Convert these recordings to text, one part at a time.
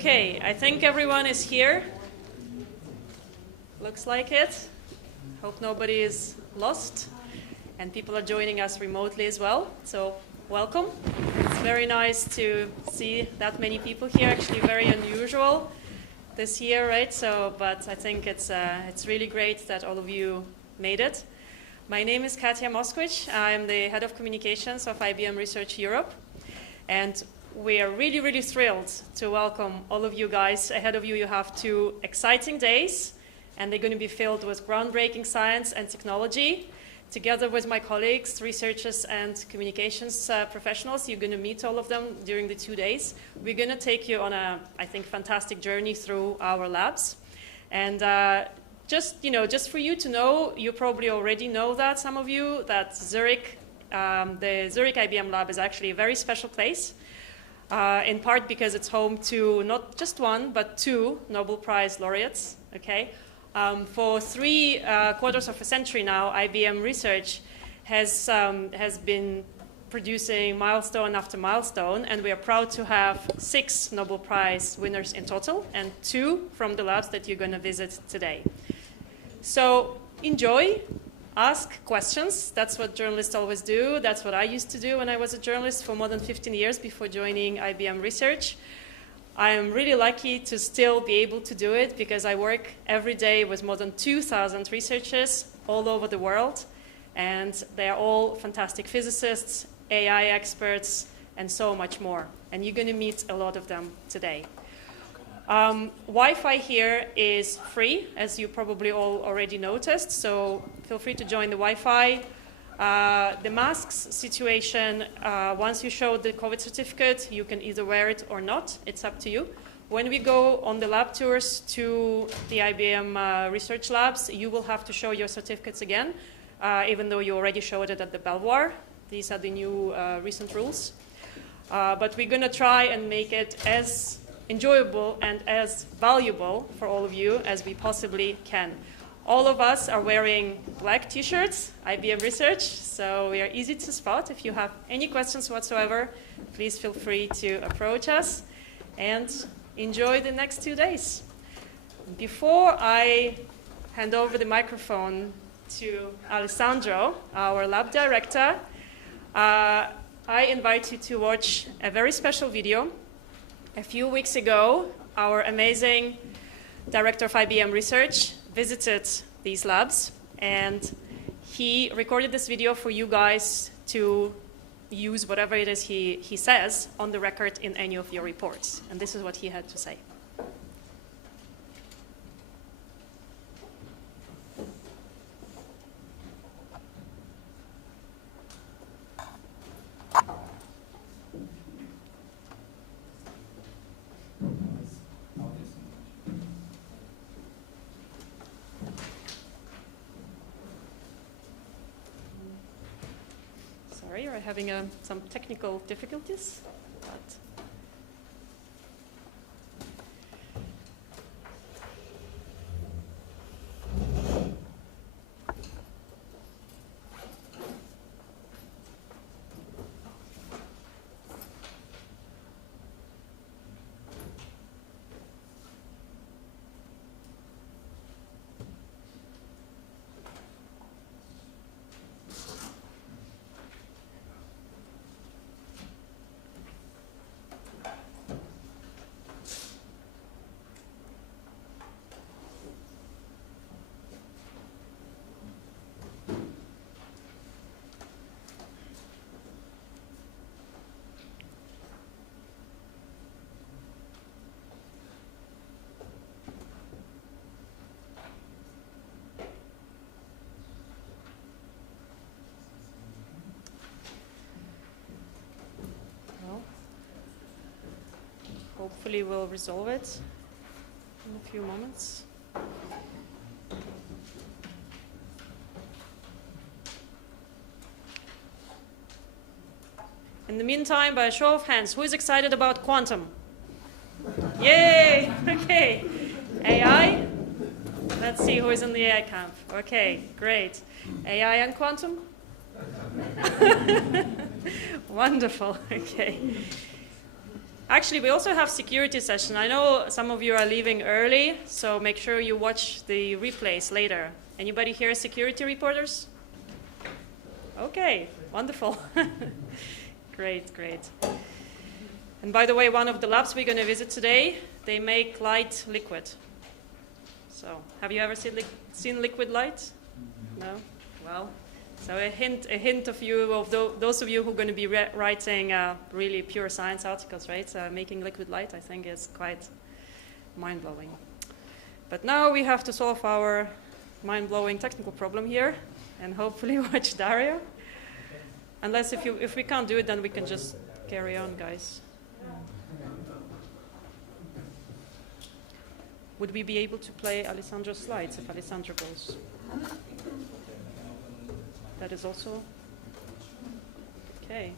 Okay, I think everyone is here. Looks like it. Hope nobody is lost. And people are joining us remotely as well. So welcome. It's very nice to see that many people here. Actually very unusual this year, right? But I think it's really great that all of you made it. My name is Katia Moskvich. I'm the head of communications of IBM Research Europe. And we are really, really thrilled to welcome all of you guys. Ahead of you, you have 2 exciting days, and they're going to be filled with groundbreaking science and technology. Together with my colleagues, researchers, and communications professionals, you're going to meet all of them during the 2 days. We're going to take you on a, I think, fantastic journey through our labs. And just for you to know, you probably already know that, some of you, that Zurich, the Zurich IBM lab is actually a very special place. In part because it's home to not just 1, but 2 Nobel Prize laureates. Okay, for 3 quarters of a century now, IBM Research has been producing milestone after milestone, and we are proud to have 6 Nobel Prize winners in total, and 2 from the labs that you're going to visit today. So enjoy. Ask questions. That's what journalists always do. That's what I used to do when I was a journalist for more than 15 years before joining IBM Research. I am really lucky to still be able to do it because I work every day with more than 2,000 researchers all over the world. And they are all fantastic physicists, AI experts, and so much more. And you're going to meet a lot of them today. Wi-Fi here is free, as you probably all already noticed, so feel free to join the Wi-Fi. The masks situation, once you show the COVID certificate, you can either wear it or not. It's up to you. When we go on the lab tours to the IBM research labs, you will have to show your certificates again, even though you already showed it at the Belvoir. These are the new recent rules. But we're going to try and make it as enjoyable and as valuable for all of you as we possibly can. All of us are wearing black t-shirts, IBM Research, so we are easy to spot. If you have any questions whatsoever, please feel free to approach us and enjoy the next 2 days. Before I hand over the microphone to Alessandro, our lab director, I invite you to watch a very special video. A few weeks ago, our amazing director of IBM Research visited these labs, and he recorded this video for you guys to use whatever it is he says on the record in any of your reports. And this is what he had to say. Sorry, we're having some technical difficulties. But hopefully we'll resolve it in a few moments. In the meantime, by a show of hands, who is excited about quantum? Yay! Okay. AI? Let's see who is in the AI camp. Okay, great. AI and quantum? Wonderful. Okay. Actually, we also have security session. I know some of you are leaving early, so make sure you watch the replays later. Anybody here security reporters? Okay, wonderful. Great, great. And by the way, one of the labs we're going to visit today, they make light liquid. So, have you ever seen liquid light? No? Well, so a hint of you, of those of you who are going to be writing really pure science articles, right? Making liquid light, I think, is quite mind-blowing. But now we have to solve our mind-blowing technical problem here, and hopefully watch Dario. Unless if we can't do it, then we can just carry on, guys. Would we be able to play Alessandro's slides if Alessandro goes? That is also okay.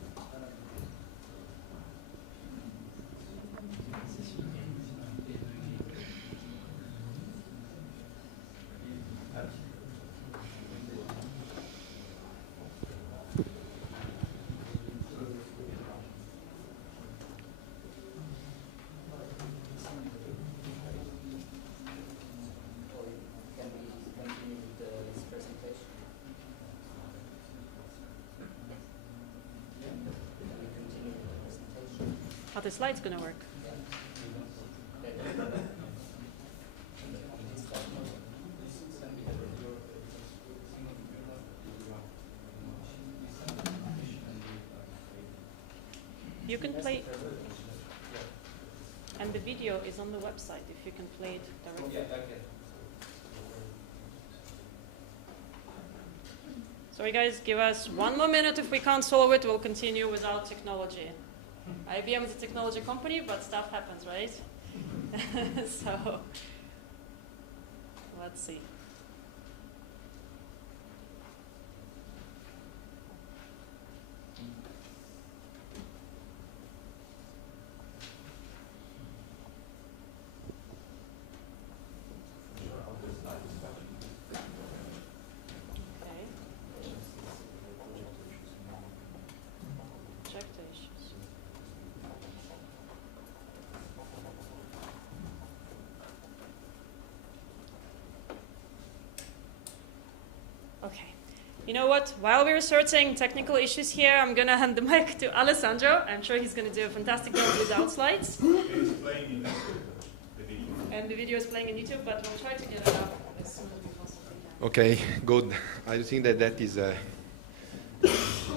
Are the slides going to work? You can play, and the video is on the website if you can play it directly. Sorry guys, give us 1 more minute. If we can't solve it, we'll continue without technology. IBM is a technology company, but stuff happens, right? So, let's see. Okay. You know what? While we're sorting technical issues here, I'm going to hand the mic to Alessandro. I'm sure he's going to do a fantastic job without slides. It's playing in the video. And the video is playing on YouTube, but we'll try to get it up as soon as we possibly can. Okay, good. I think that is a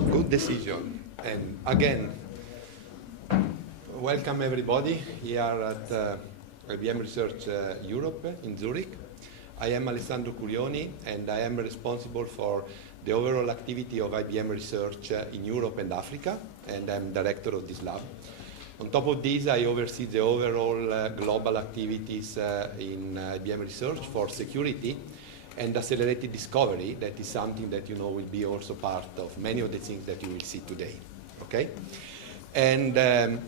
good decision. And again, welcome everybody here at IBM Research Europe in Zurich. I am Alessandro Curioni, and I am responsible for the overall activity of IBM Research in Europe and Africa, and I'm director of this lab. On top of this, I oversee the overall global activities in IBM Research for security and accelerated discovery. That is something that you know will be also part of many of the things that you will see today. Okay? And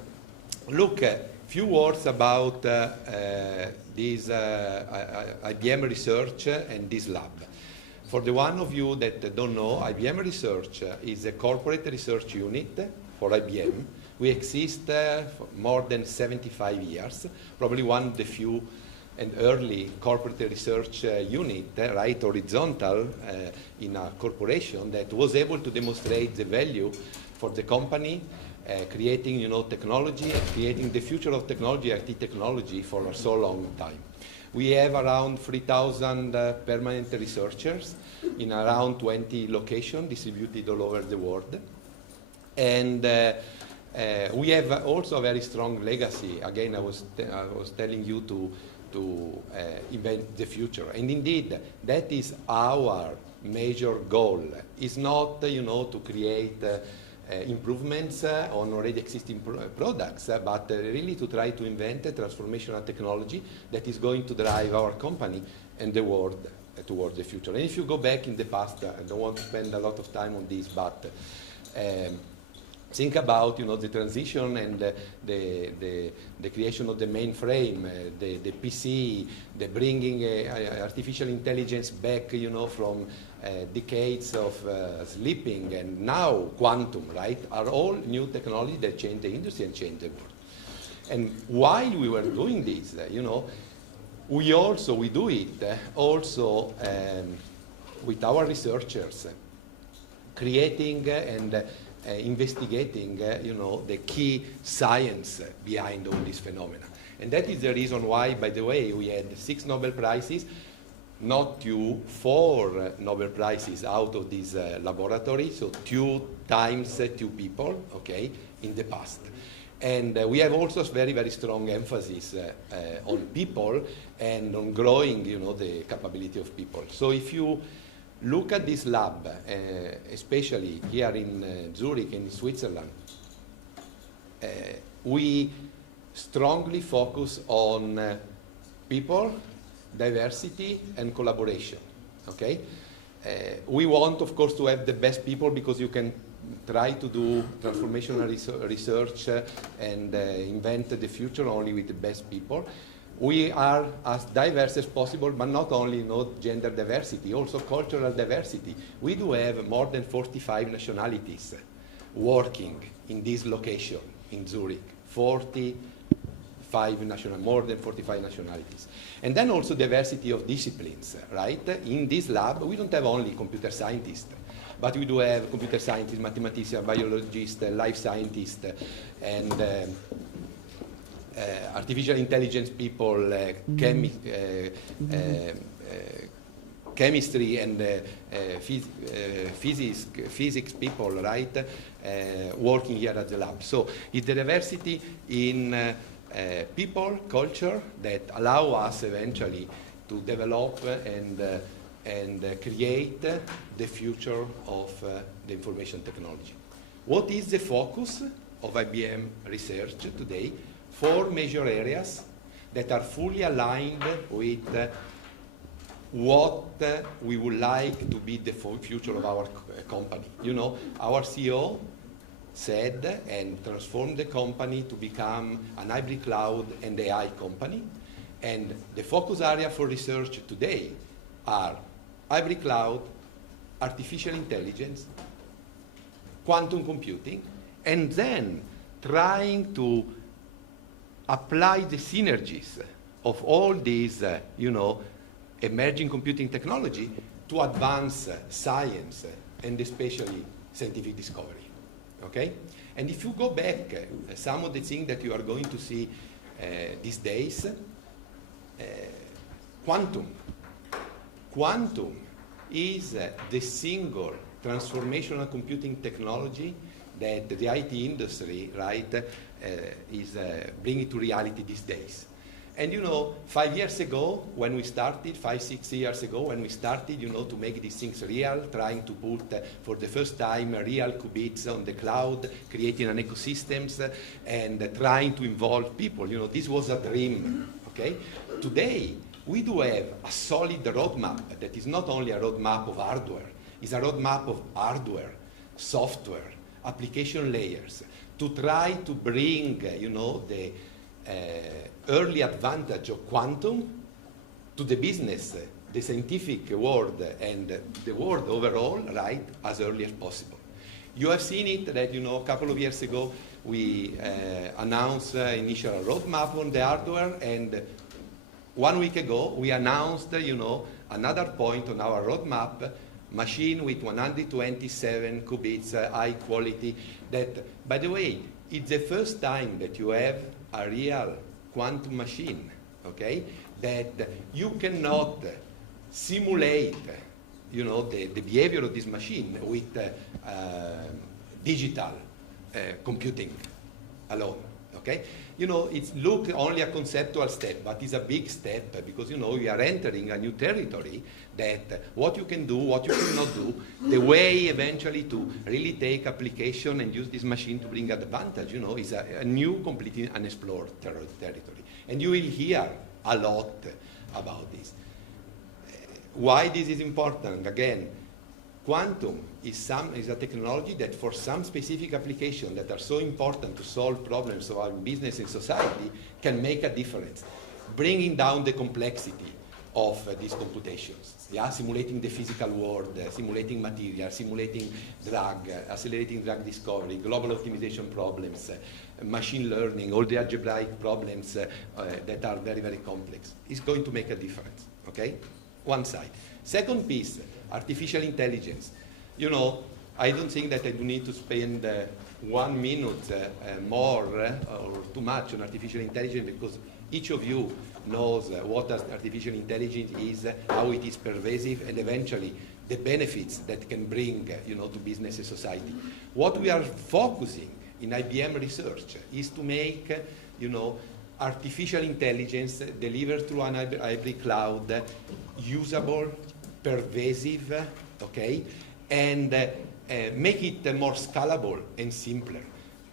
look, a few words about this IBM Research and this lab. For the one of you that don't know, IBM Research is a corporate research unit for IBM. We exist for more than 75 years, probably one of the few and early corporate research unit, right, horizontal in a corporation that was able to demonstrate the value for the company, creating, you know, technology and creating the future of technology, IT technology, for so long time. We have around 3,000 permanent researchers in around 20 locations distributed all over the world. And we have also a very strong legacy. Again, I was telling you to invent the future. And indeed, that is our major goal. It's not, you know, to create improvements on already existing products, but really to try to invent a transformational technology that is going to drive our company and the world towards the future. And if you go back in the past, I don't want to spend a lot of time on this, but think about, you know, the transition and the creation of the mainframe, the PC, the bringing artificial intelligence back, you know, from decades of sleeping, and now quantum, right, are all new technologies that change the industry and change the world. And while we were doing this, we do it also with our researchers, creating and investigating, the key science behind all these phenomena. And that is the reason why, by the way, we had 6 Nobel Prizes, not 2, 4 Nobel Prizes out of this laboratory, so 2 times 2 people, okay, in the past. And we have also very, very strong emphasis on people and on growing, the capability of people. So if you look at this lab, especially here in Zurich and in Switzerland, we strongly focus on people, diversity, and collaboration, okay? We want, of course, to have the best people because you can try to do transformational research and invent the future only with the best people. We are as diverse as possible, but not only gender diversity, also cultural diversity. We do have more than 45 nationalities working in this location in Zurich. More than 45 nationalities. And then also diversity of disciplines, right? In this lab, we don't have only computer scientists, but we do have computer scientists, mathematicians, biologists, life scientists, and artificial intelligence people, chemistry and physics people, right? Working here at the lab. So it's the diversity in people, culture that allow us eventually to develop and create the future of the information technology. What is the focus of IBM research today? 4 major areas that are fully aligned with what we would like to be the future of our company. Our CEO said and transformed the company to become an hybrid cloud and AI company. And the focus area for research today are hybrid cloud, artificial intelligence, quantum computing, and then trying to apply the synergies of all these, emerging computing technology to advance science and especially scientific discovery. Okay? And if you go back, some of the things that you are going to see these days, quantum is the single transformational computing technology that the IT industry, right, is bringing to reality these days. And 5 years ago, when we started, 5-6 years ago, when we started, to make these things real, trying to put for the first time real qubits on the cloud, creating an ecosystems, and trying to involve people, this was a dream. Okay? Today, we do have a solid roadmap that is not only a roadmap of hardware, it's a roadmap of hardware, software, application layers, to try to bring, the early advantage of quantum to the business, the scientific world, and the world overall, right, as early as possible. You have seen it that, a couple of years ago, we announced initial roadmap on the hardware, and 1 week ago, we announced, another point on our roadmap, machine with 127 qubits, high quality, that, by the way, it's the first time that you have a real quantum machine, okay, that you cannot simulate, the behavior of this machine with digital computing alone, okay? It's look only a conceptual step, but it's a big step because, we are entering a new territory that what you can do, what you cannot do, the way eventually to really take application and use this machine to bring advantage, is a new, completely unexplored territory. And you will hear a lot about this. Why this is important? Again, quantum is a technology that for some specific applications that are so important to solve problems of our business and society can make a difference, bringing down the complexity of these computations. Yeah, simulating the physical world, simulating material, simulating drug, accelerating drug discovery, global optimization problems, machine learning, all the algebraic problems that are very, very complex. Is going to make a difference, okay? One side. Second piece, artificial intelligence. You know, I don't think that I do need to spend 1 minute more or too much on artificial intelligence, because each of you knows what artificial intelligence is, how it is pervasive, and eventually the benefits that can bring, to business and society. What we are focusing in IBM research is to make, artificial intelligence delivered through an hybrid cloud usable, pervasive, okay, and make it more scalable and simpler.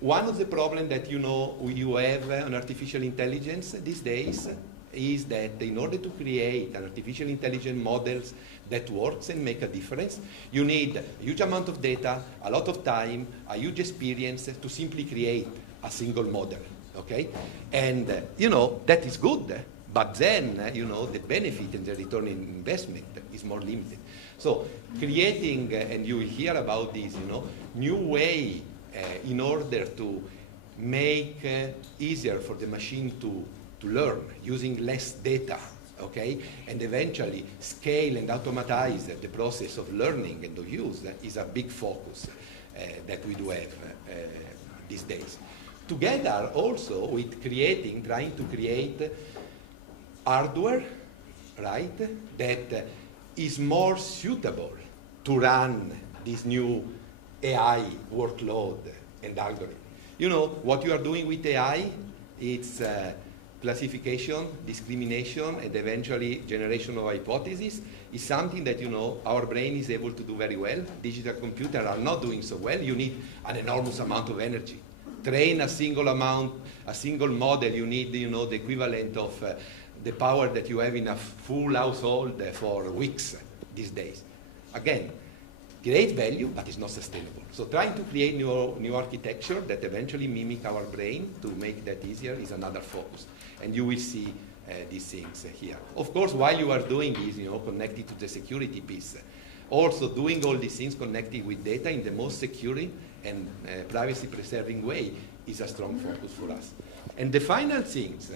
One of the problems that you have on artificial intelligence these days is that in order to create an artificial intelligence models that works and make a difference, you need a huge amount of data, a lot of time, a huge experience to simply create a single model, okay? And, that is good, but then, the benefit and the return on investment is more limited. So creating, and you will hear about this, new way in order to make easier for the machine to learn using less data, okay, and eventually scale and automatize the process of learning and of use is a big focus that we do have these days. Together also with trying to create hardware, right, that is more suitable to run this new AI workload and algorithm. What you are doing with AI, it's classification, discrimination, and eventually generation of hypotheses is something that, our brain is able to do very well. Digital computers are not doing so well. You need an enormous amount of energy. Train a single model, you need, the equivalent of the power that you have in a full household for weeks these days. Again, great value, but it's not sustainable. So trying to create new architecture that eventually mimic our brain to make that easier is another focus. And you will see these things here. Of course, while you are doing this, connected to the security piece, also doing all these things connected with data in the most secure and privacy-preserving way is a strong focus for us. And the final things,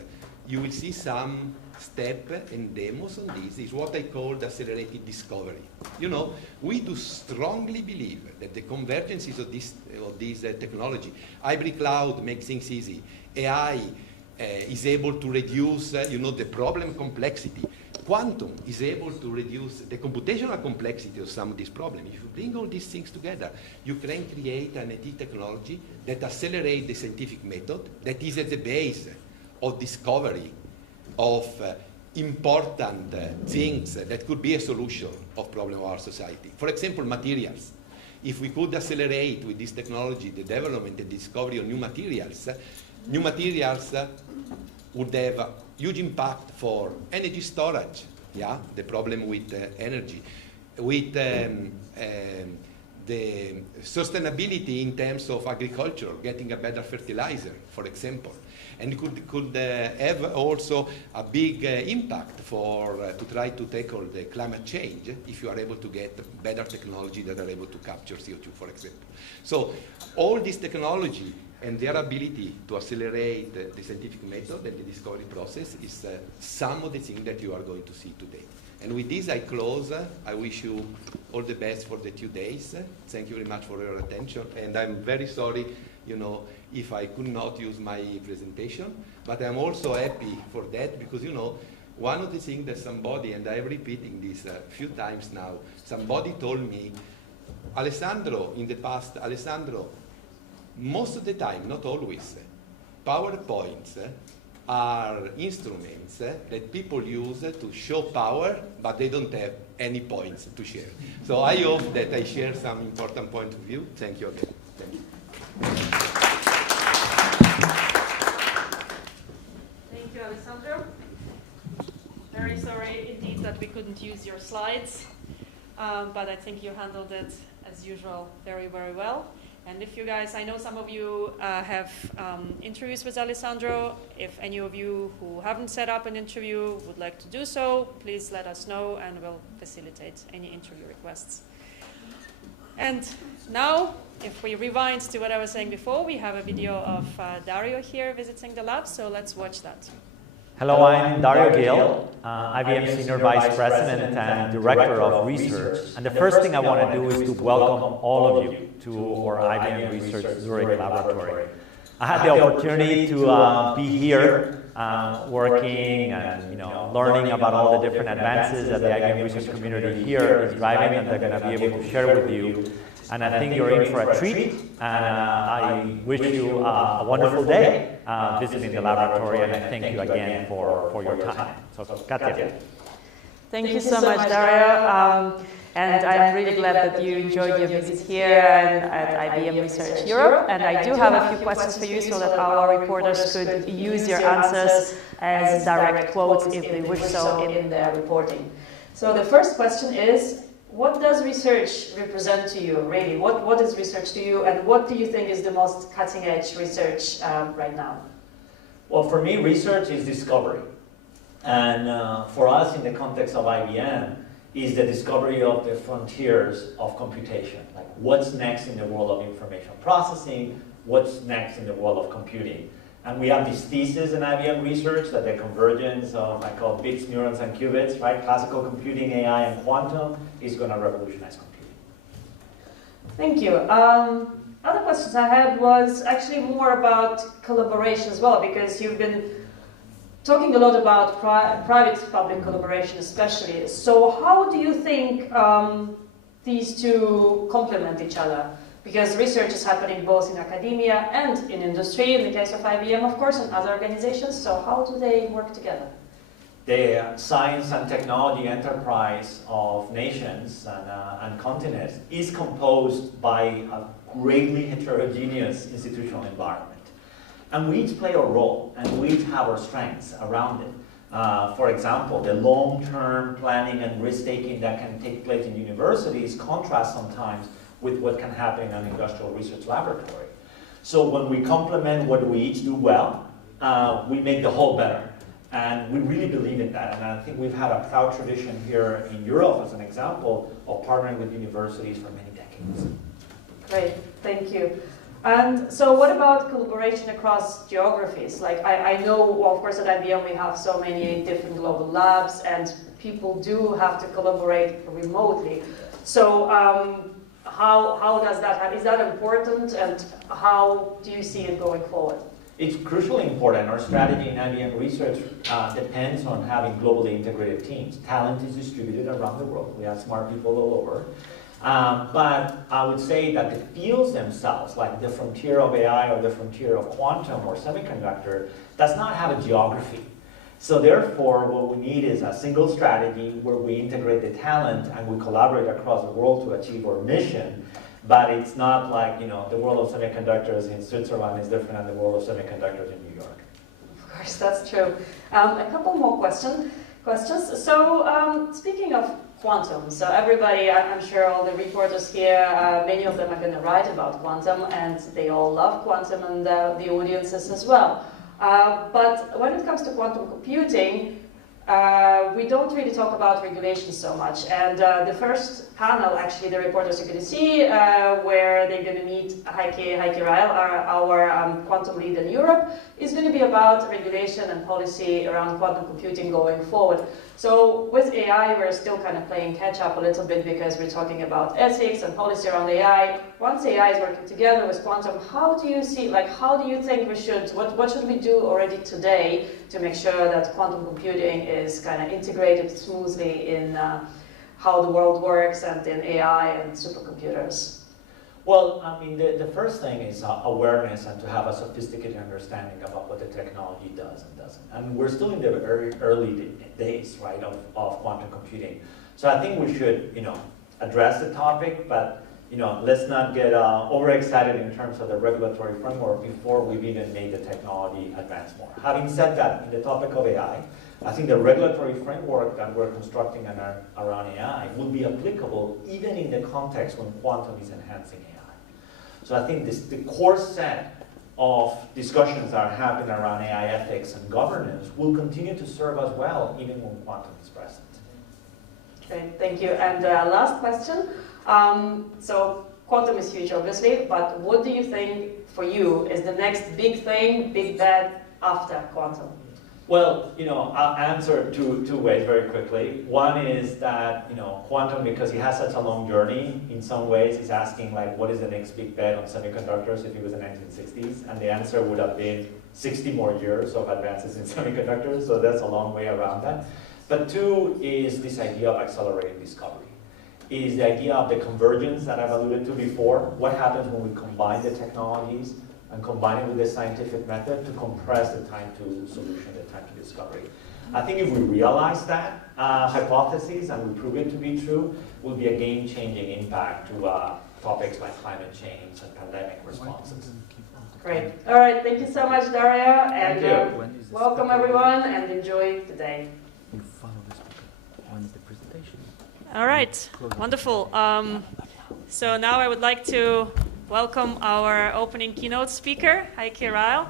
you will see some step and demos on this, is what I call the accelerated discovery. We do strongly believe that the convergences of this technology, hybrid cloud makes things easy, AI is able to reduce, the problem complexity. Quantum is able to reduce the computational complexity of some of these problems. If you bring all these things together, you can create an IT technology that accelerates the scientific method, that is at the base of discovery of important things that could be a solution of problem of our society. For example, materials. If we could accelerate with this technology the development and discovery of new materials would have a huge impact for energy storage, the problem with energy, with the sustainability in terms of agriculture, getting a better fertilizer, for example. And could have also a big impact to try to tackle the climate change if you are able to get better technology that are able to capture CO2, for example. So all this technology and their ability to accelerate the scientific method and the discovery process is some of the things that you are going to see today. And with this, I close. I wish you all the best for the 2 days. Thank you very much for your attention. And I'm very sorry, if I could not use my presentation. But I'm also happy for that because, one of the things that somebody, and I'm repeating this a few times now, somebody told me, Alessandro, in the past, most of the time, not always, PowerPoints are instruments that people use to show power, but they don't have any points to share. So I hope that I share some important point of view. Thank you again. Thank you. Thank you, Alessandro. Very sorry indeed that we couldn't use your slides, but I think you handled it, as usual, very, very well. And if you guys, I know some of you have interviews with Alessandro. If any of you who haven't set up an interview would like to do so, please let us know and we'll facilitate any interview requests. And now, if we rewind to what I was saying before, we have a video of Dario here visiting the lab, so let's watch that. Hello, I'm Dario Gale, IBM Senior Vice President and Director of Research. And the first thing I want to do is to welcome all of you to our IBM Research Zurich Laboratory. I had the opportunity to be here working and learning about all the different advances that the IBM Research community here is driving, and they're going to be able to share with you. And I think you're in for a treat, and I wish you a wonderful day visiting the laboratory, and I thank you again for your time. So, Katia. Thank you so much, Dario. And I'm really glad that you enjoyed your visit here and at IBM Research Europe. And I do have a few questions for you so that our reporters could use your answers as direct quotes if they wish so in their reporting. So the first question is, what does research represent to you, really? What is research to you, and what do you think is the most cutting-edge research right now? Well, for me, research is discovery. And for us, in the context of IBM, is the discovery of the frontiers of computation. Like, what's next in the world of information processing? What's next in the world of computing? And we have this thesis in IBM Research that the convergence of, I call bits, neurons, and qubits, right? Classical computing, AI, and quantum is going to revolutionize computing. Thank you. Other questions I had was actually more about collaboration as well, because you've been talking a lot about private-public collaboration especially. So how do you think these two complement each other? Because research is happening both in academia and in industry, in the case of IBM, of course, and other organizations. So how do they work together? The science and technology enterprise of nations and continents is composed by a greatly heterogeneous institutional environment. And we each play a role, and we each have our strengths around it. For example, the long-term planning and risk-taking that can take place in universities contrasts sometimes with what can happen in an industrial research laboratory. So when we complement what we each do well, we make the whole better. And we really believe in that. And I think we've had a proud tradition here in Europe, as an example, of partnering with universities for many decades. Great, thank you. And so what about collaboration across geographies? Like I know, well, of course, at IBM we have so many different global labs, and people do have to collaborate remotely. So how does that happen? Is that important, and how do you see it going forward? It's crucially important. Our strategy in IBM Research depends on having globally integrated teams. Talent is distributed around the world. We have smart people all over. But I would say that the fields themselves, like the frontier of AI or the frontier of quantum or semiconductor, does not have a geography. So therefore, what we need is a single strategy where we integrate the talent and we collaborate across the world to achieve our mission. But it's not like, the world of semiconductors in Switzerland is different than the world of semiconductors in New York. Of course, that's true. A couple more questions. So speaking of quantum, so everybody, I'm sure all the reporters here, many of them are going to write about quantum, and they all love quantum, and the audiences as well. But when it comes to quantum computing, we don't really talk about regulation so much. And the first panel, actually, the reporters are going to see, where they're going to meet Heike Ryle, our quantum lead in Europe, is going to be about regulation and policy around quantum computing going forward. So with AI, we're still kind of playing catch up a little bit because we're talking about ethics and policy around AI. Once AI is working together with quantum, how do you see, how do you think we should, what should we do already today to make sure that quantum computing is kind of integrated smoothly in how the world works and in AI and supercomputers? Well, I mean, the first thing is awareness and to have a sophisticated understanding about what the technology does and doesn't. And we're still in the very early days, right, of quantum computing. So I think we should, address the topic, but, let's not get overexcited in terms of the regulatory framework before we've even made the technology advance more. Having said that, in the topic of AI, I think the regulatory framework that we're constructing around AI will be applicable even in the context when quantum is enhancing AI. So I think the core set of discussions that are happening around AI ethics and governance will continue to serve us well even when quantum is present. Okay, thank you. And last question. So quantum is huge, obviously, but what do you think for you is the next big thing, big bet after quantum? Well, I'll answer two ways very quickly. One is that, quantum, because it has such a long journey, in some ways is asking like, what is the next big bet on semiconductors if it was the 1960s? And the answer would have been 60 more years of advances in semiconductors, so that's a long way around that. But two is this idea of accelerated discovery. Is the idea of the convergence that I've alluded to before. What happens when we combine the technologies and combine it with the scientific method to compress the time to solution, the time to discovery. I think if we realize that hypothesis and we prove it to be true, will be a game-changing impact to topics like climate change and pandemic responses. Great. All right, thank you so much, Daria, and Thank you. welcome everyone, and enjoy the day. You follow this when is the presentation? All right, wonderful. So now I would like to welcome our opening keynote speaker, Heike Ryle.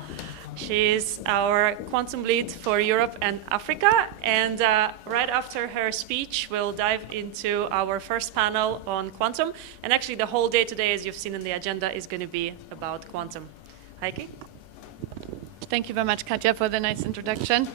She's our quantum lead for Europe and Africa. And right after her speech, we'll dive into our first panel on quantum. And actually, the whole day today, as you've seen in the agenda, is going to be about quantum. Heike? Thank you very much, Katja, for the nice introduction.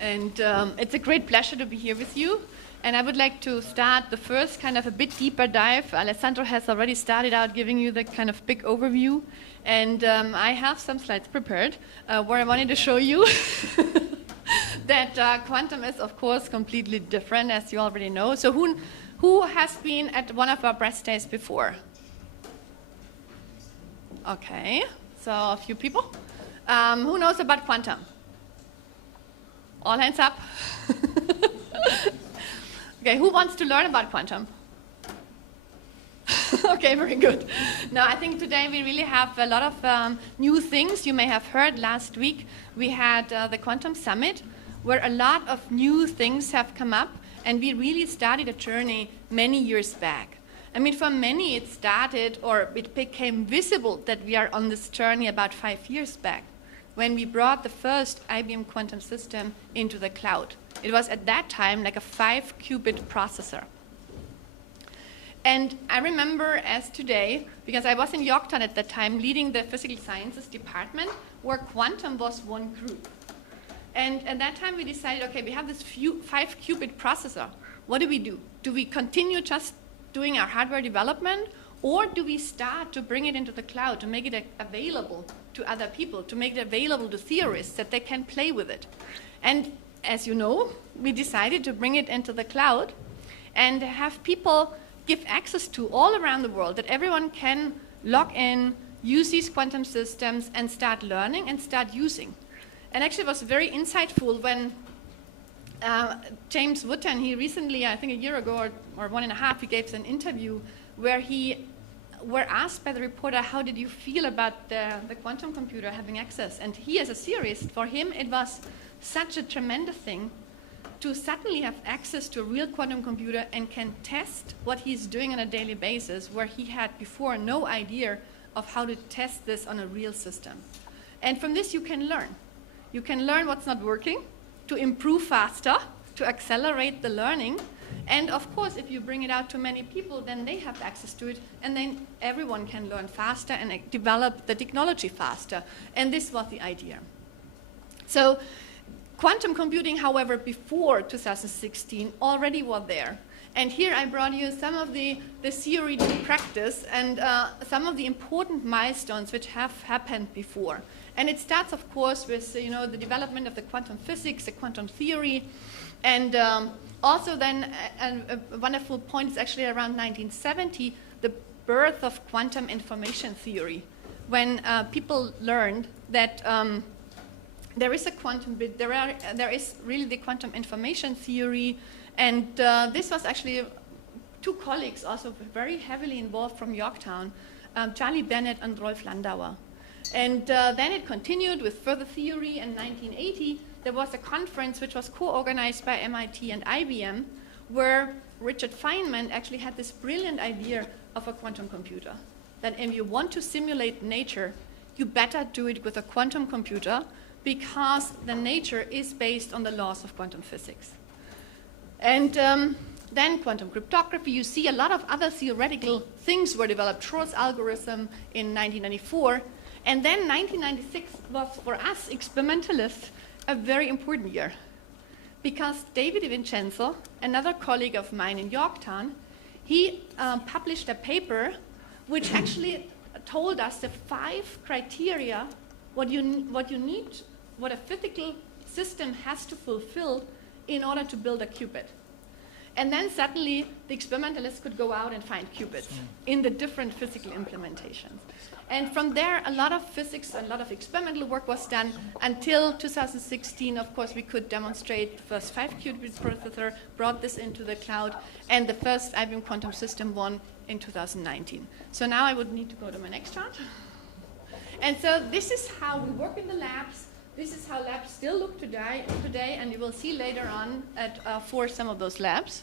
And it's a great pleasure to be here with you. And I would like to start the first kind of a bit deeper dive. Alessandro has already started out giving you the kind of big overview. And I have some slides prepared where I wanted to show you that quantum is, of course, completely different, as you already know. So who has been at one of our press days before? Okay, so a few people. Who knows about quantum? All hands up. Okay, who wants to learn about quantum? Okay, very good. Now, I think today we really have a lot of new things. You may have heard last week we had the Quantum Summit, where a lot of new things have come up, and we really started a journey many years back. I mean, for many it started, or it became visible that we are on this journey about 5 years back, when we brought the first IBM Quantum system into the cloud. It was at that time like a 5-qubit processor. And I remember as today, because I was in Yorktown at that time, leading the physical sciences department, where quantum was one group. And at that time we decided, okay, we have this 5-qubit processor. What do we do? Do we continue just doing our hardware development, or do we start to bring it into the cloud, to make it available to other people, to make it available to theorists that they can play with it? And as you know, we decided to bring it into the cloud and have people give access to all around the world, that everyone can log in, use these quantum systems, and start learning and start using. And actually it was very insightful when James Wooten, he recently, I think a year ago or 1.5, he gave an interview where he were asked by the reporter, how did you feel about the quantum computer having access? And he, as a theorist, for him it was such a tremendous thing to suddenly have access to a real quantum computer and can test what he's doing on a daily basis, where he had before no idea of how to test this on a real system. And from this you can learn. You can learn what's not working, to improve faster, to accelerate the learning. And of course, if you bring it out to many people, then they have access to it, and then everyone can learn faster and develop the technology faster. And this was the idea. So quantum computing, however, before 2016 already was there. And here I brought you some of the theory to practice and some of the important milestones which have happened before. And it starts, of course, with the development of the quantum physics, the quantum theory, and also then a wonderful point is actually around 1970, the birth of quantum information theory, when people learned that there is a quantum bit, there is really the quantum information theory, and this was actually two colleagues also very heavily involved from Yorktown, Charlie Bennett and Rolf Landauer. And then it continued with further theory. In 1980, there was a conference which was co-organized by MIT and IBM, where Richard Feynman actually had this brilliant idea of a quantum computer. that if you want to simulate nature, you better do it with a quantum computer, because the nature is based on the laws of quantum physics. And then quantum cryptography, you see a lot of other theoretical things were developed. Shor's algorithm in 1994. And then 1996 was, for us experimentalists, a very important year. Because David DiVincenzo, another colleague of mine in Yorktown, he published a paper which actually told us the 5 criteria what you need, what a physical system has to fulfill in order to build a qubit. And then suddenly the experimentalists could go out and find qubits in the different physical implementations. And from there, a lot of physics and a lot of experimental work was done until 2016. Of course, we could demonstrate the first 5-qubit processor, brought this into the cloud, and the first IBM Quantum system won in 2019. So now I would need to go to my next chart. And so this is how we work in the labs. This is how labs still look today, and you will see later on for some of those labs.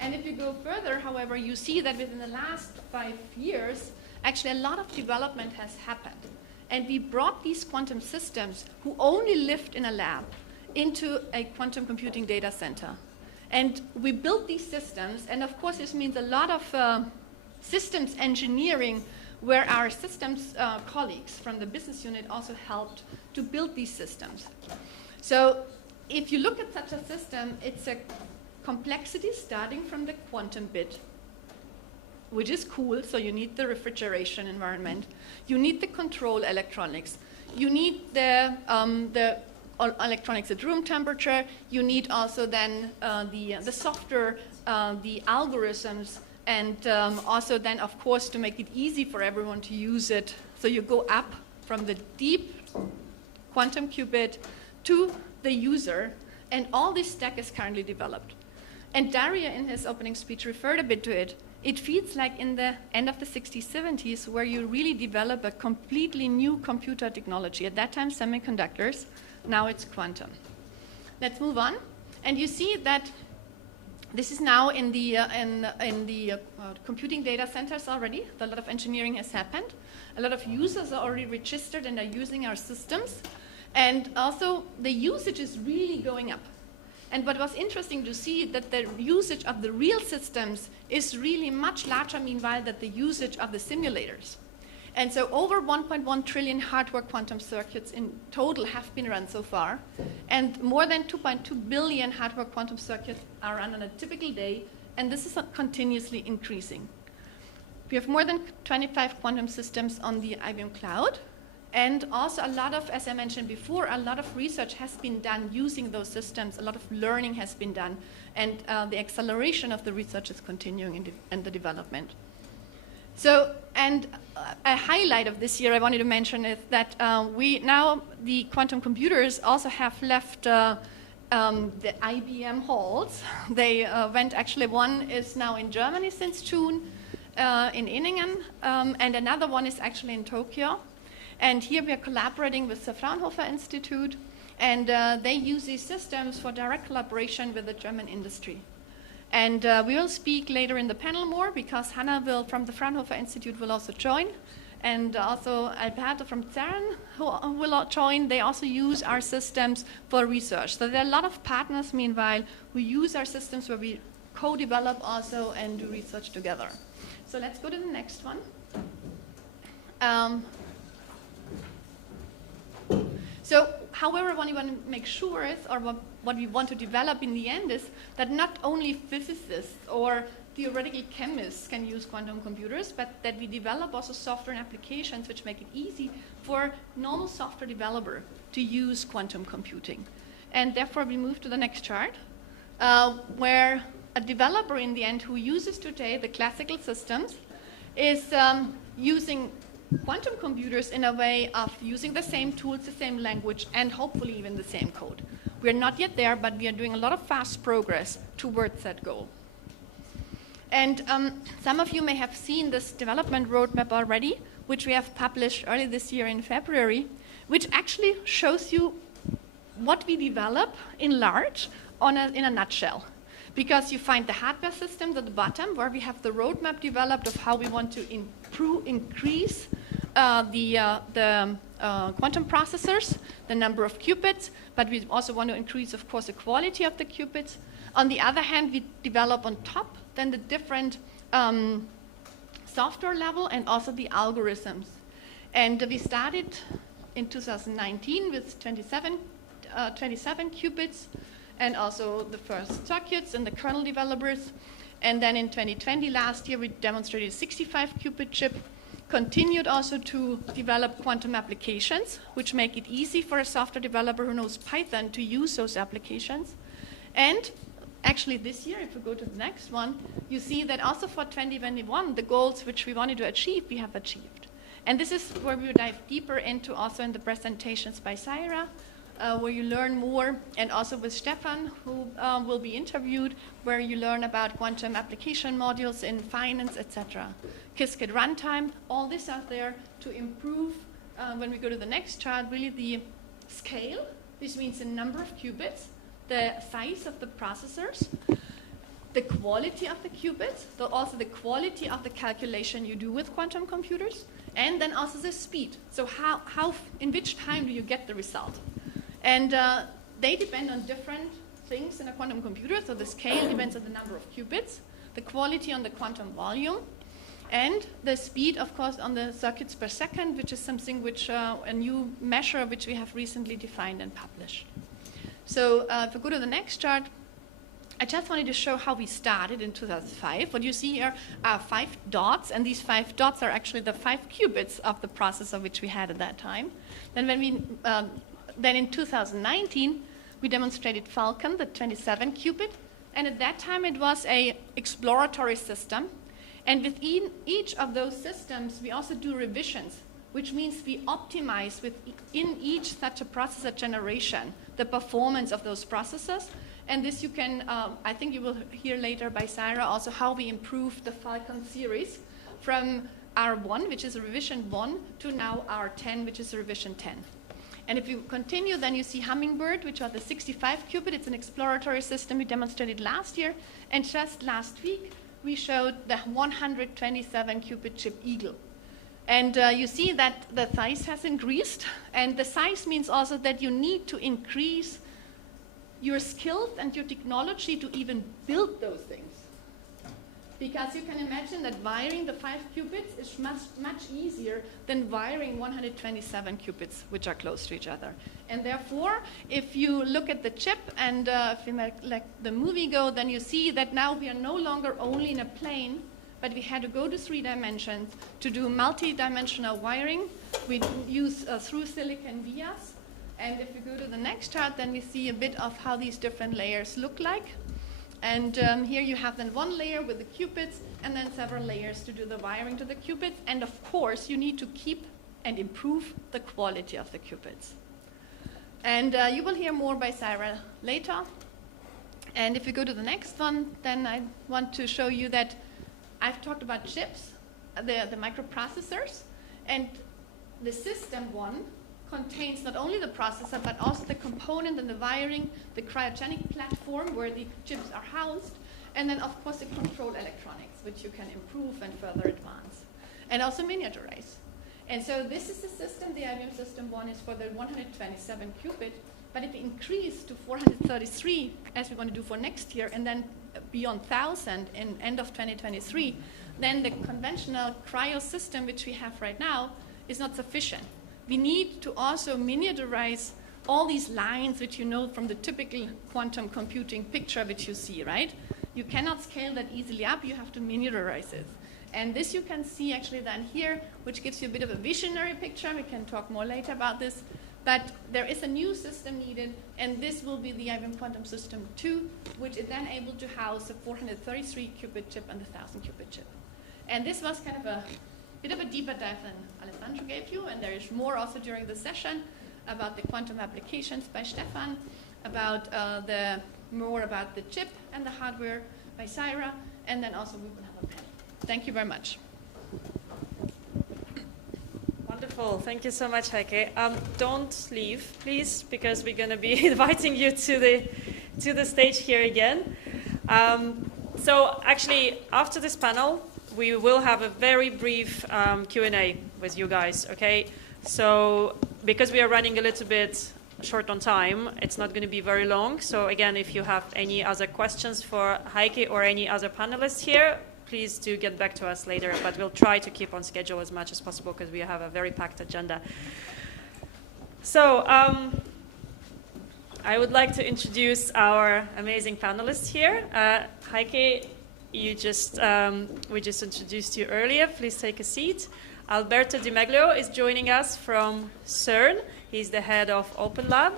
And if you go further, however, you see that within the last 5 years, actually a lot of development has happened. And we brought these quantum systems who only lived in a lab into a quantum computing data center. And we built these systems, and of course this means a lot of systems engineering, where our systems colleagues from the business unit also helped to build these systems. So if you look at such a system, it's a complexity starting from the quantum bit, which is cool. So you need the refrigeration environment, you need the control electronics, you need the electronics at room temperature, you need also then the software, the algorithms, and also then, of course, to make it easy for everyone to use it. So you go up from the deep quantum qubit to the user, and all this stack is currently developed. And Daria, in his opening speech, referred a bit to it. It feels like in the end of the 60s, 70s, where you really develop a completely new computer technology. At that time, semiconductors. Now it's quantum. Let's move on. And you see that this is now in the computing data centers already. A lot of engineering has happened. A lot of users are already registered and are using our systems. And also, the usage is really going up. And what was interesting to see that the usage of the real systems is really much larger, meanwhile, than the usage of the simulators. And so over 1.1 trillion hardware quantum circuits in total have been run so far. And more than 2.2 billion hardware quantum circuits are run on a typical day. And this is continuously increasing. We have more than 25 quantum systems on the IBM cloud. And also a lot of, as I mentioned before, a lot of research has been done using those systems. A lot of learning has been done. And the acceleration of the research is continuing in the development. So, and a highlight of this year I wanted to mention is that the quantum computers also have left the IBM halls. They went, actually one is now in Germany since June, in Inningen, and another one is actually in Tokyo. And here we are collaborating with the Fraunhofer Institute, and they use these systems for direct collaboration with the German industry. And we will speak later in the panel more, because Hannah will, from the Fraunhofer Institute, will also join. And also Alberto from CERN, who will join. They also use our systems for research. So there are a lot of partners, meanwhile, who use our systems where we co-develop also and do research together. So let's go to the next one. So, however, what we want to make sure is, or what we want to develop in the end is, that not only physicists or theoretical chemists can use quantum computers, but that we develop also software and applications which make it easy for normal software developer to use quantum computing. And therefore, we move to the next chart, where a developer in the end who uses today the classical systems is using quantum computers in a way of using the same tools, the same language, and hopefully even the same code. We are not yet there, but we are doing a lot of fast progress towards that goal. And some of you may have seen this development roadmap already, which we have published early this year in February, which actually shows you what we develop in large in a nutshell. Because you find the hardware systems at the bottom, where we have the roadmap developed of how we want to increase the quantum processors, the number of qubits, but we also want to increase, of course, the quality of the qubits. On the other hand, we develop on top then the different software level and also the algorithms. And we started in 2019 with 27 qubits and also the first circuits and the kernel developers. And then in 2020, last year, we demonstrated a 65 qubit chip, continued also to develop quantum applications, which make it easy for a software developer who knows Python to use those applications. And actually this year, if we go to the next one, you see that also for 2021, the goals which we wanted to achieve, we have achieved. And this is where we will dive deeper into also in the presentations by Saira, where you learn more, and also with Stefan, who will be interviewed, where you learn about quantum application modules in finance, etc. Qiskit runtime, all this out there to improve, when we go to the next chart, really the scale. This means the number of qubits, the size of the processors, the quality of the qubits, also the quality of the calculation you do with quantum computers, and then also the speed. So in which time do you get the result? And they depend on different things in a quantum computer. So the scale depends on the number of qubits, the quality on the quantum volume, and the speed, of course, on the circuits per second, which is something which a new measure which we have recently defined and published. So if we go to the next chart, I just wanted to show how we started in 2005. What you see here are 5 dots, and these 5 dots are actually the 5 qubits of the processor which we had at that time. Then in 2019, we demonstrated Falcon, the 27 qubit, and at that time it was an exploratory system. And within each of those systems, we also do revisions, which means we optimize within each such a processor generation the performance of those processors. And this you can, I think you will hear later by Saira also how we improved the Falcon series from R1, which is revision 1, to now R10, which is revision 10. And if you continue, then you see Hummingbird, which are the 65 qubit. It's an exploratory system we demonstrated last year. And just last week, we showed the 127 qubit chip Eagle. And you see that the size has increased. And the size means also that you need to increase your skills and your technology to even build those things. Because you can imagine that wiring the 5 qubits is much easier than wiring 127 qubits, which are close to each other. And therefore, if you look at the chip and if you let the movie go, then you see that now we are no longer only in a plane, but we had to go to 3 dimensions to do multi-dimensional wiring. We use through silicon vias. And if we go to the next chart, then we see a bit of how these different layers look like. And here you have then 1 layer with the qubits and then several layers to do the wiring to the qubits. And of course, you need to keep and improve the quality of the qubits. And you will hear more by Saira later. And if you go to the next one, then I want to show you that I've talked about chips, the microprocessors, and the system one contains not only the processor, but also the component and the wiring, the cryogenic platform where the chips are housed, and then, of course, the control electronics, which you can improve and further advance, and also miniaturize. And so this is the system. The IBM System 1 is for the 127 qubit, but if we increase to 433, as we're going to do for next year, and then beyond 1,000 in end of 2023, then the conventional cryo system, which we have right now, is not sufficient. We need to also miniaturize all these lines which you know from the typical quantum computing picture which you see, right? You cannot scale that easily up, you have to miniaturize it. And this you can see actually then here, which gives you a bit of a visionary picture. We can talk more later about this. But there is a new system needed, and this will be the IBM Quantum System 2, which is then able to house the 433 qubit chip and the 1,000 qubit chip. And this was kind of a bit of a deeper dive than Alessandro gave you, and there is more also during the session about the quantum applications by Stefan, about more about the chip and the hardware by Saira, and then also we will have a panel. Thank you very much. Wonderful. Thank you so much, Heike. Don't leave, please, because we're going to be inviting you to the stage here again. So actually, after this panel, we will have a very brief Q&A with you guys, okay? So because we are running a little bit short on time, it's not going to be very long. So again, if you have any other questions for Heike or any other panelists here, please do get back to us later. But we'll try to keep on schedule as much as possible because we have a very packed agenda. So I would like to introduce our amazing panelists here. Heike, we just introduced you earlier. Please take a seat. Alberto Di Meglio is joining us from CERN. He's the head of Open Lab.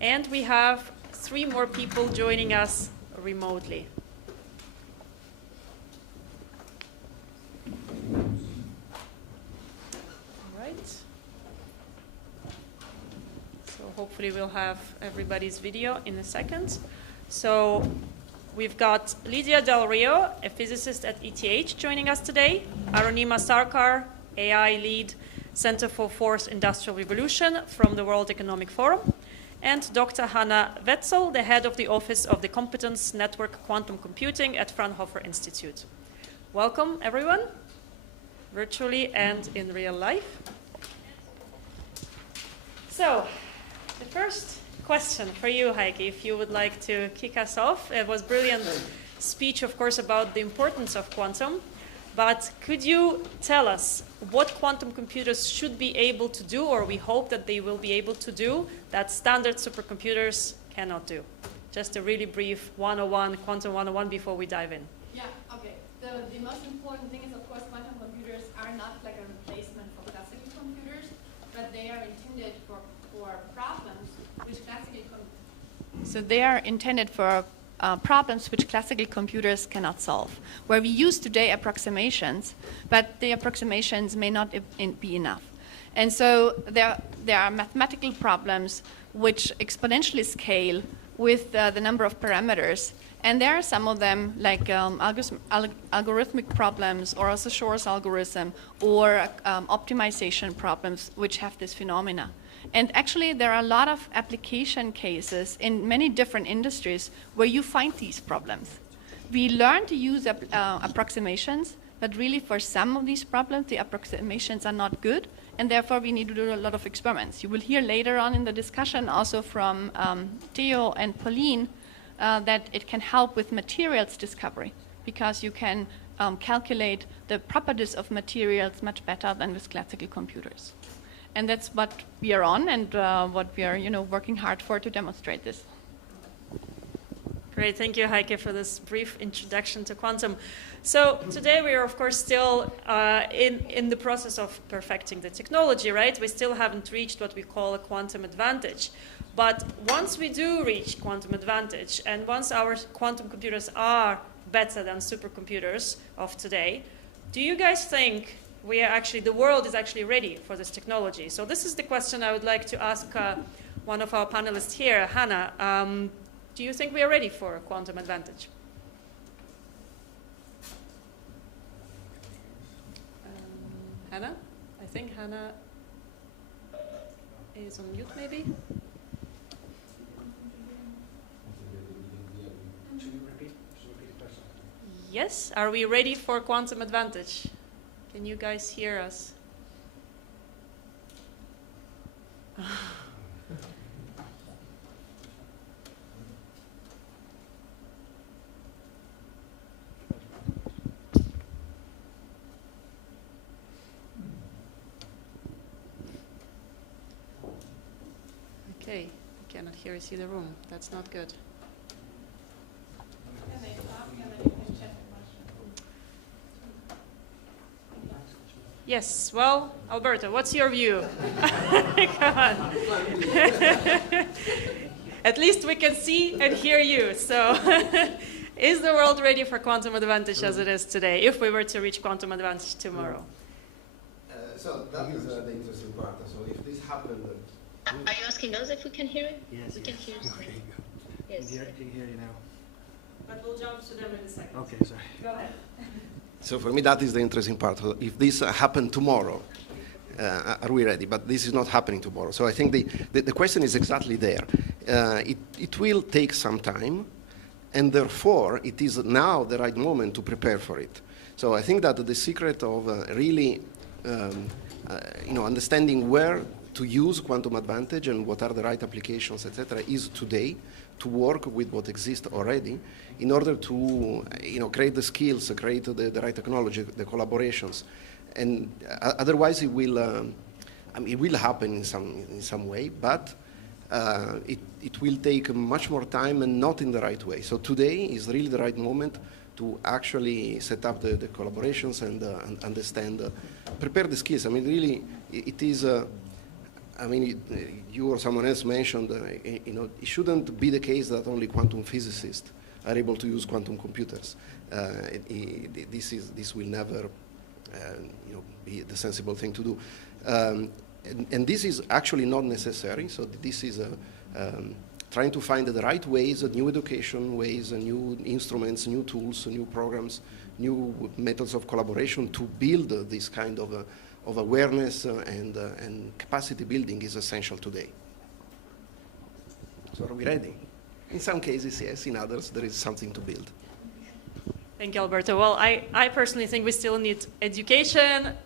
And we have 3 more people joining us remotely. All right. So hopefully we'll have everybody's video in a second. So we've got Lydia Del Rio, a physicist at ETH, joining us today. Arunima Sarkar, AI lead, Center for Fourth Industrial Revolution from the World Economic Forum. And Dr. Hanna Wetzel, the head of the Office of the Competence Network Quantum Computing at Fraunhofer Institute. Welcome, everyone, virtually and in real life. So, the first question for you, Heike, if you would like to kick us off. It was a brilliant speech, of course, about the importance of quantum. But could you tell us what quantum computers should be able to do, or we hope that they will be able to do, that standard supercomputers cannot do? Just a really brief 101, quantum 101 before we dive in. Yeah, okay. The most important thing is, of course, quantum computers are not like a replacement for classical computers, but they are intended for problems which classical So they are intended for problems which classical computers cannot solve, where we use today approximations, but the approximations may not be enough. And so there are mathematical problems which exponentially scale with the number of parameters. And there are some of them, like algorithmic problems, or also Shor's algorithm, or optimization problems, which have this phenomena. And actually, there are a lot of application cases in many different industries where you find these problems. We learn to use approximations, but really for some of these problems, the approximations are not good, and therefore we need to do a lot of experiments. You will hear later on in the discussion also from Theo and Pauline that it can help with materials discovery, because you can calculate the properties of materials much better than with classical computers. And that's what we are on, and what we are, working hard for to demonstrate this. Great, thank you, Heike, for this brief introduction to quantum. So today we are, of course, still in the process of perfecting the technology, right? We still haven't reached what we call a quantum advantage. But once we do reach quantum advantage, and once our quantum computers are better than supercomputers of today, do you guys think the world is actually ready for this technology? So this is the question I would like to ask one of our panelists here, Hanna. Do you think we are ready for a quantum advantage? Hanna? I think Hanna is on mute, maybe? Yes, are we ready for quantum advantage? Can you guys hear us? Okay, I cannot hear us in the room. That's not good. Yes, well, Alberto, what's your view? Come on. At least we can see and hear you. So is the world ready for quantum advantage as it is today, if we were to reach quantum advantage tomorrow? So that is the interesting part. So if this happened... Are you asking us if we can hear it? Yes. We can hear you. Okay, good. Yes. Can hear you now. But we'll jump to them in a second. Okay, sorry. Go ahead. So for me, that is the interesting part. So if this happened tomorrow, are we ready? But this is not happening tomorrow. So I think the question is exactly there. It will take some time. and therefore it is now the right moment to prepare for it. So I think that the secret of really understanding where to use quantum advantage and what are the right applications, etc., is today to work with what exists already in order to create the skills, create the right technology, the collaborations, and otherwise it will it will happen in some way, but it will take much more time and not in the right way. So today is really the right moment to actually set up the collaborations and understand, prepare the skills. I mean, really, it is. You or someone else mentioned, it shouldn't be the case that only quantum physicists are able to use quantum computers. This will never, be the sensible thing to do. And this is actually not necessary. So this is trying to find the right ways, new education ways, new instruments, new tools, new programs, new methods of collaboration to build this kind of awareness and capacity building is essential today. So are we ready? In some cases, yes. In others, there is something to build. Thank you, Alberto. Well, I personally think we still need education,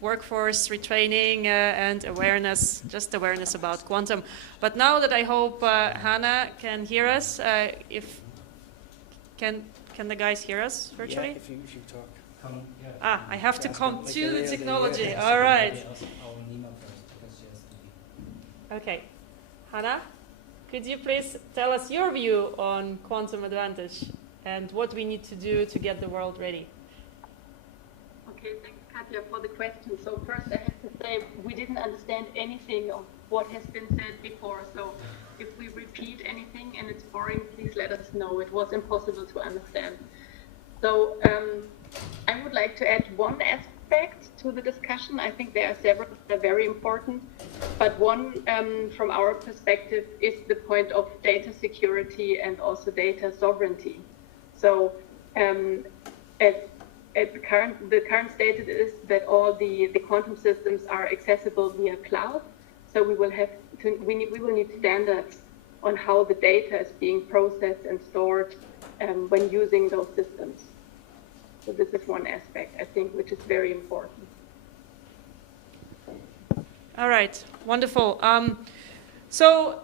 workforce retraining and awareness, just awareness about quantum. But now that I hope Hannah can hear us, can the guys hear us virtually? Yeah, if you talk. I have to come to the technology. All right. Okay. Hannah, could you please tell us your view on quantum advantage and what we need to do to get the world ready? Okay, thanks, Katja, for the question. So first I have to say we didn't understand anything of what has been said before. So if we repeat anything and it's boring, please let us know. It was impossible to understand. So I would like to add one aspect to the discussion. I think there are several that are very important, but one from our perspective is the point of data security and also data sovereignty. So at the current status is that all the quantum systems are accessible via cloud. So we will need standards on how the data is being processed and stored when using those systems. So this is one aspect, I think, which is very important. All right, wonderful. So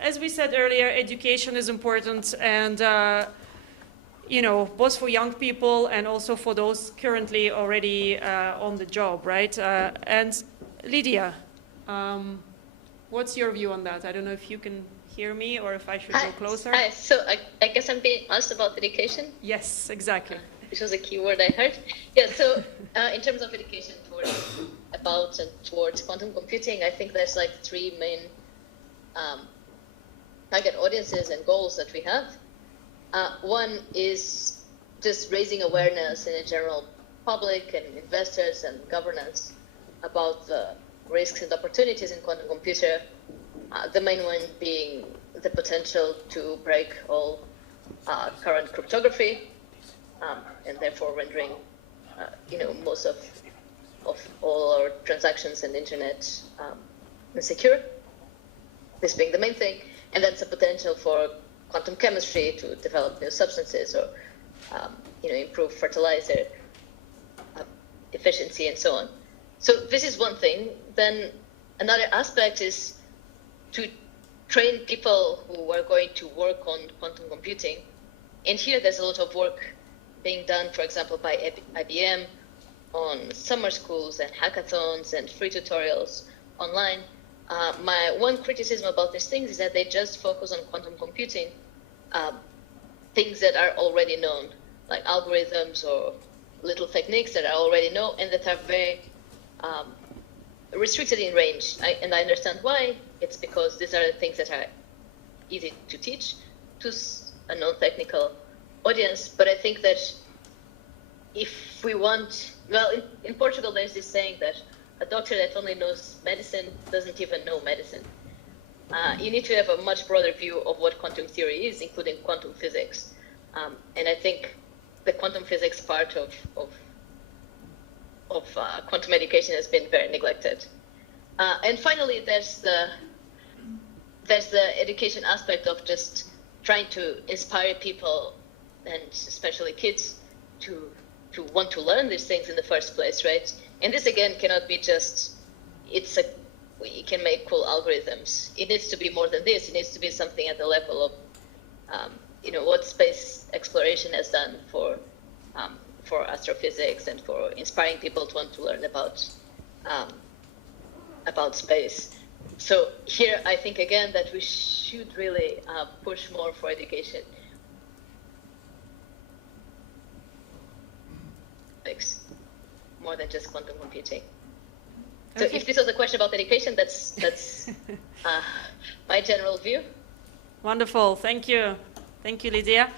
as we said earlier, education is important, and both for young people and also for those currently already on the job, right? And Lydia, what's your view on that? I don't know if you can hear me or if I should go closer. Hi. So I guess I'm being asked about education. Yes, exactly. Which was a key word I heard. Yeah, so in terms of education about and towards quantum computing, I think there's like three main target audiences and goals that we have. One is just raising awareness in the general public and investors and governance about the risks and opportunities in quantum computer. The main one being the potential to break all current cryptography, and therefore rendering, most of all our transactions and internet secure. This being the main thing, and that's a potential for quantum chemistry to develop new substances or, improve fertilizer efficiency and so on. So this is one thing. Then another aspect is to train people who are going to work on quantum computing. And here there's a lot of work being done, for example, by IBM on summer schools and hackathons and free tutorials online. My one criticism about these things is that they just focus on quantum computing, things that are already known, like algorithms or little techniques that are already known and that are very restricted in range. And I understand why. It's because these are the things that are easy to teach to a non-technical audience. But I think that if we want, in Portugal there's this saying that a doctor that only knows medicine doesn't even know medicine. You need to have a much broader view of what quantum theory is, including quantum physics. And I think the quantum physics part of quantum education has been very neglected. And finally, there's the education aspect of just trying to inspire people, and especially kids, to want to learn these things in the first place, right? And this again cannot be just we can make cool algorithms. It needs to be more than this. It needs to be something at the level of what space exploration has done for astrophysics and for inspiring people to want to learn about space. So here, I think again that we should really push more for education. More than just quantum computing. So if this was a question about education, that's my general view. Wonderful, thank you, Lydia.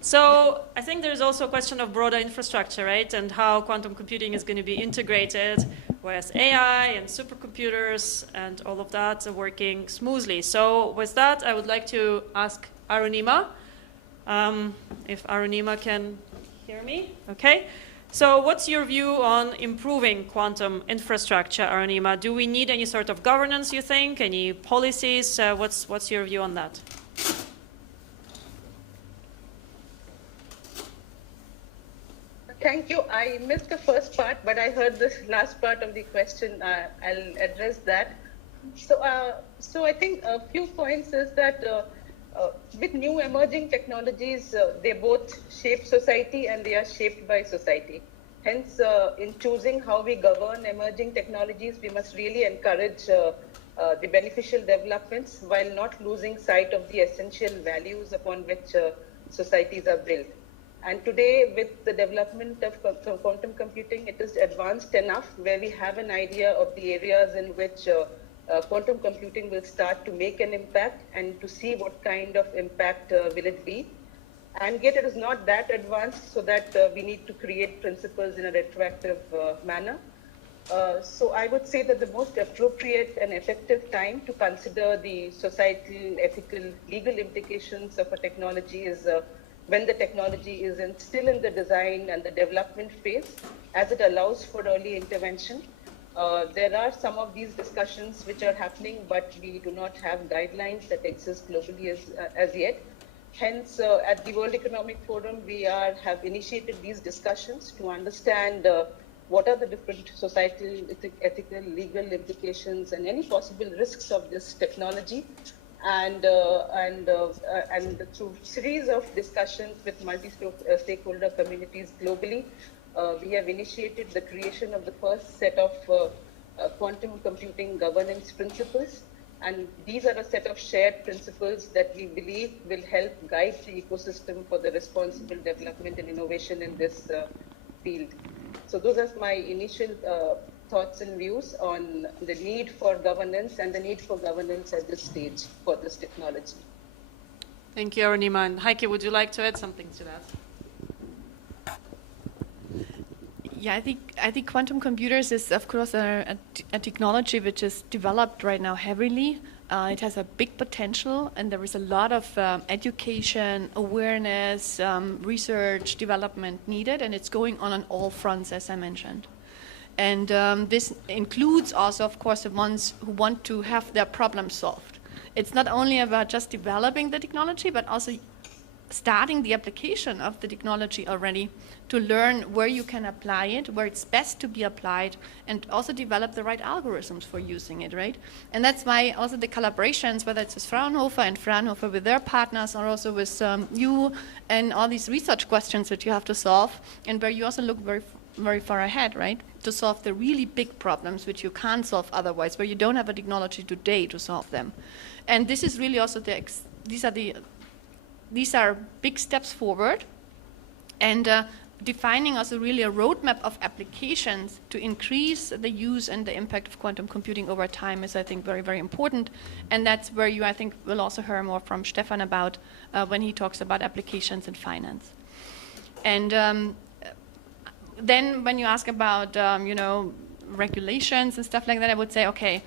So I think there's also a question of broader infrastructure, right, and how quantum computing is going to be integrated, whereas AI and supercomputers and all of that are working smoothly. So with that, I would like to ask Arunima, if Arunima can hear me, okay. So what's your view on improving quantum infrastructure, Arunima? Do we need any sort of governance, you think? Any policies? What's your view on that? Thank you. I missed the first part, but I heard the last part of the question. I'll address that. So I think a few points is that with new emerging technologies, they both shape society and they are shaped by society. Hence, in choosing how we govern emerging technologies, we must really encourage the beneficial developments while not losing sight of the essential values upon which societies are built. And today, with the development of quantum computing, it is advanced enough where we have an idea of the areas in which quantum computing will start to make an impact and to see what kind of impact will it be. And yet it is not that advanced so that we need to create principles in a retroactive manner. So I would say that the most appropriate and effective time to consider the societal, ethical, legal implications of a technology is when the technology is still in the design and the development phase, as it allows for early intervention. There are some of these discussions which are happening, but we do not have guidelines that exist globally as yet. Hence, at the World Economic Forum, we have initiated these discussions to understand what are the different societal, ethical, legal implications and any possible risks of this technology. And through series of discussions with multi-stakeholder communities globally, we have initiated the creation of the first set of quantum computing governance principles. And these are a set of shared principles that we believe will help guide the ecosystem for the responsible development and innovation in this field. So those are my initial thoughts and views on the need for governance and the need for governance at this stage for this technology. Thank you, Arunima. And Heike, would you like to add something to that? Yeah, I think quantum computers is, of course, a technology which is developed right now heavily. It has a big potential, and there is a lot of education, awareness, research, development needed, and it's going on all fronts, as I mentioned. And this includes also, of course, the ones who want to have their problems solved. It's not only about just developing the technology, but also starting the application of the technology already to learn where you can apply it, where it's best to be applied, and also develop the right algorithms for using it, right? And that's why also the collaborations, whether it's with Fraunhofer and Fraunhofer with their partners, or also with you and all these research questions that you have to solve, and where you also look very, very far ahead, right? To solve the really big problems which you can't solve otherwise, where you don't have a technology today to solve them. And this is really also these are big steps forward, and defining also really a roadmap of applications to increase the use and the impact of quantum computing over time is, I think, very, very important. And that's where you, I think, will also hear more from Stefan about when he talks about applications in finance. And then when you ask about, regulations and stuff like that, I would say, okay,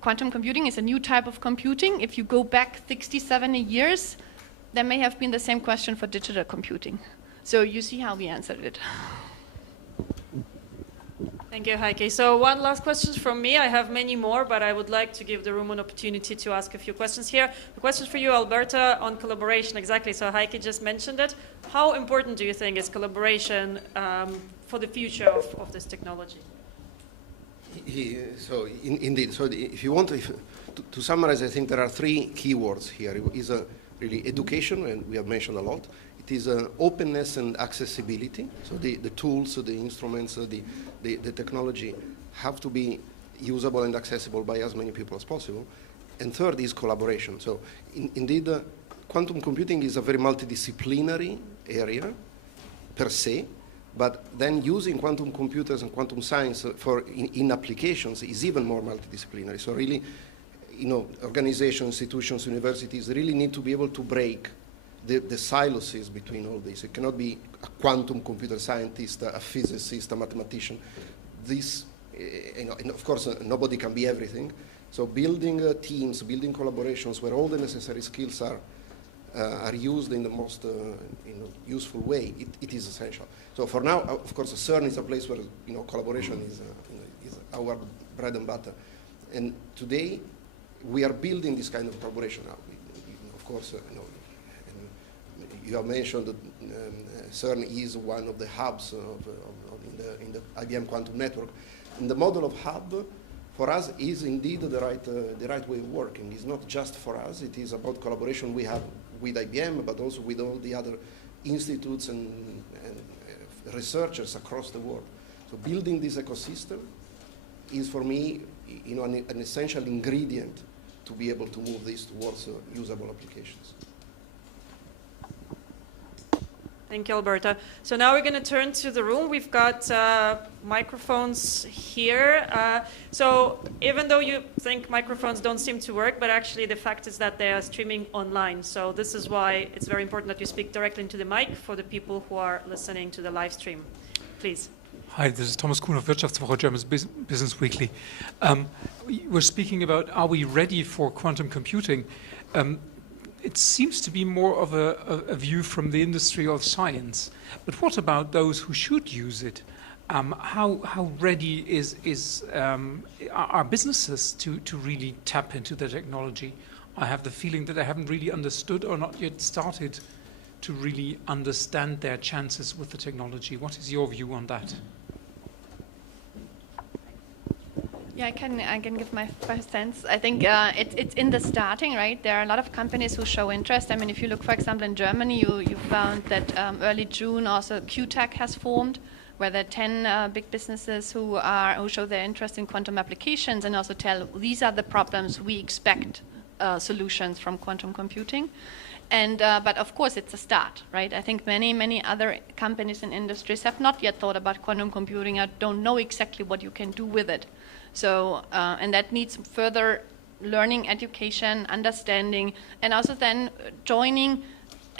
quantum computing is a new type of computing. If you go back 60, 70 years, there may have been the same question for digital computing. So you see how we answered it. Thank you, Heike. So one last question from me. I have many more, but I would like to give the room an opportunity to ask a few questions here. The question for you, Alberta, on collaboration, exactly. So Heike just mentioned it. How important do you think is collaboration for the future of this technology? Indeed, if you want to summarize, I think there are three keywords here. It is really education, and we have mentioned a lot. It is openness and accessibility. So the tools, the instruments, the technology have to be usable and accessible by as many people as possible. And third is collaboration. So indeed, quantum computing is a very multidisciplinary area per se, but then using quantum computers and quantum science in applications is even more multidisciplinary. So really, organizations, institutions, universities really need to be able to break the silos between all this. It cannot be a quantum computer scientist, a physicist, a mathematician. And of course, nobody can be everything. So building teams, building collaborations where all the necessary skills are used in the most useful way, it is essential. So for now, of course, CERN is a place where collaboration is our bread and butter. And today, we are building this kind of collaboration now. Of course, you have mentioned that CERN is one of the hubs in the IBM Quantum network. And the model of hub, for us, is indeed the right way of working. It's not just for us. It is about collaboration we have with IBM, but also with all the other institutes and researchers across the world. So building this ecosystem is, for me, an essential ingredient to be able to move this towards usable applications. Thank you, Alberta. So now we're going to turn to the room. We've got microphones here. So even though you think microphones don't seem to work, but actually the fact is that they are streaming online. So this is why it's very important that you speak directly into the mic for the people who are listening to the live stream. Please. Hi, this is Thomas Kuhn of Wirtschaftswoche, German Business Weekly. We're speaking about, are we ready for quantum computing? It seems to be more of a view from the industry of science. But what about those who should use it? How ready are businesses to really tap into the technology? I have the feeling that they haven't really understood or not yet started to really understand their chances with the technology. What is your view on that? Yeah, I can give my first sense. I think it's in the starting, right? There are a lot of companies who show interest. I mean, if you look, for example, in Germany, you found that early June also QTech has formed, where there are 10 big businesses who show their interest in quantum applications and also tell these are the problems we expect solutions from quantum computing. And but of course, it's a start, right? I think many other companies and industries have not yet thought about quantum computing. I don't know exactly what you can do with it. So, and that needs further learning, education, understanding, and also then joining.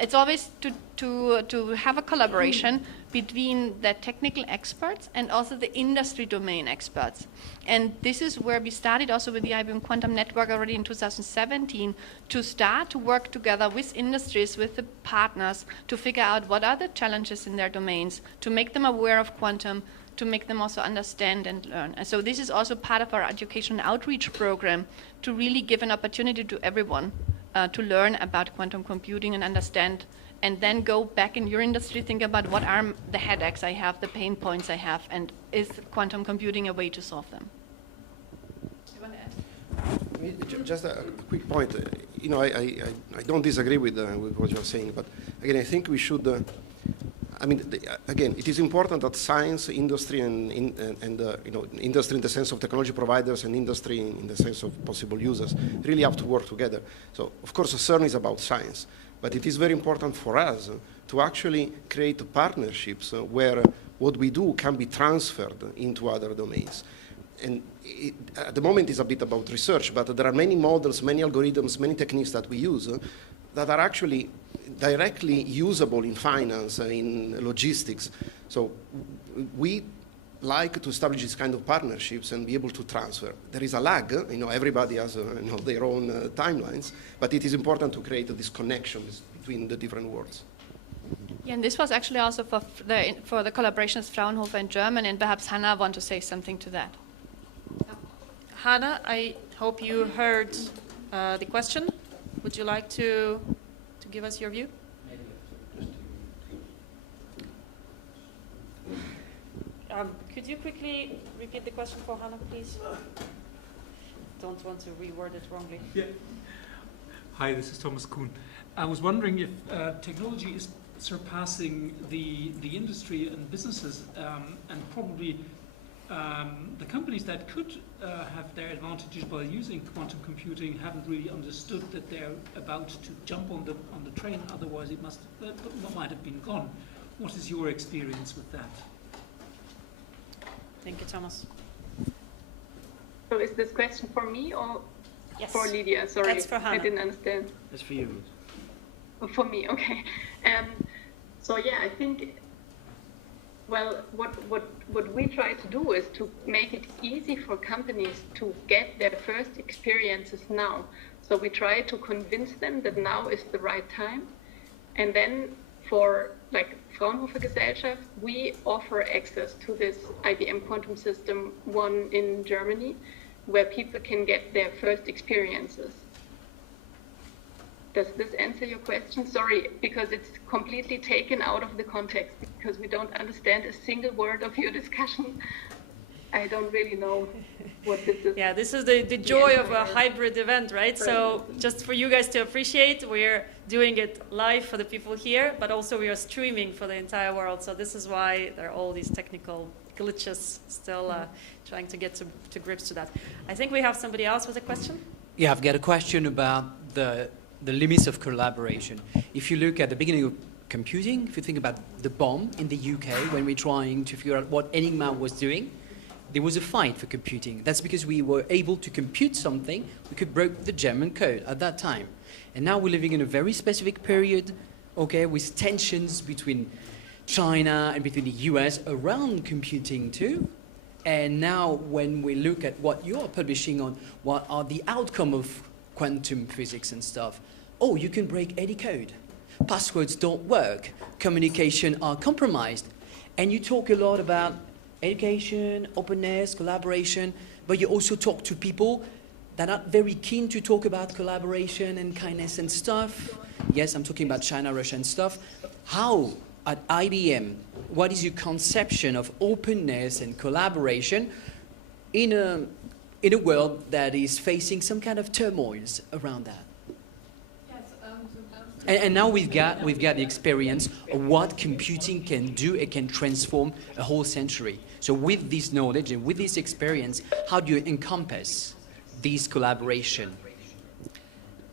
It's always to have a collaboration between the technical experts and also the industry domain experts. And this is where we started also with the IBM Quantum network already in 2017 to start to work together with industries, with the partners, to figure out what are the challenges in their domains, to make them aware of quantum, to make them also understand and learn. And so this is also part of our education outreach program to really give an opportunity to everyone to learn about quantum computing and understand, and then go back in your industry, think about what are the headaches I have, the pain points I have, and is quantum computing a way to solve them? Do you want to add? Just a quick point. I don't disagree with what you're saying, but again, I think we should. Again, it is important that science, industry, and industry in the sense of technology providers and industry in the sense of possible users really have to work together. So, of course, CERN is about science, but it is very important for us to actually create partnerships where what we do can be transferred into other domains. And at the moment, it's a bit about research, but there are many models, many algorithms, many techniques that we use that are actually directly usable in finance, in logistics. So we like to establish this kind of partnerships and be able to transfer. There is a lag, everybody has their own timelines, but it is important to create these connections between the different worlds. Yeah, and this was actually also for the collaborations Fraunhofer in German, and perhaps Hannah want to say something to that. Hannah, I hope you heard the question. Would you like to give us your view? Could you quickly repeat the question for Hannah, please? Don't want to reword it wrongly. Yeah. Hi, this is Thomas Kuhn. I was wondering if technology is surpassing the industry and businesses, and probably the companies that could have their advantages by using quantum computing haven't really understood that they're about to jump on the train. Otherwise, that might have been gone. What is your experience with that? Thank you, Thomas. So is this question for me or Yes. for Lydia? Sorry, That's for I Hannah. didn't understand. That's for you. For me, okay. So yeah, I think, well, what we try to do is to make it easy for companies to get their first experiences now. So we try to convince them that now is the right time. And then for like Fraunhofer Gesellschaft, we offer access to this IBM Quantum system, one in Germany, where people can get their first experiences. Does this answer your question? Sorry, because it's completely taken out of the context, because we don't understand a single word of your discussion. I don't really know what this is. Yeah, this is the joy of a hybrid event, right? So just for you guys to appreciate, we're doing it live for the people here, but also we are streaming for the entire world. So this is why there are all these technical glitches still trying to get to grips to that. I think we have somebody else with a question. Yeah, I've got a question about the limits of collaboration. If you look at the beginning of computing, if you think about the bomb in the UK, when we're trying to figure out what Enigma was doing, there was a fight for computing. That's because we were able to compute something, we could break the German code at that time. And now we're living in a very specific period, okay, with tensions between China and between the US around computing too. And now when we look at what you're publishing on, what are the outcome of quantum physics and stuff, oh, you can break any code. Passwords don't work, communication are compromised. And you talk a lot about education, openness, collaboration, but you also talk to people that are very keen to talk about collaboration and kindness and stuff. Yes, I'm talking about China, Russia and stuff. How, at IBM, what is your conception of openness and collaboration in a world that is facing some kind of turmoils around that? And now we've got the experience of what computing can do. It can transform a whole century. So with this knowledge and with this experience, how do you encompass this collaboration?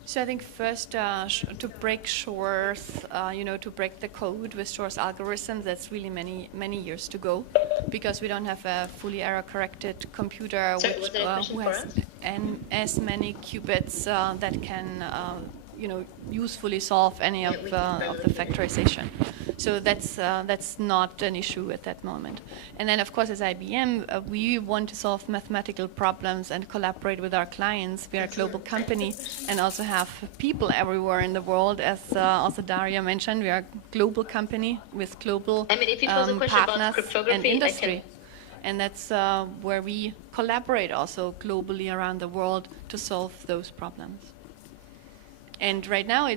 So I think first to break Shor's, to break the code with Shor's algorithm, that's really many years to go, because we don't have a fully error-corrected computer who has as many qubits that can usefully solve any of the factorization. So that's not an issue at that moment. And then, of course, as IBM, we want to solve mathematical problems and collaborate with our clients. We are a global company and also have people everywhere in the world. As also Daria mentioned, we are a global company with global partners and industry. And that's where we collaborate also globally around the world to solve those problems. And right now, I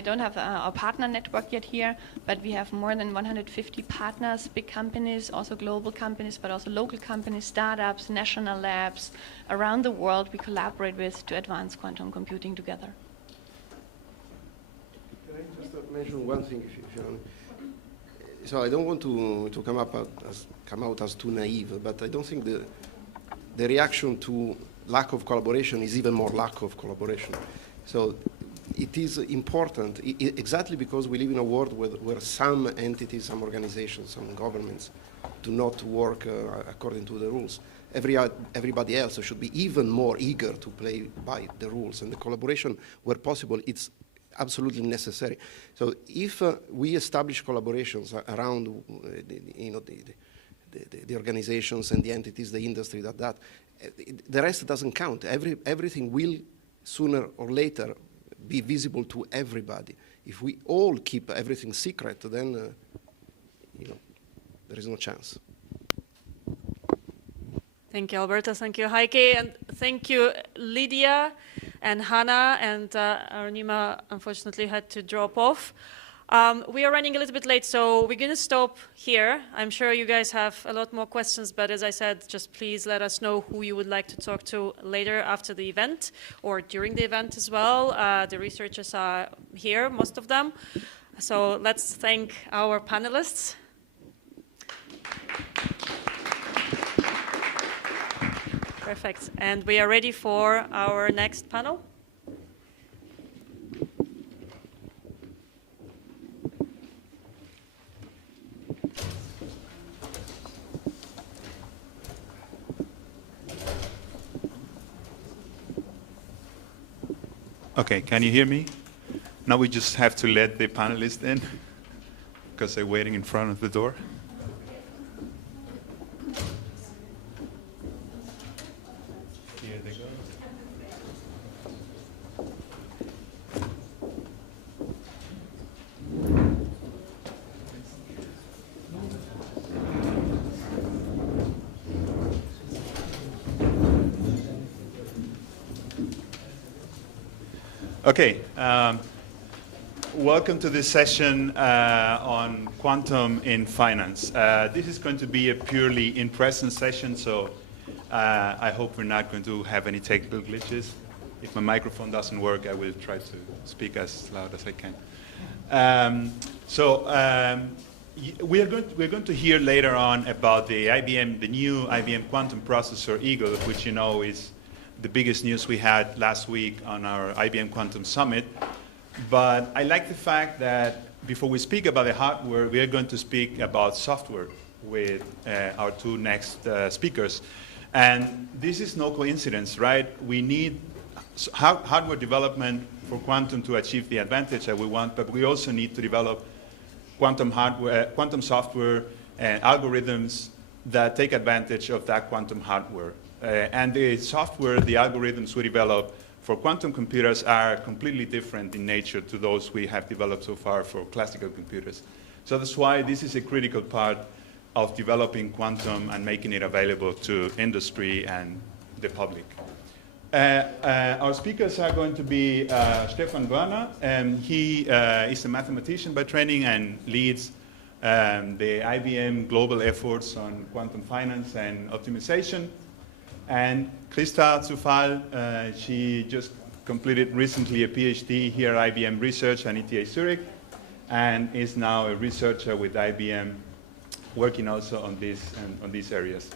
don't have a partner network yet here, but we have more than 150 partners, big companies, also global companies, but also local companies, startups, national labs around the world we collaborate with to advance quantum computing together. Can I just mention one thing, if you want? So I don't want to come out as too naive, but I don't think the reaction to lack of collaboration is even more lack of collaboration. So it is important, exactly because we live in a world where some entities, some organizations, some governments do not work according to the rules. Everybody else should be even more eager to play by the rules, and the collaboration, where possible, it's absolutely necessary. So if we establish collaborations around the organizations and the entities, the industry, the rest doesn't count. Everything will sooner or later be visible to everybody. If we all keep everything secret, then there is no chance. Thank you, Alberto. Thank you, Heike. And thank you, Lydia and Hannah. And Arunima, unfortunately, had to drop off. We are running a little bit late, so we're going to stop here. I'm sure you guys have a lot more questions, but as I said, just please let us know who you would like to talk to later after the event or during the event as well. The researchers are here, most of them. So let's thank our panelists. Perfect. And we are ready for our next panel. Okay, can you hear me? Now we just have to let the panelists in because they're waiting in front of the door. Here they go. Okay, welcome to this session on quantum in finance. This is going to be a purely in-person session, so I hope we're not going to have any technical glitches. If my microphone doesn't work, I will try to speak as loud as I can. We're going to hear later on about the new IBM Quantum processor Eagle, which you know is the biggest news we had last week on our IBM Quantum Summit. But I like the fact that before we speak about the hardware, we are going to speak about software with our two next speakers. And this is no coincidence, right? We need hardware development for quantum to achieve the advantage that we want, but we also need to develop quantum hardware, quantum software and algorithms that take advantage of that quantum hardware. And the software, the algorithms we develop for quantum computers are completely different in nature to those we have developed so far for classical computers. So that's why this is a critical part of developing quantum and making it available to industry and the public. Our speakers are going to be Stefan Werner, and he is a mathematician by training and leads the IBM global efforts on quantum finance and optimization. And Christa Zufall, she just completed recently a PhD here at IBM Research and ETH Zurich, and is now a researcher with IBM, working also on these areas.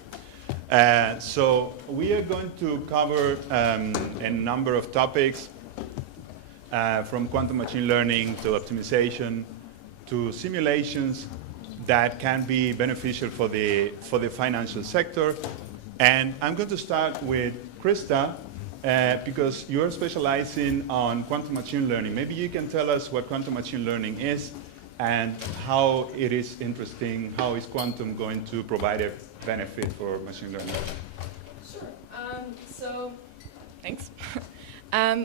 So we are going to cover a number of topics, from quantum machine learning to optimization to simulations that can be beneficial for the financial sector. And I'm going to start with Christa, because you're specializing on quantum machine learning. Maybe you can tell us what quantum machine learning is and how it is interesting. How is quantum going to provide a benefit for machine learning? Sure. Thanks.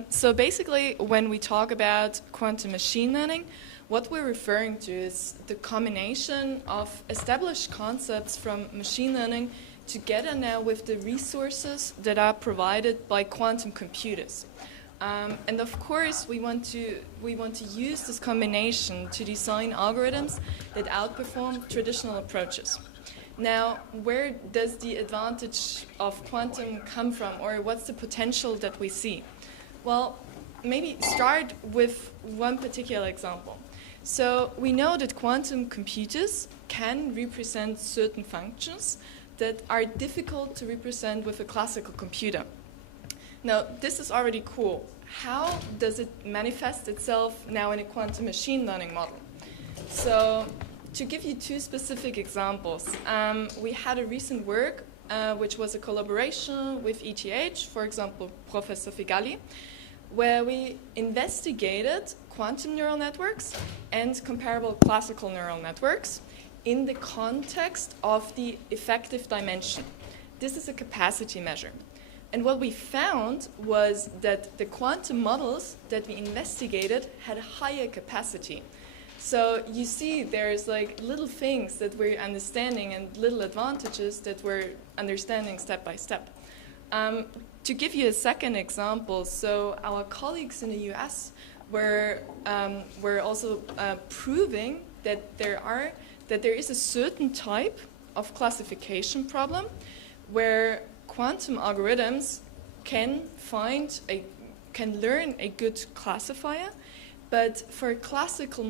So basically, when we talk about quantum machine learning, what we're referring to is the combination of established concepts from machine learning together now with the resources that are provided by quantum computers. And of course, we want to use this combination to design algorithms that outperform traditional approaches. Now, where does the advantage of quantum come from, or what's the potential that we see? Well, maybe start with one particular example. So we know that quantum computers can represent certain functions that are difficult to represent with a classical computer. Now, this is already cool. How does it manifest itself now in a quantum machine learning model? So, to give you two specific examples, we had a recent work which was a collaboration with ETH, for example, Professor Figali, where we investigated quantum neural networks and comparable classical neural networks in the context of the effective dimension. This is a capacity measure. And what we found was that the quantum models that we investigated had a higher capacity. So you see there's like little things that we're understanding and little advantages that we're understanding step by step. To give you a second example, so our colleagues in the US were also proving that there is a certain type of classification problem where quantum algorithms can learn a good classifier, but for classical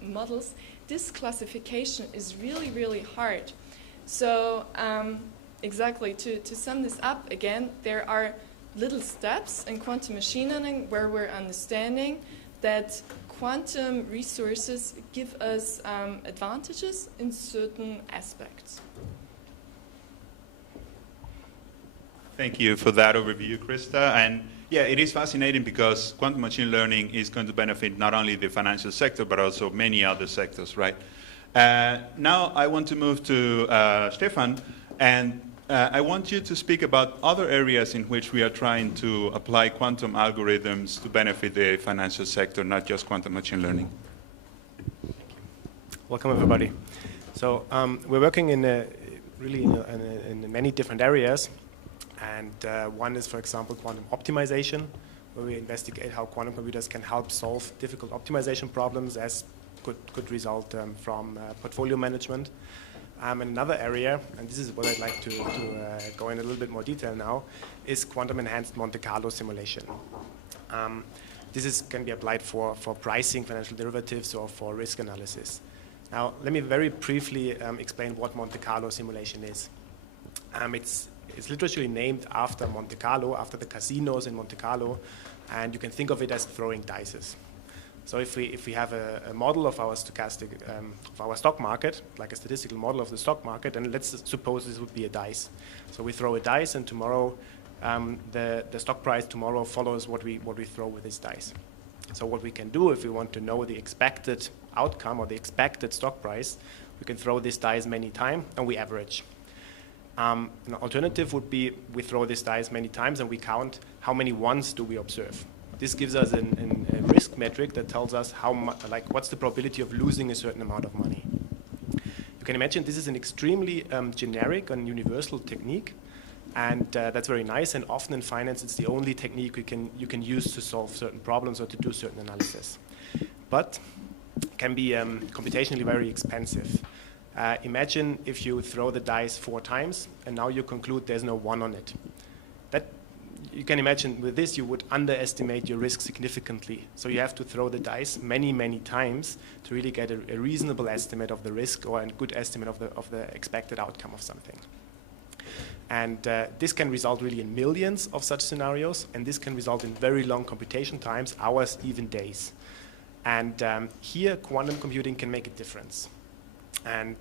models, this classification is really, really hard. So exactly, to sum this up again, there are little steps in quantum machine learning where we're understanding that quantum resources give us advantages in certain aspects. Thank you for that overview, Krista. And yeah, it is fascinating because quantum machine learning is going to benefit not only the financial sector, but also many other sectors, right? Now I want to move to Stefan, and I want you to speak about other areas in which we are trying to apply quantum algorithms to benefit the financial sector, not just quantum machine learning. Welcome, everybody. So we're working in many different areas. And one is, for example, quantum optimization, where we investigate how quantum computers can help solve difficult optimization problems as could result from portfolio management. And another area, and this is what I'd like to go in a little bit more detail now, is quantum-enhanced Monte Carlo simulation. This can be applied for pricing financial derivatives or for risk analysis. Now, let me very briefly explain what Monte Carlo simulation is. It's literally named after Monte Carlo, after the casinos in Monte Carlo, and you can think of it as throwing dice. So if we have a model of our stochastic, of our stock market, like a statistical model of the stock market, and let's suppose this would be a dice. So we throw a dice, and tomorrow the stock price tomorrow follows what we throw with this dice. So what we can do if we want to know the expected outcome or the expected stock price, we can throw this dice many times and we average. An alternative would be we throw this dice many times and we count how many ones do we observe. This gives us a risk metric that tells us what's the probability of losing a certain amount of money. You can imagine this is an extremely generic and universal technique, and that's very nice. And often in finance, it's the only technique you can use to solve certain problems or to do certain analysis. But it can be computationally very expensive. Imagine if you throw the dice 4 times and now you conclude there's no 1 on it. You can imagine with this you would underestimate your risk significantly. So you have to throw the dice many, many times to really get a reasonable estimate of the risk or a good estimate of the expected outcome of something. And this can result really in millions of such scenarios, and this can result in very long computation times, hours, even days. And here quantum computing can make a difference. And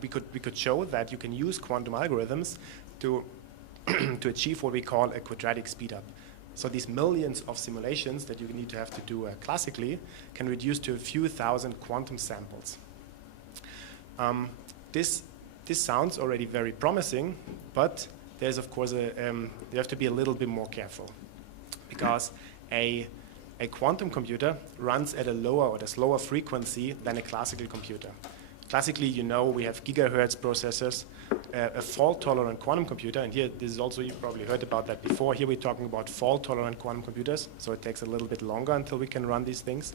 we could show that you can use quantum algorithms to achieve what we call a quadratic speedup. So these millions of simulations that you need to have to do classically can reduce to a few thousand quantum samples. This sounds already very promising, but there's of course you have to be a little bit more careful, because a quantum computer runs at a lower or a slower frequency than a classical computer. Classically, we have gigahertz processors. A fault-tolerant quantum computer, and here, this is also, you probably heard about that before. Here we're talking about fault-tolerant quantum computers, so it takes a little bit longer until we can run these things.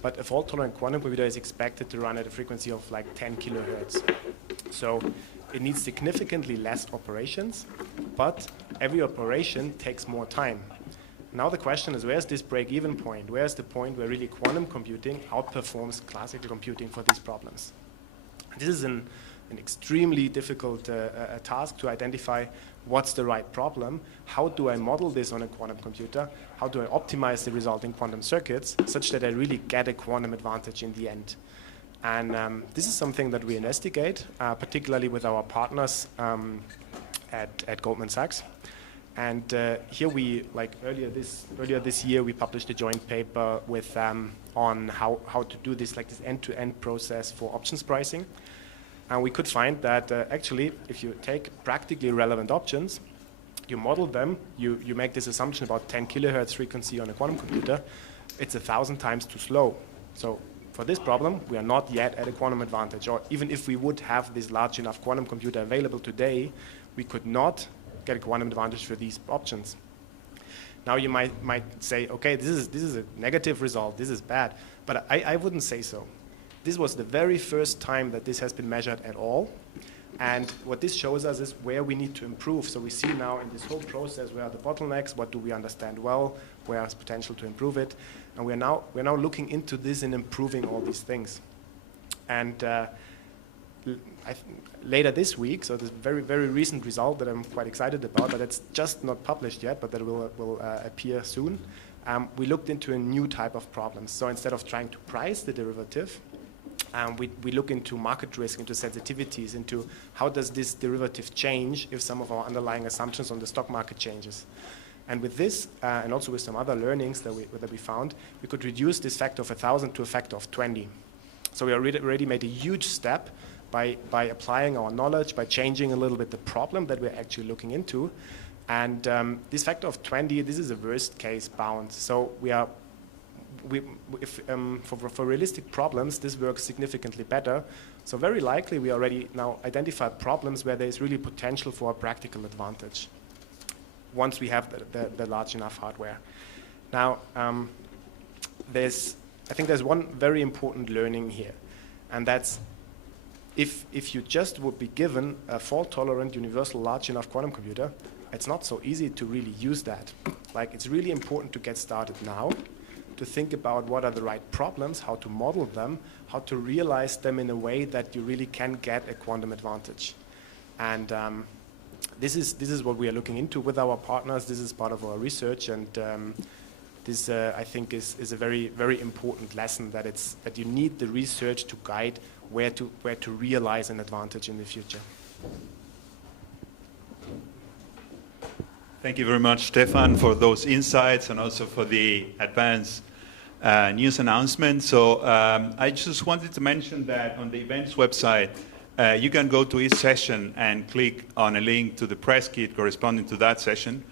But a fault-tolerant quantum computer is expected to run at a frequency of like 10 kilohertz. So it needs significantly less operations, but every operation takes more time. Now the question is, where's this break-even point? Where's the point where really quantum computing outperforms classical computing for these problems? This is an extremely difficult task to identify what's the right problem. How do I model this on a quantum computer? How do I optimize the resulting quantum circuits such that I really get a quantum advantage in the end? And this is something that we investigate, particularly with our partners at Goldman Sachs. And here we, earlier this year, we published a joint paper with on how to do this, this end-to-end process for options pricing. And we could find that actually, if you take practically relevant options, you model them, you make this assumption about 10 kilohertz frequency on a quantum computer, it's 1,000 times too slow. So for this problem, we are not yet at a quantum advantage. Or even if we would have this large enough quantum computer available today, we could not get a quantum advantage for these options. Now you might say, okay, this is a negative result, this is bad. But I wouldn't say so. This was the very first time that this has been measured at all. And what this shows us is where we need to improve. So we see now in this whole process where are the bottlenecks, what do we understand well, where is potential to improve it. And we're now looking into this and improving all these things. And later this week, so this very, very recent result that I'm quite excited about, but it's just not published yet, but that will appear soon. We looked into a new type of problem. So instead of trying to price the derivative, we look into market risk, into sensitivities, into how does this derivative change if some of our underlying assumptions on the stock market changes. And with this, and also with some other learnings that we found, we could reduce this factor of 1,000 to a factor of 20. So we already made a huge step by applying our knowledge, by changing a little bit the problem that we're actually looking into. And this factor of 20, this is a worst case bound. So for realistic problems, this works significantly better. So very likely we already now identified problems where there is really potential for a practical advantage once we have the large enough hardware. Now, I think there's one very important learning here, and that's if you just would be given a fault-tolerant universal large enough quantum computer, it's not so easy to really use that. Like, it's really important to get started now, to think about what are the right problems, how to model them, how to realize them in a way that you really can get a quantum advantage. And this is what we are looking into with our partners. This is part of our research, and this I think is a very, very important lesson, that you need the research to guide where to realize an advantage in the future. Thank you very much, Stefan, for those insights and also for the advanced news announcement. So I just wanted to mention that on the events website, you can go to each session and click on a link to the press kit corresponding to that session.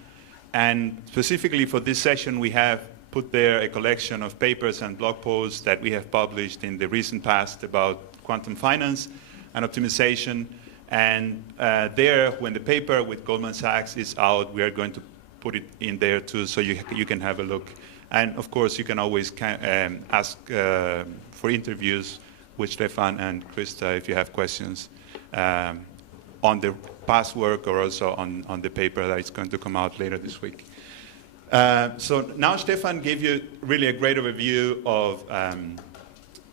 And specifically for this session, we have put there a collection of papers and blog posts that we have published in the recent past about quantum finance and optimization. And there, when the paper with Goldman Sachs is out, we are going to put it in there too, so you can have a look. And of course, you can always ask for interviews with Stefan and Krista if you have questions on the past work or also on the paper that is going to come out later this week. So now Stefan gave you really a great overview of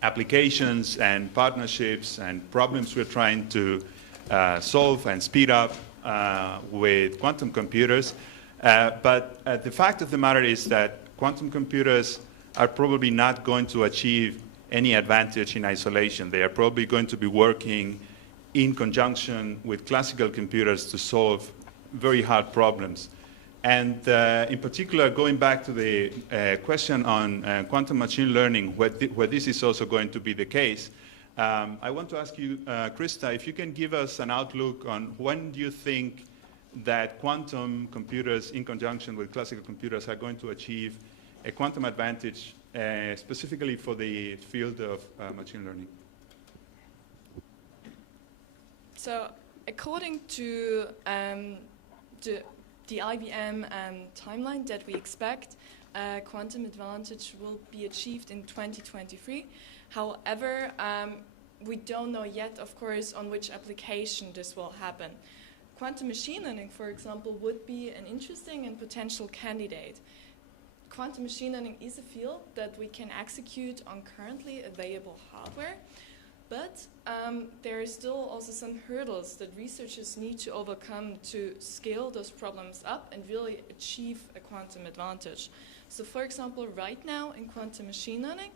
applications and partnerships and problems we're trying to solve and speed up with quantum computers. But the fact of the matter is that quantum computers are probably not going to achieve any advantage in isolation. They are probably going to be working in conjunction with classical computers to solve very hard problems. And in particular, going back to the question on quantum machine learning, where this is also going to be the case, I want to ask you, Krista, if you can give us an outlook on when do you think that quantum computers in conjunction with classical computers are going to achieve a quantum advantage, specifically for the field of machine learning? So according to the IBM timeline that we expect, quantum advantage will be achieved in 2023. However, we don't know yet, of course, on which application this will happen. Quantum machine learning, for example, would be an interesting and potential candidate. Quantum machine learning is a field that we can execute on currently available hardware, but there are still also some hurdles that researchers need to overcome to scale those problems up and really achieve a quantum advantage. So for example, right now in quantum machine learning,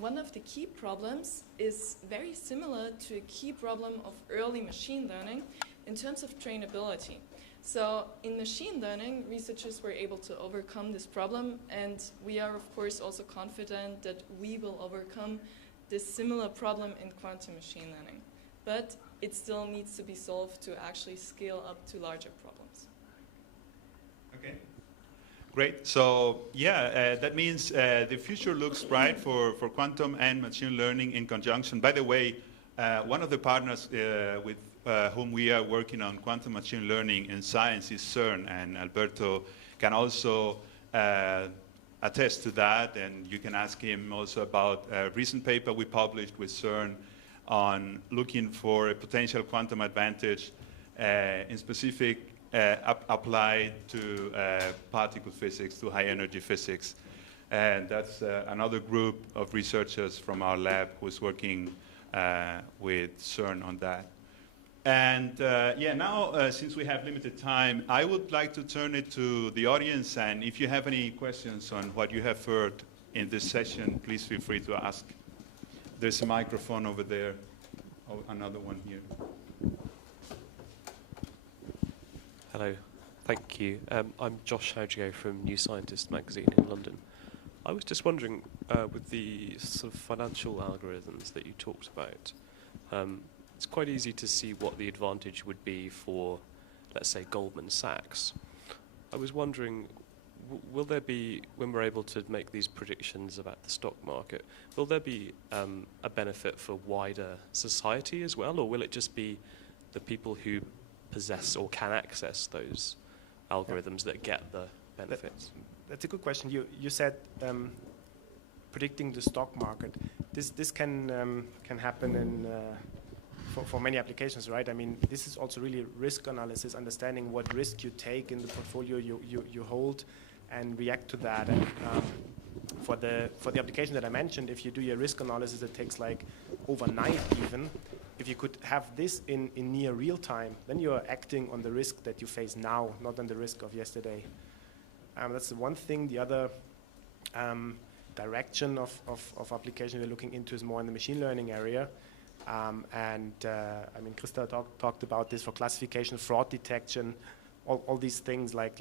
one of the key problems is very similar to a key problem of early machine learning in terms of trainability. So in machine learning, researchers were able to overcome this problem, and we are of course also confident that we will overcome this similar problem in quantum machine learning. But it still needs to be solved to actually scale up to larger problems. Okay. Great. So yeah, that means the future looks bright for quantum and machine learning in conjunction. By the way, one of the partners with whom we are working on quantum machine learning in science is CERN, and Alberto can also attest to that, and you can ask him also about a recent paper we published with CERN on looking for a potential quantum advantage in specific applied to particle physics, to high energy physics. And that's another group of researchers from our lab who's working with CERN on that. And yeah, now since we have limited time, I would like to turn it to the audience, and if you have any questions on what you have heard in this session, please feel free to ask. There's a microphone over there, oh, another one here. Hello, thank you. I'm Josh Haugigo from New Scientist magazine in London. I was just wondering, with the sort of financial algorithms that you talked about, it's quite easy to see what the advantage would be for, let's say, Goldman Sachs. I was wondering, will there be, when we're able to make these predictions about the stock market, will there be a benefit for wider society as well, or will it just be the people who possess or can access those algorithms that get the benefits? That's a good question. You said predicting the stock market. This can happen in for many applications, right? I mean, this is also really risk analysis, understanding what risk you take in the portfolio you hold, and react to that. And for the application that I mentioned, if you do your risk analysis, it takes like overnight even. If you could have this in near real time, then you are acting on the risk that you face now, not on the risk of yesterday. That's the one thing. The other direction of application we're looking into is more in the machine learning area. I mean, Krista talked about this for classification, fraud detection, all these things like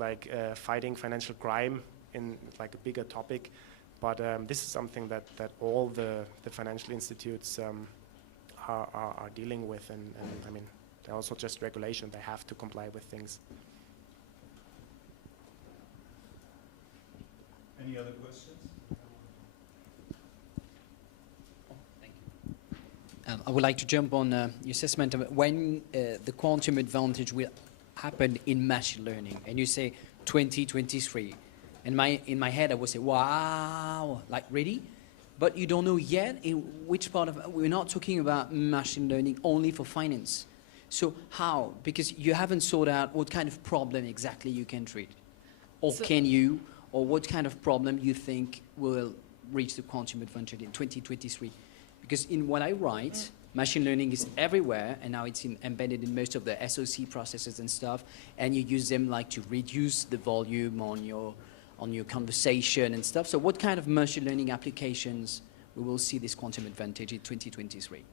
fighting financial crime in like a bigger topic. But this is something that all the financial institutes are dealing with, and I mean, they're also just regulation. They have to comply with things. Any other questions? I would like to jump on your assessment of when the quantum advantage will happen in machine learning. And you say 2023. And in my head, I would say, wow, like really? But you don't know yet in which part of, we're not talking about machine learning only for finance. So how? Because you haven't sorted out what kind of problem exactly you can treat. Or can you, or what kind of problem you think will reach the quantum advantage in 2023? Because in what I write, machine learning is everywhere, and now it's embedded in most of the SOC processes and stuff, and you use them like to reduce the volume on your conversation and stuff. So what kind of machine learning applications we will see this quantum advantage in 2023?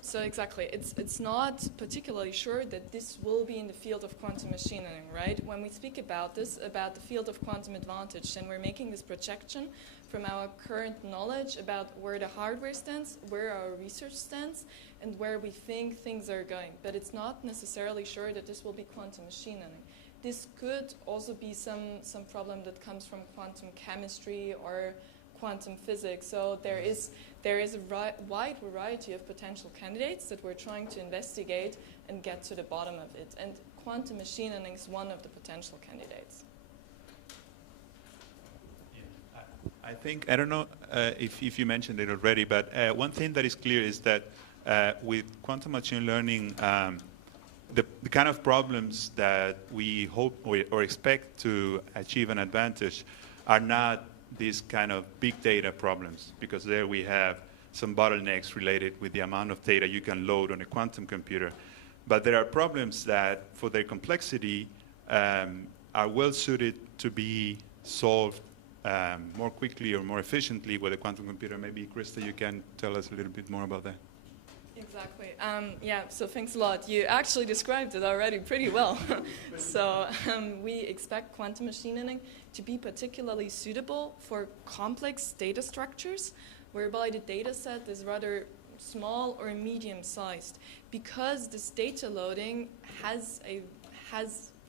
So exactly, it's not particularly sure that this will be in the field of quantum machine learning, right? When we speak about this, about the field of quantum advantage, then we're making this projection from our current knowledge about where the hardware stands, where our research stands, and where we think things are going. But it's not necessarily sure that this will be quantum machine learning. This could also be some problem that comes from quantum chemistry or quantum physics. So there is a wide variety of potential candidates that we're trying to investigate and get to the bottom of it. And quantum machine learning is one of the potential candidates. I think, I don't know if you mentioned it already, but one thing that is clear is that with quantum machine learning, the kind of problems that we hope or expect to achieve an advantage are not these kind of big data problems, because there we have some bottlenecks related with the amount of data you can load on a quantum computer. But there are problems that, for their complexity, are well suited to be solved more quickly or more efficiently with a quantum computer. Maybe, Krista, you can tell us a little bit more about that. Exactly. Yeah, so thanks a lot. You actually described it already pretty well. So we expect quantum machine learning to be particularly suitable for complex data structures, whereby the data set is rather small or medium-sized, because this data loading has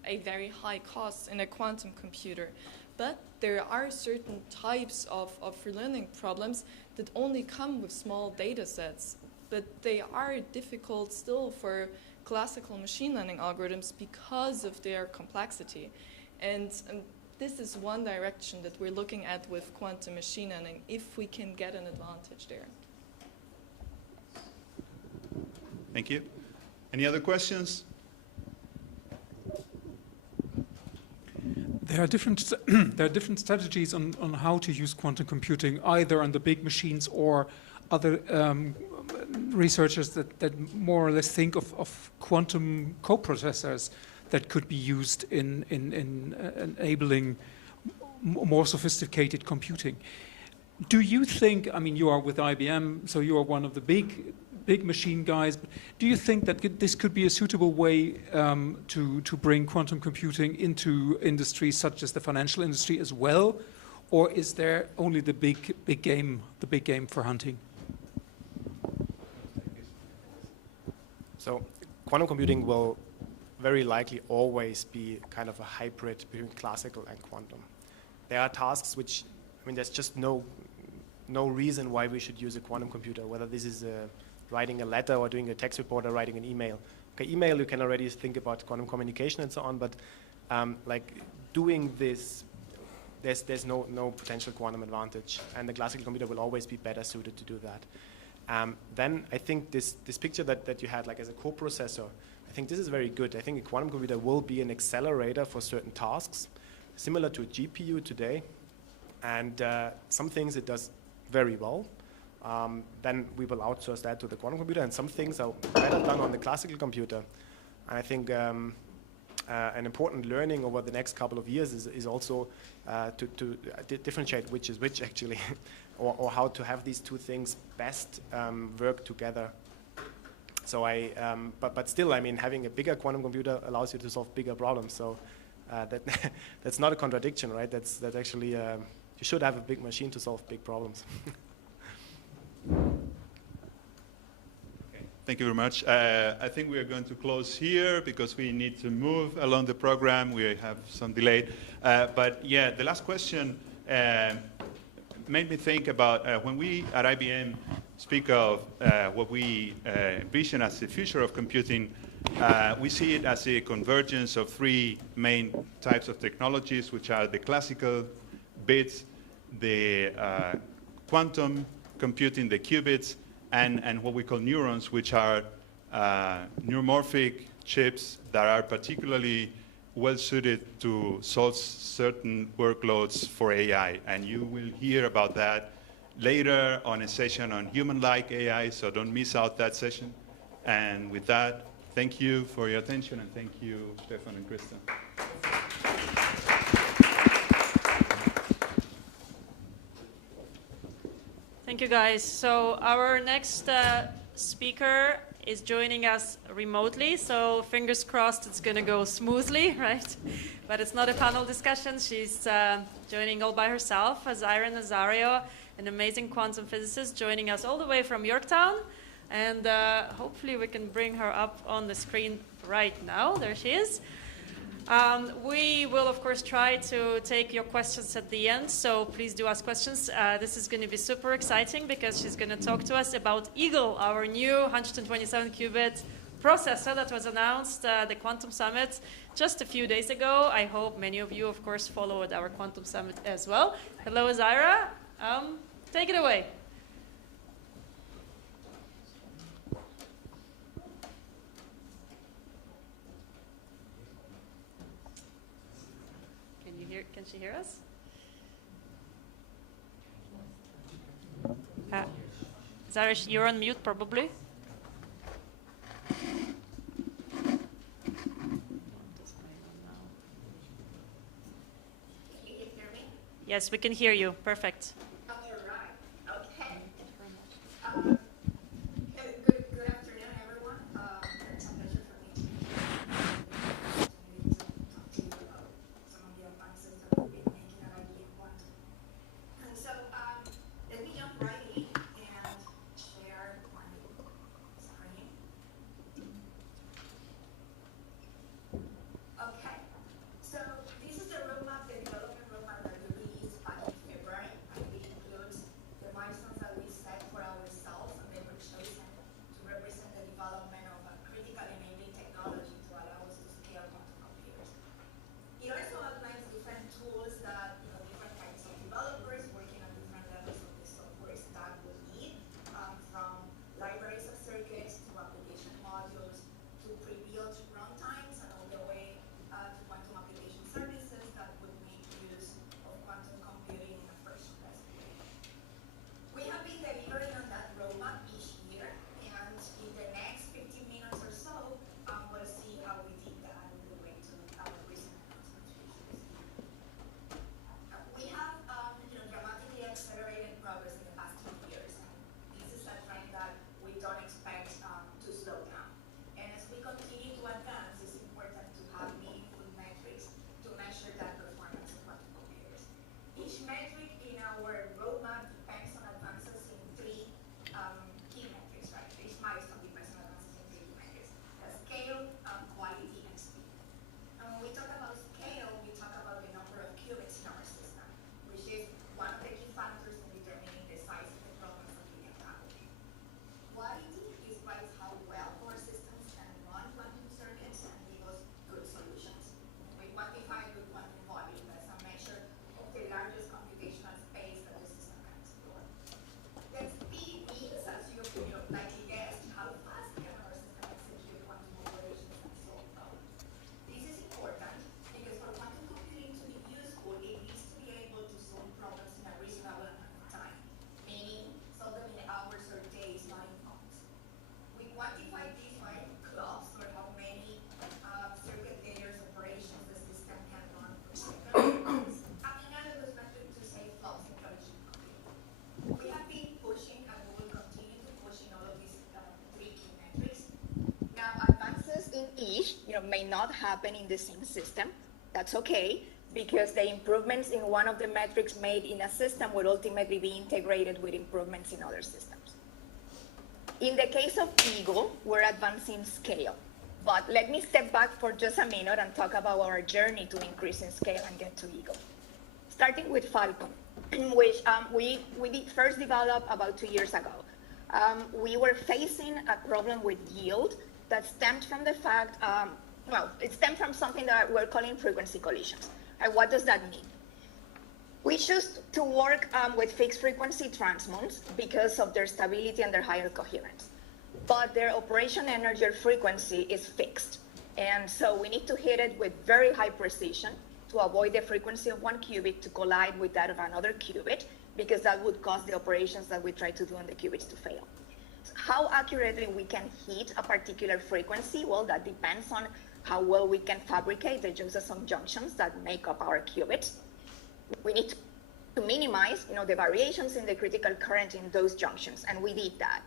a very high cost in a quantum computer. But there are certain types of learning problems that only come with small data sets, but they are difficult still for classical machine learning algorithms because of their complexity. And this is one direction that we're looking at with quantum machine learning, if we can get an advantage there. Thank you. Any other questions? There are different strategies on how to use quantum computing, either on the big machines or other researchers that more or less think of quantum coprocessors that could be used in enabling more sophisticated computing. Do you think, I mean, you are with IBM, so you are one of the big machine guys, but do you think that this could be a suitable way to bring quantum computing into industries such as the financial industry as well? Or is there only the big game for hunting? So quantum computing will very likely always be kind of a hybrid between classical and quantum. There are tasks which, I mean, there's just no reason why we should use a quantum computer, whether this is writing a letter or doing a text report or writing an email. Okay, email, you can already think about quantum communication and so on, but like doing this, there's no potential quantum advantage, and the classical computer will always be better suited to do that. Then I think this picture that you had, like as a coprocessor, I think this is very good. I think a quantum computer will be an accelerator for certain tasks, similar to a GPU today, and some things it does very well. Then we will outsource that to the quantum computer, and some things are better done on the classical computer. And I think an important learning over the next couple of years is also to differentiate which is which, actually, or how to have these two things best work together. So but still, I mean, having a bigger quantum computer allows you to solve bigger problems. So that's not a contradiction, right? That's actually you should have a big machine to solve big problems. Thank you very much. I think we are going to close here because we need to move along the program. We have some delay. But yeah, the last question made me think about when we at IBM speak of what we envision as the future of computing, we see it as a convergence of three main types of technologies, which are the classical bits, the quantum computing, the qubits, and what we call neurons, which are neuromorphic chips that are particularly well suited to solve certain workloads for AI. And you will hear about that later on a session on human-like AI, so don't miss out that session. And with that, thank you for your attention, and thank you, Stefan and Kristen. Thank you, guys. So our next speaker is joining us remotely, so fingers crossed it's going to go smoothly, right? But it's not a panel discussion. She's joining all by herself, Zaira Nazario, an amazing quantum physicist, joining us all the way from Yorktown. And hopefully we can bring her up on the screen right now. There she is. We will, of course, try to take your questions at the end, so please do ask questions. This is going to be super exciting because she's going to talk to us about Eagle, our new 127-qubit processor that was announced at the Quantum Summit just a few days ago. I hope many of you, of course, followed our Quantum Summit as well. Hello, Zaira. Take it away. Can she hear us? Zaira, you're on mute, probably. Yes, we can hear you. Perfect. All right. Okay. Good afternoon, everyone. It's a pleasure for me to talk to you about some of the advances that we've been making at IBM Quantum. And so let me jump right in and share my screen. Okay. may not happen in the same system. That's okay, because the improvements in one of the metrics made in a system will ultimately be integrated with improvements in other systems. In the case of Eagle, we're advancing scale. But let me step back for just a minute and talk about our journey to increase in scale and get to Eagle. Starting with Falcon, which we did first develop about 2 years ago. We were facing a problem with yield that stemmed from the fact, it stemmed from something that we're calling frequency collisions. And what does that mean? We choose to work with fixed frequency transmons because of their stability and their higher coherence. But their operation energy or frequency is fixed. And so we need to hit it with very high precision to avoid the frequency of one qubit to collide with that of another qubit, because that would cause the operations that we try to do on the qubits to fail. So how accurately we can hit a particular frequency, well, that depends on how well we can fabricate the Josephson junctions that make up our qubits. We need to minimize, the variations in the critical current in those junctions, and we did that.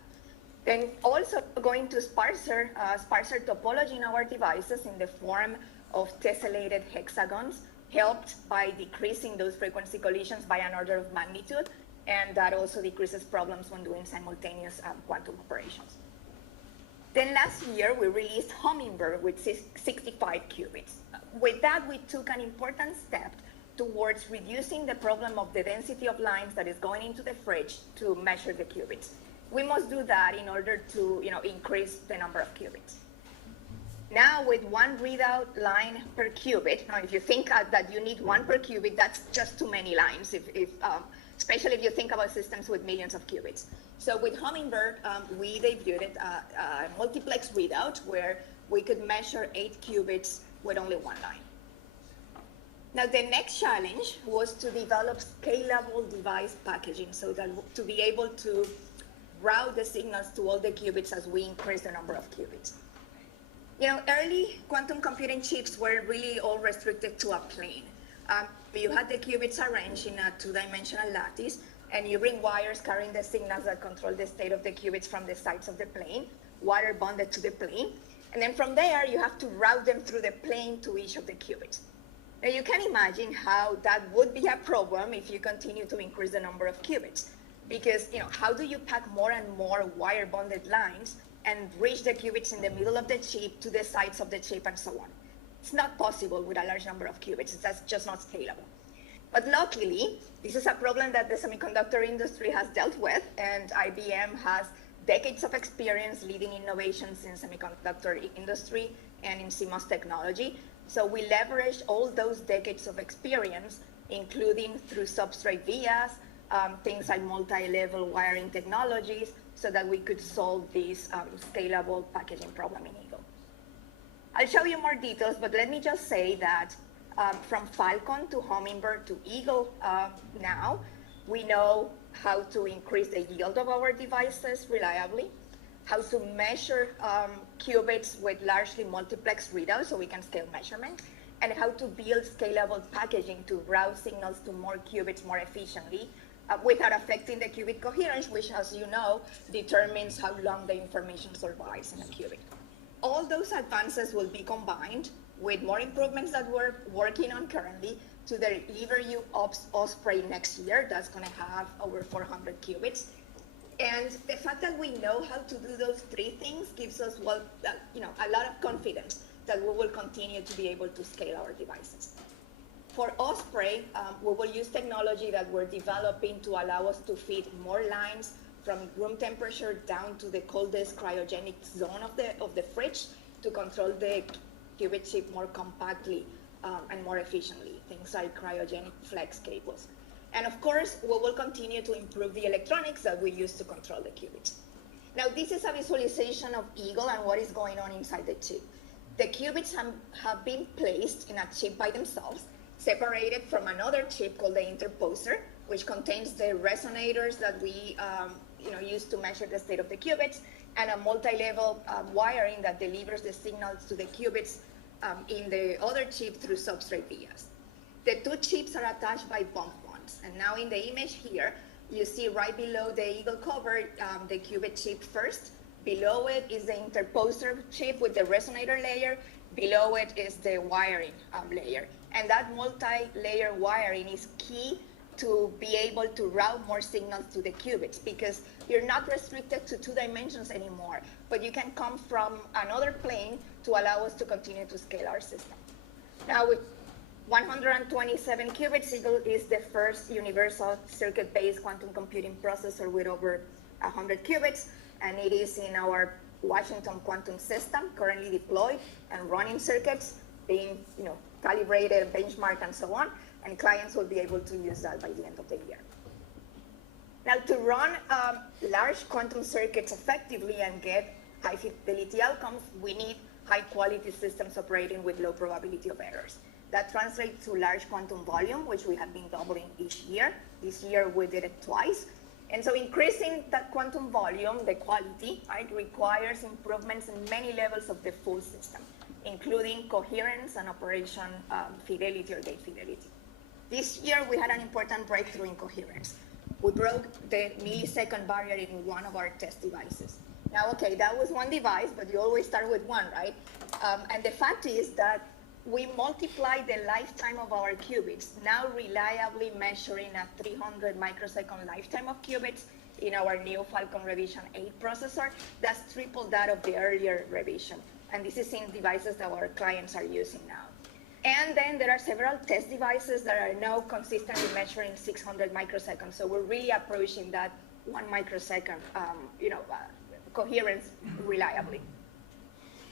Then also going to sparser topology in our devices in the form of tessellated hexagons, helped by decreasing those frequency collisions by an order of magnitude, and that also decreases problems when doing simultaneous quantum operations. Then last year, we released Hummingbird with 65 qubits. With that, we took an important step towards reducing the problem of the density of lines that is going into the fridge to measure the qubits. We must do that in order to increase the number of qubits. Now, with one readout line per qubit, now if you think that you need one per qubit, that's just too many lines, especially if you think about systems with millions of qubits. So with Hummingbird, we debuted a multiplex readout where we could measure 8 qubits with only one line. Now, the next challenge was to develop scalable device packaging so that to be able to route the signals to all the qubits as we increase the number of qubits. Early quantum computing chips were really all restricted to a plane. You had the qubits arranged in a two-dimensional lattice, and you bring wires carrying the signals that control the state of the qubits from the sides of the plane, wire bonded to the plane, and then from there you have to route them through the plane to each of the qubits. Now you can imagine how that would be a problem if you continue to increase the number of qubits. Because, how do you pack more and more wire bonded lines and reach the qubits in the middle of the chip to the sides of the chip and so on? It's not possible with a large number of qubits. That's just not scalable. But luckily, this is a problem that the semiconductor industry has dealt with, and IBM has decades of experience leading innovations in semiconductor industry and in CMOS technology. So we leveraged all those decades of experience, including through substrate vias, things like multi-level wiring technologies, so that we could solve this scalable packaging problem in Eagle. I'll show you more details, but let me just say that from Falcon to Hummingbird to Eagle now, we know how to increase the yield of our devices reliably, how to measure qubits with largely multiplex readouts so we can scale measurement, and how to build scalable packaging to route signals to more qubits more efficiently without affecting the qubit coherence, which, as you know, determines how long the information survives in a qubit. All those advances will be combined with more improvements that we're working on currently to deliver you Osprey next year. That's going to have over 400 qubits. And the fact that we know how to do those three things gives us, a lot of confidence that we will continue to be able to scale our devices. For Osprey, we will use technology that we're developing to allow us to feed more lines from room temperature down to the coldest cryogenic zone of the fridge to control the qubit chip more compactly and more efficiently, things like cryogenic flex cables. And of course, we will continue to improve the electronics that we use to control the qubits. Now, this is a visualization of Eagle and what is going on inside the chip. The qubits have been placed in a chip by themselves, separated from another chip called the interposer, which contains the resonators that we use to measure the state of the qubits, and a multi-level wiring that delivers the signals to the qubits in the other chip through substrate vias. The two chips are attached by bump bonds, and now in the image here, you see right below the Eagle cover, the qubit chip first. Below it is the interposer chip with the resonator layer, Below it is the wiring layer. And that multi-layer wiring is key to be able to route more signals to the qubits, because you're not restricted to 2 dimensions anymore, but you can come from another plane to allow us to continue to scale our system. Now, with 127 qubits, Eagle is the first universal circuit-based quantum computing processor with over 100 qubits, and it is in our Washington quantum system, currently deployed and running circuits, being calibrated, benchmarked, and so on, and clients will be able to use that by the end of the year. Now, to run large quantum circuits effectively and get high fidelity outcomes, we need high quality systems operating with low probability of errors. That translates to large quantum volume, which we have been doubling each year. This year we did it twice. And so increasing that quantum volume, the quality, right, requires improvements in many levels of the full system, including coherence and operation fidelity or gate fidelity. This year we had an important breakthrough in coherence. We broke the millisecond barrier in one of our test devices. Now, okay, that was one device, but you always start with one, right? And the fact is that we multiply the lifetime of our qubits, now reliably measuring a 300 microsecond lifetime of qubits in our new Falcon Revision 8 processor. That's triple that of the earlier revision. And this is in devices that our clients are using now. And then there are several test devices that are now consistently measuring 600 microseconds. So we're really approaching that 1 microsecond coherence reliably.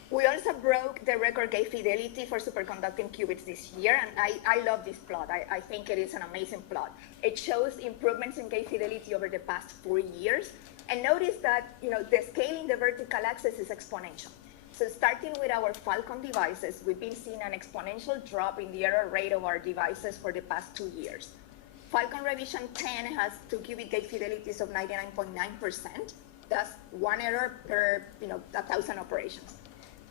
We also broke the record gate fidelity for superconducting qubits this year, and I love this plot. I think it is an amazing plot. It shows improvements in gate fidelity over the past 4 years, and notice that the scale in the vertical axis is exponential. So starting with our Falcon devices, we've been seeing an exponential drop in the error rate of our devices for the past 2 years. Falcon Revision 10 has 2 qubit gate fidelities of 99.9%. That's 1 error per 1,000 operations.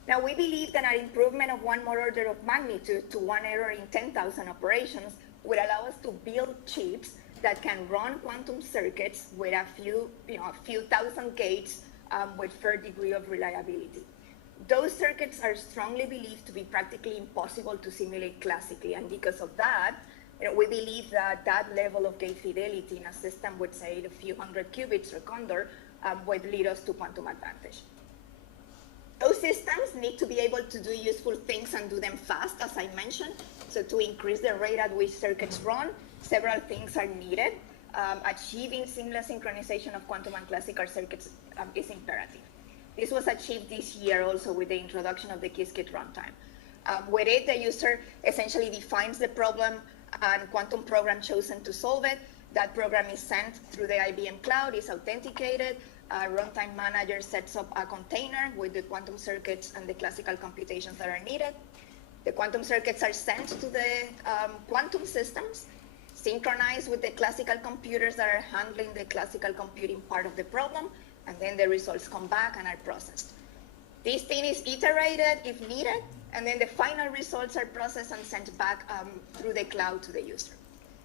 Now, we believe that an improvement of 1 more order of magnitude to 1 error in 10,000 operations would allow us to build chips that can run quantum circuits with a few thousand gates with fair degree of reliability. Those circuits are strongly believed to be practically impossible to simulate classically, and because of that, we believe that that level of gate fidelity in a system with, say, a few hundred qubits or Condor would lead us to quantum advantage. Those systems need to be able to do useful things and do them fast, as I mentioned. So to increase the rate at which circuits run, several things are needed. Achieving seamless synchronization of quantum and classical circuits is imperative. This was achieved this year also with the introduction of the Qiskit runtime. With it, the user essentially defines the problem and quantum program chosen to solve it. That program is sent through the IBM cloud, is authenticated. Runtime manager sets up a container with the quantum circuits and the classical computations that are needed. The quantum circuits are sent to the quantum systems, synchronized with the classical computers that are handling the classical computing part of the problem, and then the results come back and are processed. This thing is iterated if needed, and then the final results are processed and sent back through the cloud to the user.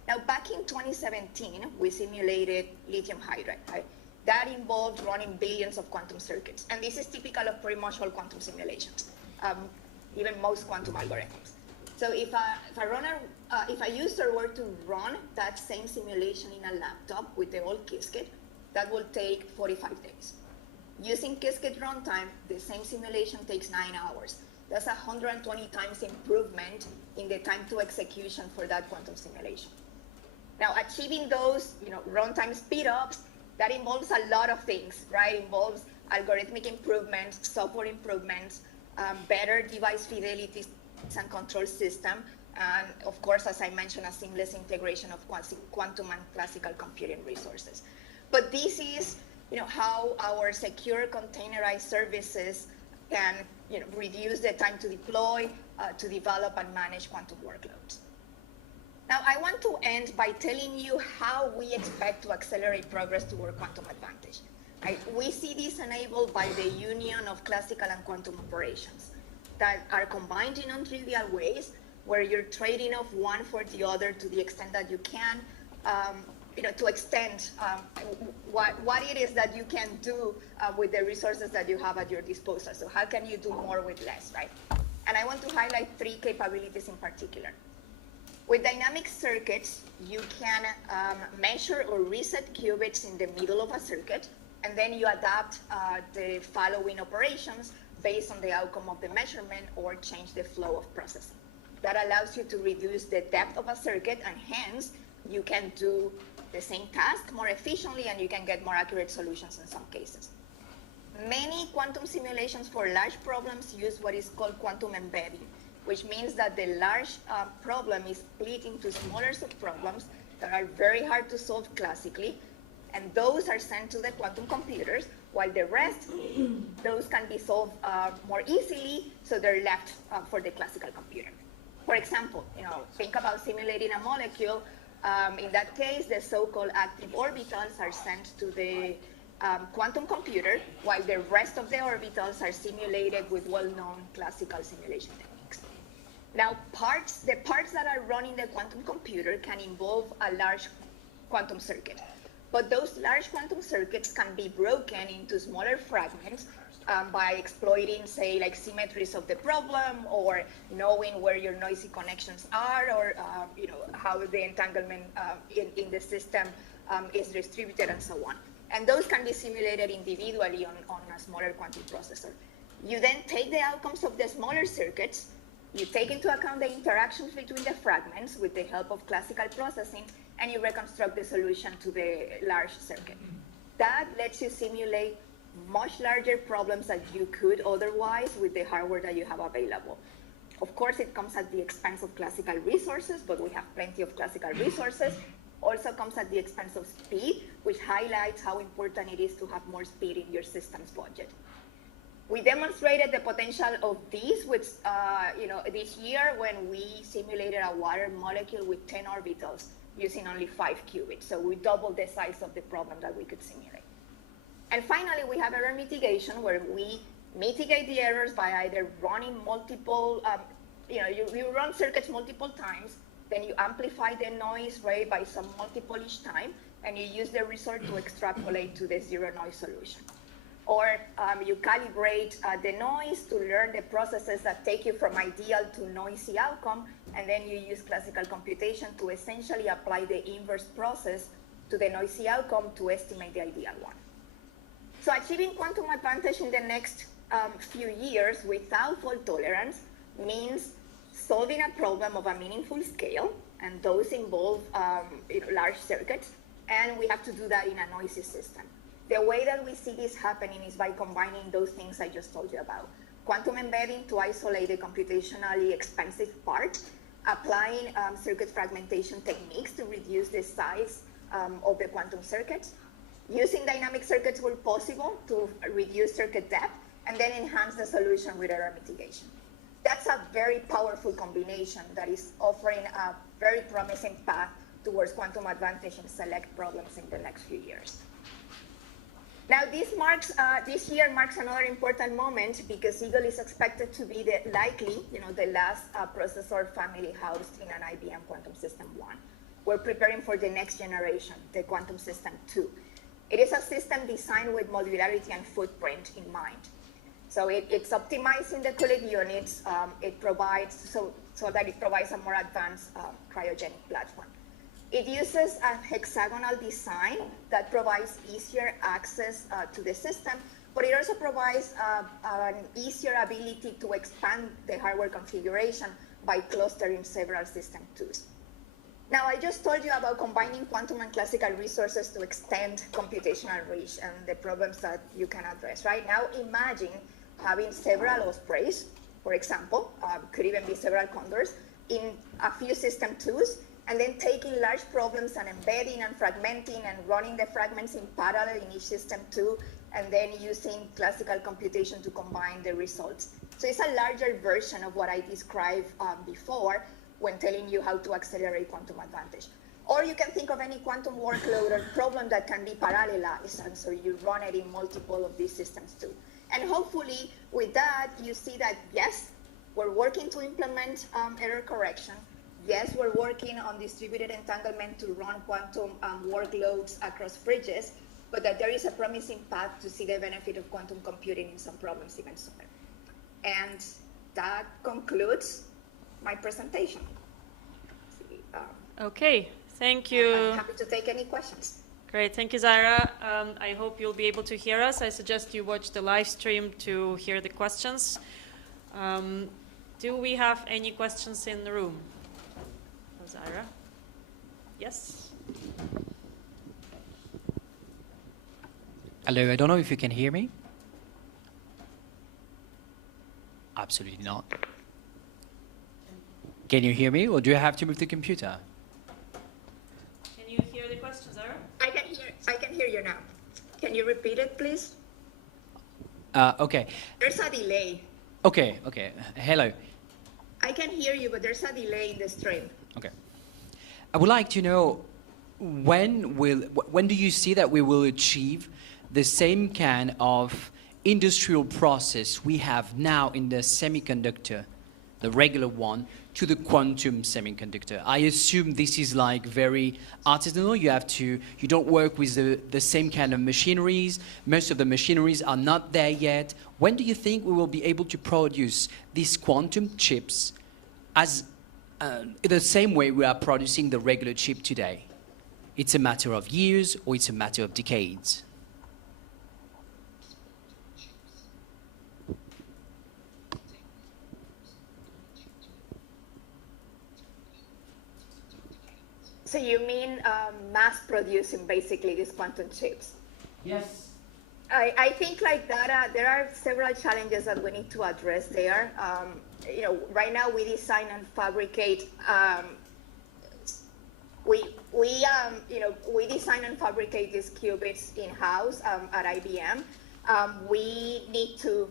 Now, back in 2017, we simulated lithium hydride, right? That involved running billions of quantum circuits. And this is typical of pretty much all quantum simulations, even most quantum algorithms. So if a user were to run that same simulation in a laptop with the old Qiskit, that will take 45 days. Using Qiskit runtime, the same simulation takes 9 hours. That's 120 times improvement in the time to execution for that quantum simulation. Now, achieving those runtime speedups, that involves a lot of things, right? It involves algorithmic improvements, software improvements, better device fidelity and control system, and of course, as I mentioned, a seamless integration of quantum and classical computing resources. But this is how our secure containerized services can reduce the time to deploy, to develop and manage quantum workloads. Now, I want to end by telling you how we expect to accelerate progress toward quantum advantage. Right? We see this enabled by the union of classical and quantum operations that are combined in non-trivial ways, where you're trading off one for the other to the extent that you can, to extend what it is that you can do with the resources that you have at your disposal. So how can you do more with less, right? And I want to highlight 3 capabilities in particular. With dynamic circuits, you can measure or reset qubits in the middle of a circuit, and then you adapt the following operations based on the outcome of the measurement or change the flow of processing. That allows you to reduce the depth of a circuit, and hence you can do the same task more efficiently, and you can get more accurate solutions in some cases. Many quantum simulations for large problems use what is called quantum embedding, which means that the large problem is split into smaller subproblems that are very hard to solve classically, and those are sent to the quantum computers, while the rest, those can be solved more easily, so they're left for the classical computer. For example, think about simulating a molecule. In that case, the so-called active orbitals are sent to the quantum computer, while the rest of the orbitals are simulated with well-known classical simulation techniques. Now, the parts that are running the quantum computer can involve a large quantum circuit. But those large quantum circuits can be broken into smaller fragments by exploiting, say, like symmetries of the problem, or knowing where your noisy connections are, or how the entanglement in the system is distributed, and so on. And those can be simulated individually on a smaller quantum processor. You then take the outcomes of the smaller circuits, you take into account the interactions between the fragments with the help of classical processing, and you reconstruct the solution to the large circuit. That lets you simulate much larger problems than you could otherwise with the hardware that you have available. Of course, it comes at the expense of classical resources, but we have plenty of classical resources. Also comes at the expense of speed, which highlights how important it is to have more speed in your system's budget. We demonstrated the potential of these with, this year when we simulated a water molecule with 10 orbitals using only 5 qubits. So we doubled the size of the problem that we could simulate. And finally, we have error mitigation, where we mitigate the errors by either running multiple, you run circuits multiple times, then you amplify the noise rate by some multiple each time, and you use the result to extrapolate to the zero noise solution. Or you calibrate the noise to learn the processes that take you from ideal to noisy outcome, and then you use classical computation to essentially apply the inverse process to the noisy outcome to estimate the ideal one. So achieving quantum advantage in the next few years without fault tolerance means solving a problem of a meaningful scale, and those involve large circuits, and we have to do that in a noisy system. The way that we see this happening is by combining those things I just told you about. Quantum embedding to isolate the computationally expensive part, applying circuit fragmentation techniques to reduce the size of the quantum circuits, using dynamic circuits where possible to reduce circuit depth, and then enhance the solution with error mitigation. That's a very powerful combination that is offering a very promising path towards quantum advantage in select problems in the next few years. Now, this year marks another important moment because Eagle is expected to be the last processor family housed in an IBM Quantum System 1. We're preparing for the next generation, the Quantum System 2. It is a system designed with modularity and footprint in mind. So it's optimizing the cooling units. It provides so that it provides a more advanced cryogenic platform. It uses a hexagonal design that provides easier access to the system, but it also provides an easier ability to expand the hardware configuration by clustering several system 2s. Now, I just told you about combining quantum and classical resources to extend computational reach and the problems that you can address. Right now, imagine having several ospreys, for example, could even be several condors, in a few system 2s, and then taking large problems and embedding and fragmenting and running the fragments in parallel in each system 2, and then using classical computation to combine the results. So it's a larger version of what I described before when telling you how to accelerate quantum advantage. Or you can think of any quantum workload or problem that can be parallelized, and so you run it in multiple of these systems too. And hopefully with that, you see that yes, we're working to implement error correction. Yes, we're working on distributed entanglement to run quantum workloads across bridges, but that there is a promising path to see the benefit of quantum computing in some problems even sooner. And that concludes my presentation. Okay, thank you. I'm happy to take any questions. Great, thank you, Zaira. I hope you'll be able to hear us. I suggest you watch the live stream to hear the questions. Do we have any questions in the room? Zaira? Yes? Hello, I don't know if you can hear me. Absolutely not. Can you hear me, or do you have to move the computer? Can you hear the question, Zaira? I can hear you now. Can you repeat it, please? Okay. There's a delay. Okay. Hello. I can hear you, but there's a delay in the stream. Okay. I would like to know when do you see that we will achieve the same kind of industrial process we have now in the semiconductor, the regular one, to the quantum semiconductor? I assume this is like very artisanal. You don't work with the same kind of machineries. Most of the machineries are not there yet. When do you think we will be able to produce these quantum chips as the same way we are producing the regular chip today? It's a matter of years, or it's a matter of decades? So you mean mass producing basically these quantum chips? Yes. I think like that there are several challenges that we need to address there. Right now we design and fabricate. We design and fabricate these qubits in house at IBM. We need to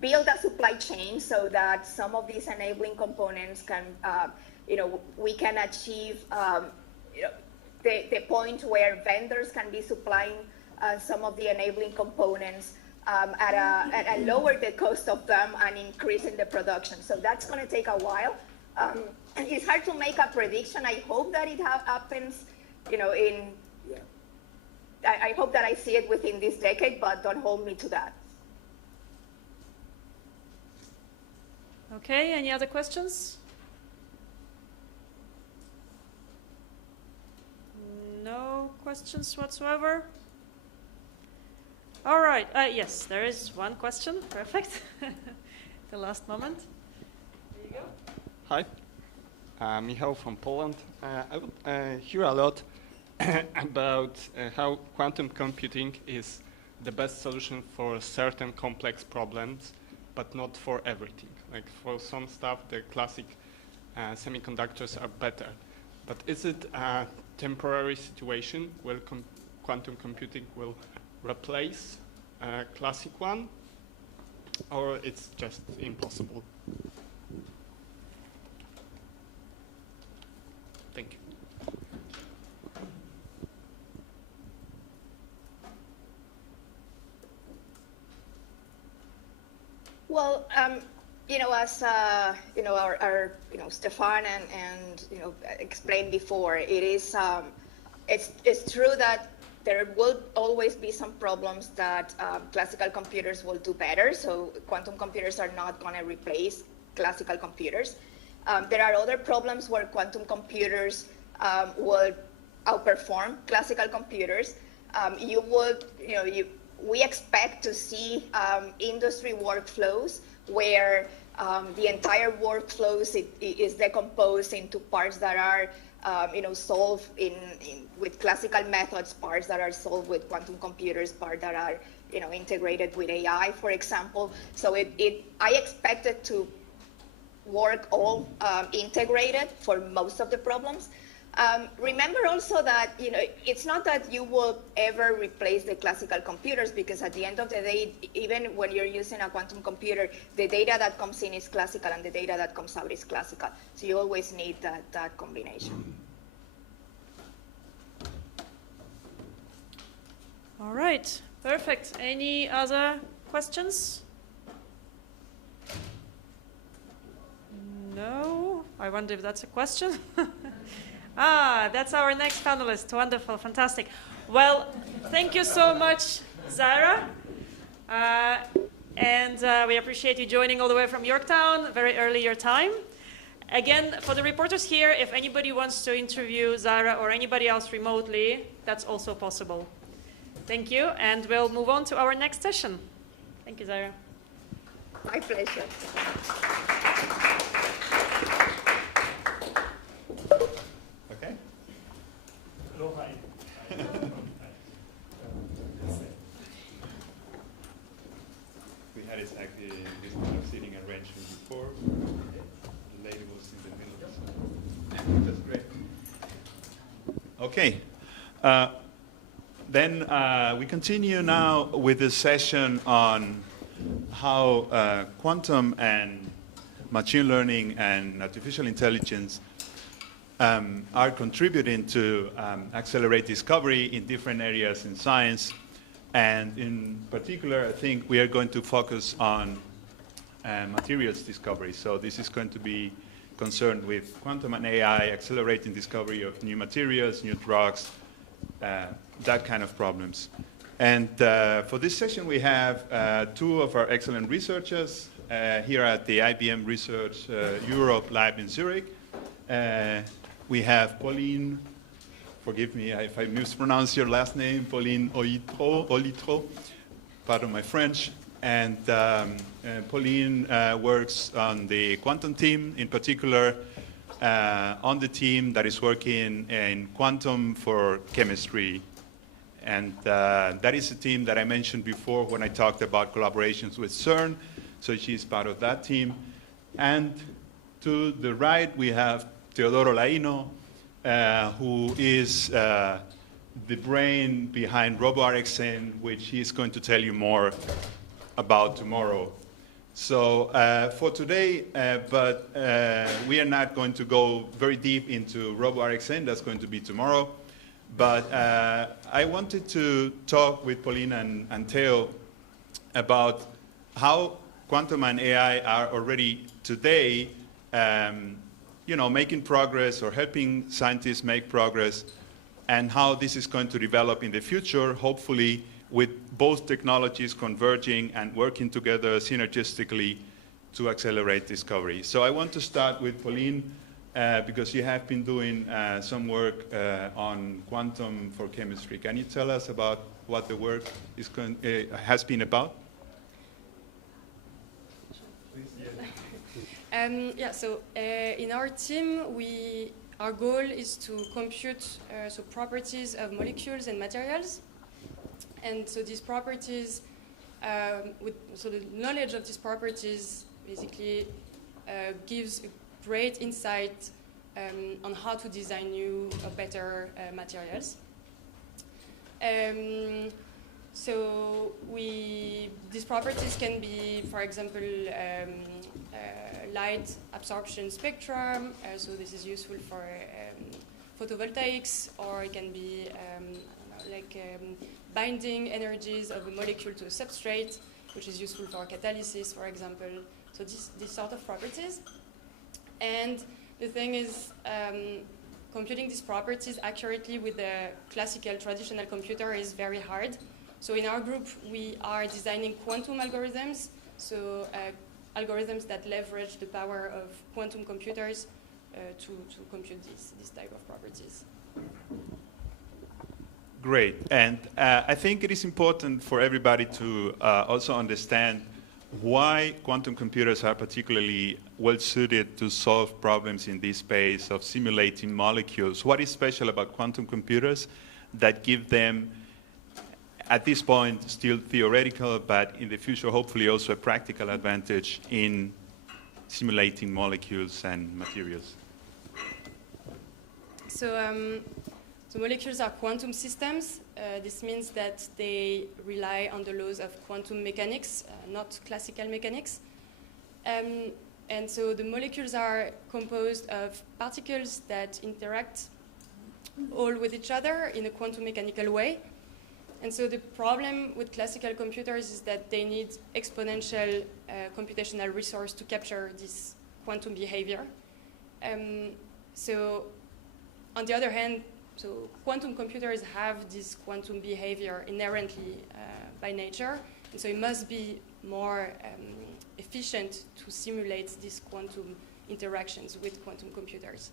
build a supply chain so that some of these enabling components can. We can achieve the point where vendors can be supplying some of the enabling components at lower the cost of them and increasing the production. So that's going to take a while. It's hard to make a prediction. I hope that it happens, I hope that I see it within this decade, but don't hold me to that. Okay, any other questions? No questions whatsoever? All right. Yes, there is one question. Perfect. The last moment. There you go. Hi, Michał from Poland. I would hear a lot about how quantum computing is the best solution for certain complex problems, but not for everything. Like for some stuff, the classic semiconductors are better. But is it a temporary situation where quantum computing will replace a classic one, or it's just impossible? Thank you. Well, as our Stefan and explained before, it is it's true that there will always be some problems that classical computers will do better. So quantum computers are not going to replace classical computers. There are other problems where quantum computers will outperform classical computers. We expect to see industry workflows where the entire workflows is decomposed into parts that are solved with classical methods, parts that are solved with quantum computers, parts that are integrated with AI, for example. So I expect it to work all integrated for most of the problems. Remember also that it's not that you will ever replace the classical computers, because at the end of the day, even when you're using a quantum computer, the data that comes in is classical and the data that comes out is classical. So you always need that combination. All right, perfect. Any other questions? No, I wonder if that's a question. That's our next panelist. Wonderful, fantastic. Well, thank you so much, Zaira. And we appreciate you joining all the way from Yorktown, very early your time. Again, for the reporters here, if anybody wants to interview Zara or anybody else remotely, that's also possible. Thank you, and we'll move on to our next session. Thank you, Zara. My pleasure. Okay. Hello, hi. We had exactly this kind of seating arrangement before. The lady was in the middle. That's great. Okay. Then we continue now with the session on how quantum and machine learning and artificial intelligence are contributing to accelerate discovery in different areas in science. And in particular, I think we are going to focus on materials discovery. So this is going to be concerned with quantum and AI, accelerating discovery of new materials, new drugs, that kind of problems. And for this session, we have two of our excellent researchers here at the IBM Research Europe Lab in Zurich. We have Pauline, forgive me if I mispronounce your last name, Pauline Olitro, pardon my French. And Pauline works on the quantum team, in particular on the team that is working in quantum for chemistry. And that is a team that I mentioned before when I talked about collaborations with CERN. So she's part of that team. And to the right, we have Teodoro Laino, who is the brain behind RoboRxN, which he's going to tell you more about tomorrow. So for today, but we are not going to go very deep into RoboRxN. That's going to be tomorrow. But I wanted to talk with Pauline and Theo about how quantum and AI are already today making progress or helping scientists make progress, and how this is going to develop in the future, hopefully with both technologies converging and working together synergistically to accelerate discovery. So I want to start with Pauline, because you have been doing some work on quantum for chemistry. Can you tell us about what the work has been about? In our team, our goal is to compute properties of molecules and materials. And so these properties, the knowledge of these properties basically gives a great insight on how to design new or better materials. These properties can be, for example, light absorption spectrum. So this is useful for photovoltaics, or it can be binding energies of a molecule to a substrate, which is useful for catalysis, for example. So these sort of properties. And the thing is, computing these properties accurately with the classical traditional computer is very hard. So in our group, we are designing quantum algorithms, algorithms that leverage the power of quantum computers to compute this type of properties. Great. And I think it is important for everybody to also understand why quantum computers are particularly well suited to solve problems in this space of simulating molecules. What is special about quantum computers that give them, at this point, still theoretical, but in the future, hopefully also a practical advantage in simulating molecules and materials? So molecules are quantum systems. This means that they rely on the laws of quantum mechanics, not classical mechanics. And so the molecules are composed of particles that interact all with each other in a quantum mechanical way. And so the problem with classical computers is that they need exponential computational resource to capture this quantum behavior. So on the other hand, quantum computers have this quantum behavior inherently by nature, And so it must be more efficient to simulate these quantum interactions with quantum computers.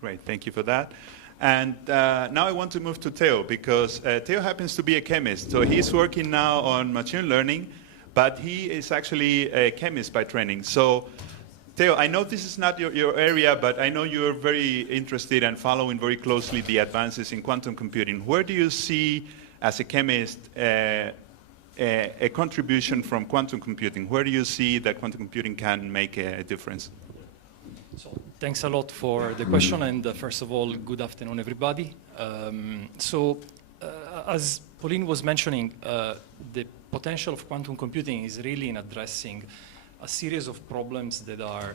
Great, thank you for that. And now I want to move to Theo, because Theo happens to be a chemist. So he's working now on machine learning, but he is actually a chemist by training. So Theo, I know this is not your area, but I know you're very interested and following very closely the advances in quantum computing. Where do you see, as a chemist, a contribution from quantum computing? Where do you see that quantum computing can make a difference? So, thanks a lot for the question, and first of all, good afternoon, everybody. As Pauline was mentioning, the potential of quantum computing is really in addressing a series of problems that are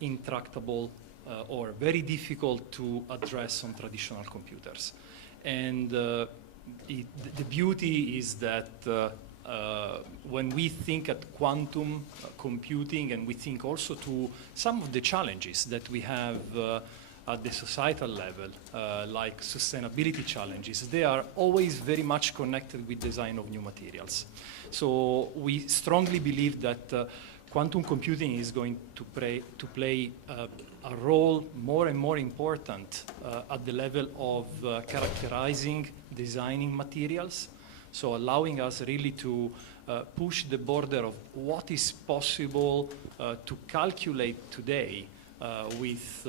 intractable or very difficult to address on traditional computers. And the beauty is that when we think at quantum computing, and we think also to some of the challenges that we have at the societal level, like sustainability challenges, they are always very much connected with design of new materials. So we strongly believe that quantum computing is going to play a role more and more important at the level of characterizing, designing materials. So allowing us really to push the border of what is possible to calculate today with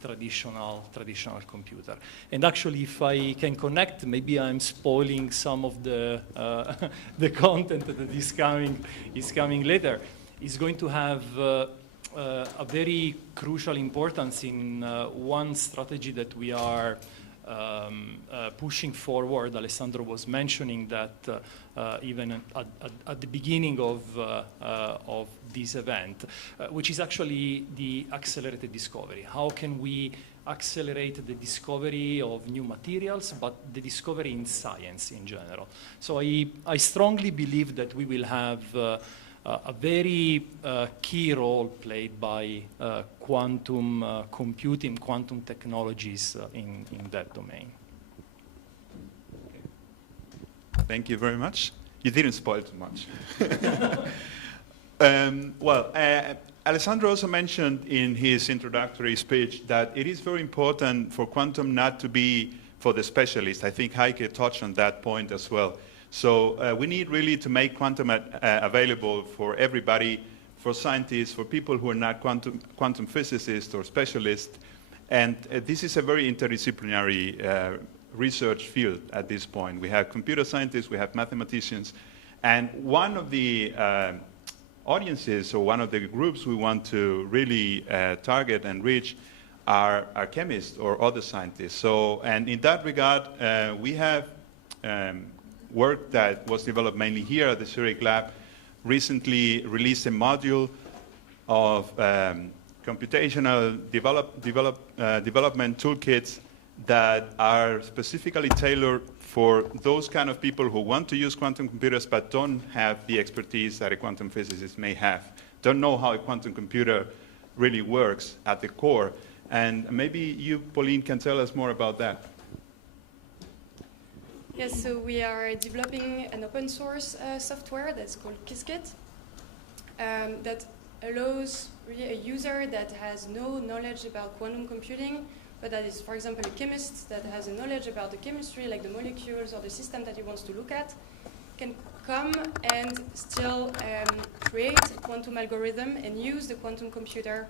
traditional computer. And actually, if I can connect, maybe I'm spoiling some of the the content that is coming later. Is going to have a very crucial importance in one strategy that we are pushing forward. Alessandro was mentioning that even at the beginning of this event, which is actually the accelerated discovery. How can we accelerate the discovery of new materials, but the discovery in science in general? So I strongly believe that we will have a very key role played by quantum computing, quantum technologies in that domain. Thank you very much. You didn't spoil too much. Alessandro also mentioned in his introductory speech that it is very important for quantum not to be for the specialists. I think Heike touched on that point as well. So we need really to make quantum available for everybody, for scientists, for people who are not quantum physicists or specialists. And this is a very interdisciplinary research field at this point. We have computer scientists, we have mathematicians, and one of the audiences, or one of the groups we want to really target and reach are chemists or other scientists. So, and in that regard, we have work that was developed mainly here at the Zurich lab, recently released a module of computational development toolkits that are specifically tailored for those kind of people who want to use quantum computers but don't have the expertise that a quantum physicist may have, don't know how a quantum computer really works at the core. And maybe you, Pauline, can tell us more about that. Yes, so we are developing an open source software that's called Qiskit that allows really a user that has no knowledge about quantum computing, but that is, for example, a chemist that has a knowledge about the chemistry, like the molecules or the system that he wants to look at, can come and still create a quantum algorithm and use the quantum computer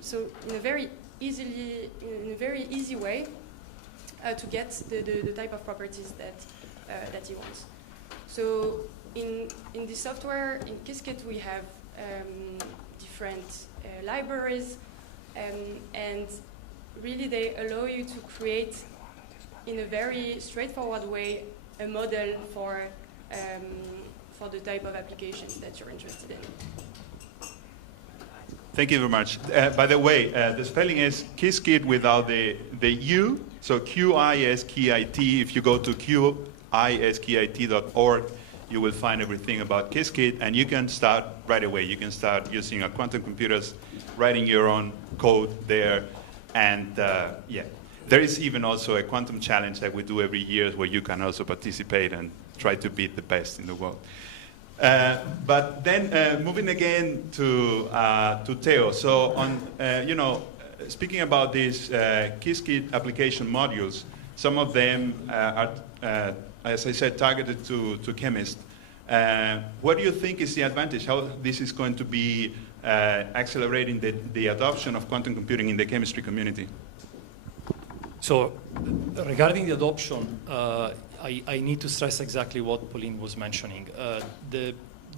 so in a very easy way to get the type of properties that he wants. So in the software, in Qiskit, we have different libraries, and really they allow you to create, in a very straightforward way, a model for the type of applications that you're interested in. Thank you very much. By the way, the spelling is Qiskit without the U, so Qiskit. If you go to qiskit.org, you will find everything about Qiskit, and you can start right away. You can start using quantum computers, writing your own code there, and yeah. there is even also a quantum challenge that we do every year where you can also participate and try to beat the best in the world. But then moving again to Theo. So on, speaking about these Qiskit application modules, some of them are, as I said, targeted to chemists. What do you think is the advantage? How this is going to be accelerating the adoption of quantum computing in the chemistry community? So regarding the adoption, I need to stress exactly what Pauline was mentioning. The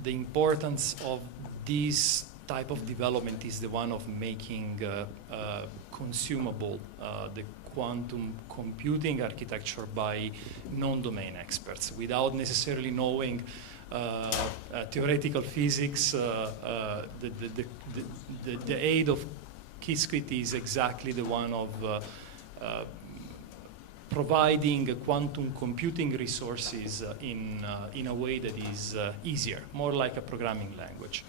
importance of this type of development is the one of making consumable the quantum computing architecture by non-domain experts without necessarily knowing theoretical physics. The aid of Qiskit is exactly the one of providing quantum computing resources in a way that is easier, more like a programming language.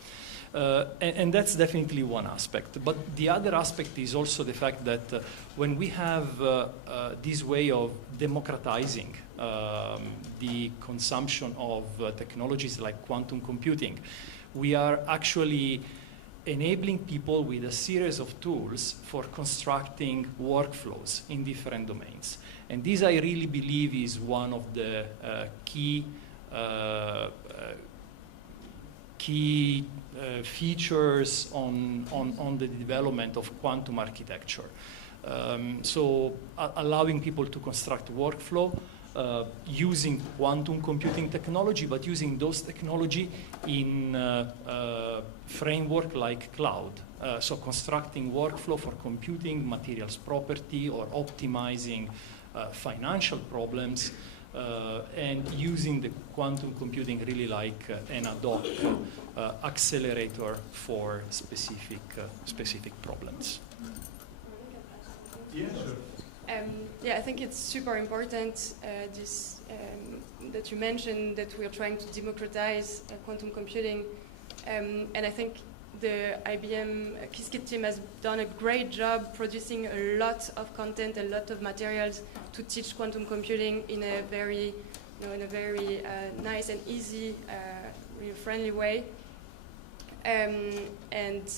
And that's definitely one aspect. But the other aspect is also the fact that when we have this way of democratizing the consumption of technologies like quantum computing, we are actually enabling people with a series of tools for constructing workflows in different domains. And this, I really believe, is one of the key features on the development of quantum architecture. So allowing people to construct workflow using quantum computing technology, but using those technology in framework like cloud. So constructing workflow for computing materials property or optimizing financial problems, and using the quantum computing really like an ad hoc accelerator for specific problems. Yeah, sure. Yeah, I think it's super important that you mentioned that we are trying to democratize quantum computing, and I think the IBM Qiskit team has done a great job producing a lot of content, a lot of materials to teach quantum computing in a very, nice and easy, really friendly way. And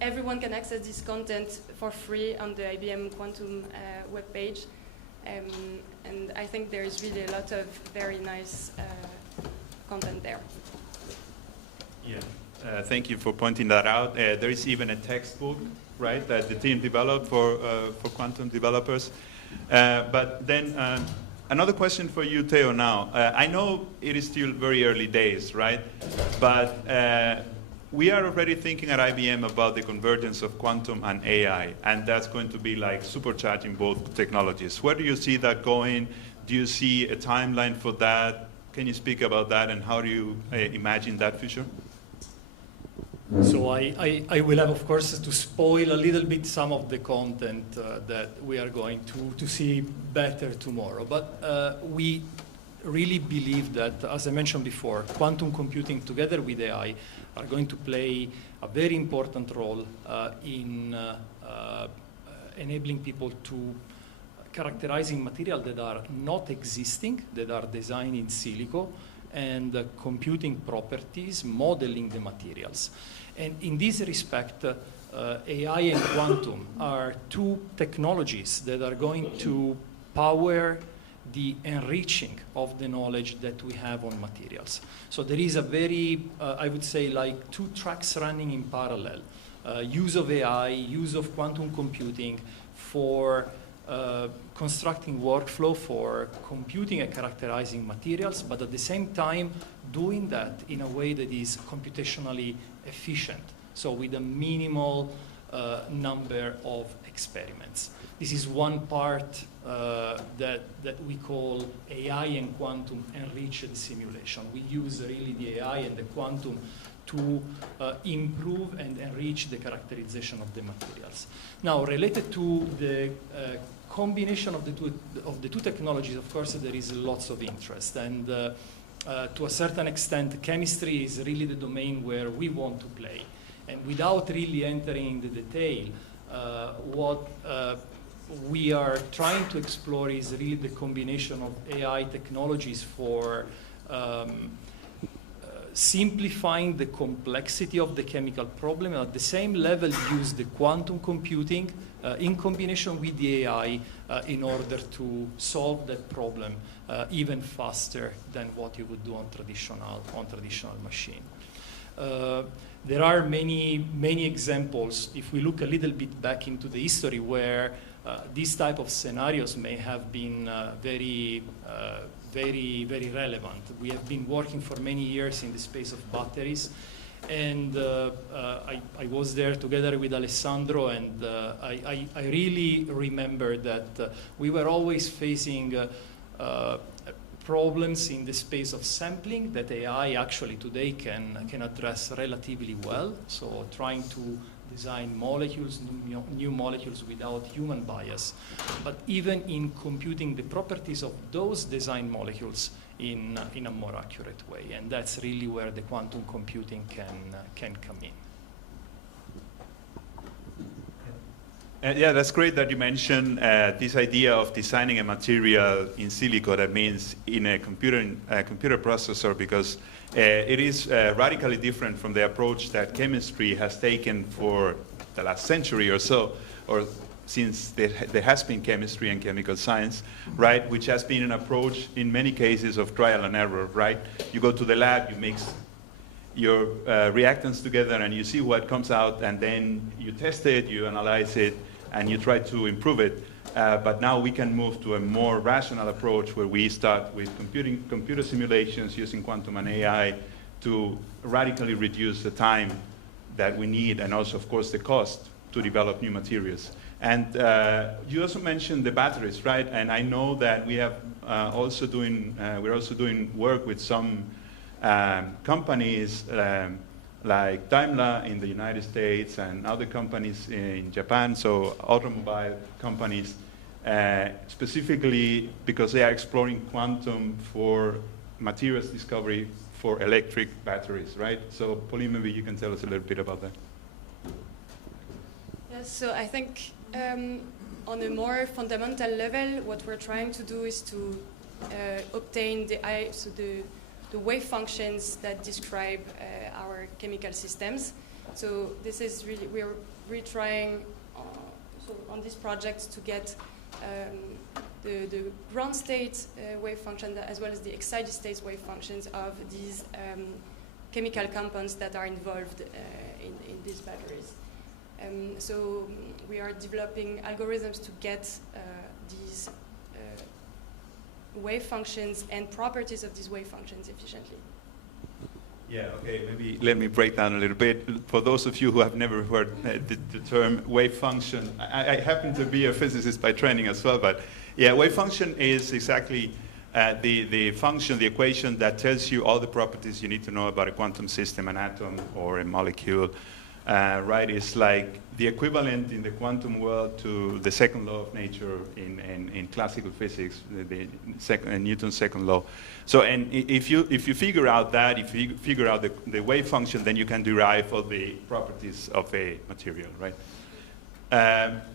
everyone can access this content for free on the IBM Quantum webpage. And I think there is really a lot of very nice content there. Yeah. Thank you for pointing that out. There is even a textbook, right, that the team developed for quantum developers. But then another question for you, Theo, now. I know it is still very early days, right? But we are already thinking at IBM about the convergence of quantum and AI, and that's going to be like supercharging both technologies. Where do you see that going? Do you see a timeline for that? Can you speak about that, and how do you imagine that future? So I will have, of course, to spoil a little bit some of the content that we are going to see better tomorrow. But we really believe that, as I mentioned before, quantum computing together with AI are going to play a very important role in enabling people to characterizing materials that are not existing, that are designed in silico, and computing properties, modeling the materials. And in this respect, AI and quantum are two technologies that are going to power the enriching of the knowledge that we have on materials. So there is a very, I would say, like two tracks running in parallel. Use of AI, use of quantum computing for constructing workflow for computing and characterizing materials, but at the same time doing that in a way that is computationally efficient, so with a minimal number of experiments. This is one part that we call AI and quantum enriched simulation. We use really the AI and the quantum to improve and enrich the characterization of the materials. Now, related to the combination of the two technologies, of course, there is lots of interest. And to a certain extent, chemistry is really the domain where we want to play. And without really entering the detail, what we are trying to explore is really the combination of AI technologies for simplifying the complexity of the chemical problem, and at the same level use the quantum computing in combination with the AI in order to solve that problem even faster than what you would do on traditional machine. There are many examples, if we look a little bit back into the history, where these type of scenarios may have been very relevant. We have been working for many years in the space of batteries, and I was there together with Alessandro, and I really remember that we were always facing problems in the space of sampling that AI actually today can address relatively well. So trying to design molecules, new molecules without human bias, but even in computing the properties of those design molecules in a more accurate way. And that's really where the quantum computing can come in. Yeah, that's great that you mentioned this idea of designing a material in silico, that means in a computer processor, because it is radically different from the approach that chemistry has taken for the last century or so, or since there has been chemistry and chemical science, right, which has been an approach in many cases of trial and error, right? You go to the lab, you mix your reactants together and you see what comes out, and then you test it, you analyze it, and you try to improve it. But now we can move to a more rational approach where we start with computer simulations using quantum and AI to radically reduce the time that we need, and also, of course, the cost to develop new materials. And you also mentioned the batteries, right? And I know that we have we're also doing work with some companies like Daimler in the United States and other companies in Japan, so automobile companies, specifically because they are exploring quantum for materials discovery for electric batteries, right? So Pauline, maybe you can tell us a little bit about that. Yes, so I think on a more fundamental level, what we're trying to do is to obtain the wave functions that describe our chemical systems. So this is really, we're really trying on this project to get the ground state wave function as well as the excited state wave functions of these chemical compounds that are involved in these batteries. So we are developing algorithms to get these wave functions and properties of these wave functions efficiently. Yeah, okay, maybe let me break down a little bit. For those of you who have never heard the term wave function, I happen to be a physicist by training as well, but yeah, wave function is exactly the function, the equation that tells you all the properties you need to know about a quantum system, an atom, or a molecule. Right, it's like the equivalent in the quantum world to the second law of nature in classical physics, Newton's second law. So, and if you figure out that, if you figure out the wave function, then you can derive all the properties of a material, right?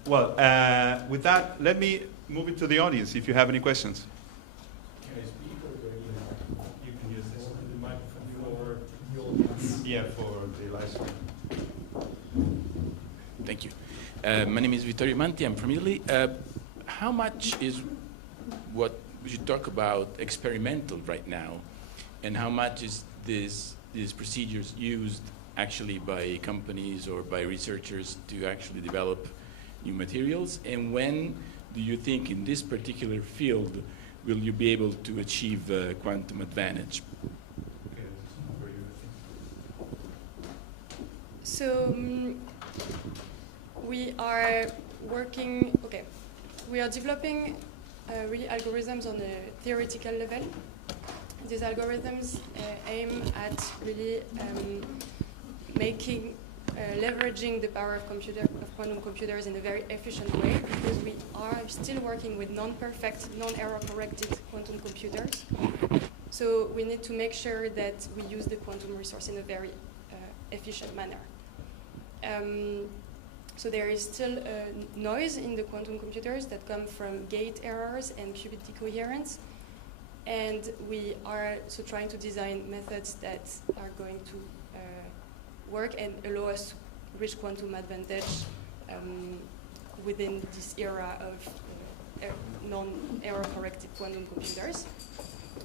With that, let me move it to the audience. If you have any questions. Can I speak, or you can use this microphone for the audience? Yeah, for the live stream. Thank you. My name is Vittorio Manti. I'm from Italy. How much is what we should talk about experimental right now, and how much is these procedures used actually by companies or by researchers to actually develop new materials? And when do you think in this particular field will you be able to achieve quantum advantage? So we are working, we are developing really algorithms on a theoretical level. These algorithms aim at really leveraging the power of quantum computers in a very efficient way, because we are still working with non-perfect, non-error corrected quantum computers. So we need to make sure that we use the quantum resource in a very efficient manner. So there is still noise in the quantum computers that come from gate errors and qubit decoherence. And we are so trying to design methods that are going to work and allow us to reach quantum advantage within this era of non-error corrected quantum computers.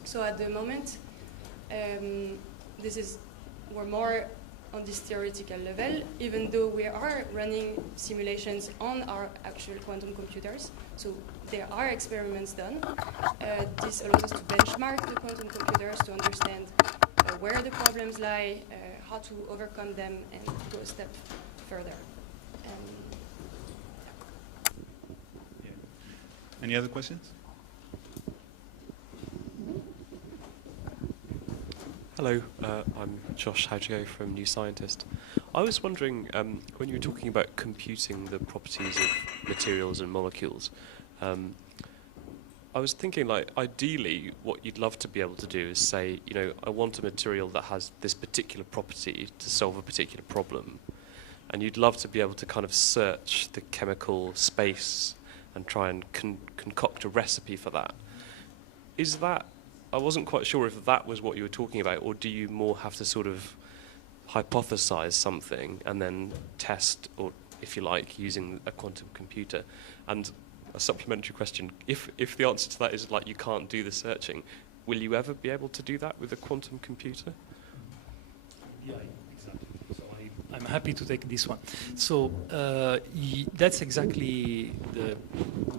So at the moment, we're more on this theoretical level, even though we are running simulations on our actual quantum computers. So there are experiments done. This allows us to benchmark the quantum computers to understand where the problems lie, how to overcome them, and go a step further. Any other questions? Hello, I'm Josh Haujigo from New Scientist. I was wondering, when you were talking about computing the properties of materials and molecules, I was thinking, like, ideally, what you'd love to be able to do is say, you know, I want a material that has this particular property to solve a particular problem, and you'd love to be able to kind of search the chemical space and try and concoct a recipe for that. Is that, I wasn't quite sure if that was what you were talking about, or do you more have to sort of hypothesize something and then test, or if you like, using a quantum computer? And a supplementary question, if the answer to that is like you can't do the searching, will you ever be able to do that with a quantum computer? Yeah, exactly. So I'm happy to take this one. So that's exactly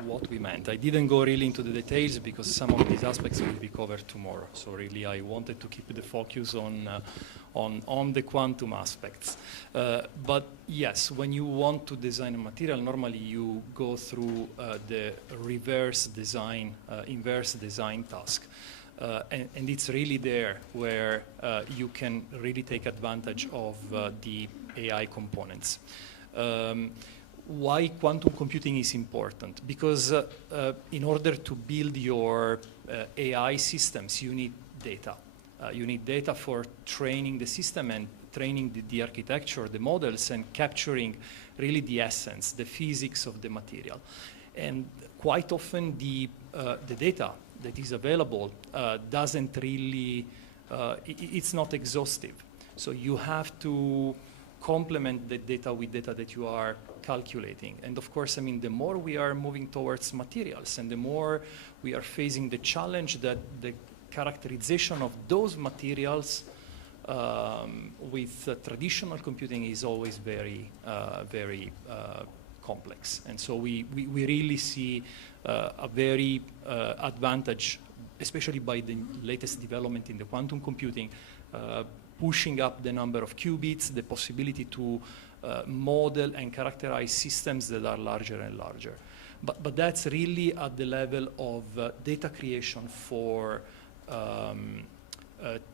what we meant. I didn't go really into the details because some of these aspects will be covered tomorrow. So really, I wanted to keep the focus on the quantum aspects. But yes, when you want to design a material, normally you go through the inverse design task. And it's really there where you can really take advantage of the AI components. Why quantum computing is important? Because in order to build your AI systems, you need data. You need data for training the system and training the architecture, the models, and capturing really the essence, the physics of the material. And quite often the data that is available doesn't really, it's not exhaustive. So you have to complement the data with data that you are calculating. And of course, I mean, the more we are moving towards materials and the more we are facing the challenge that the characterization of those materials with traditional computing is always very, very complex. And so we really see a very advantage, especially by the latest development in the quantum computing, pushing up the number of qubits, the possibility to model and characterize systems that are larger and larger. But that's really at the level of data creation for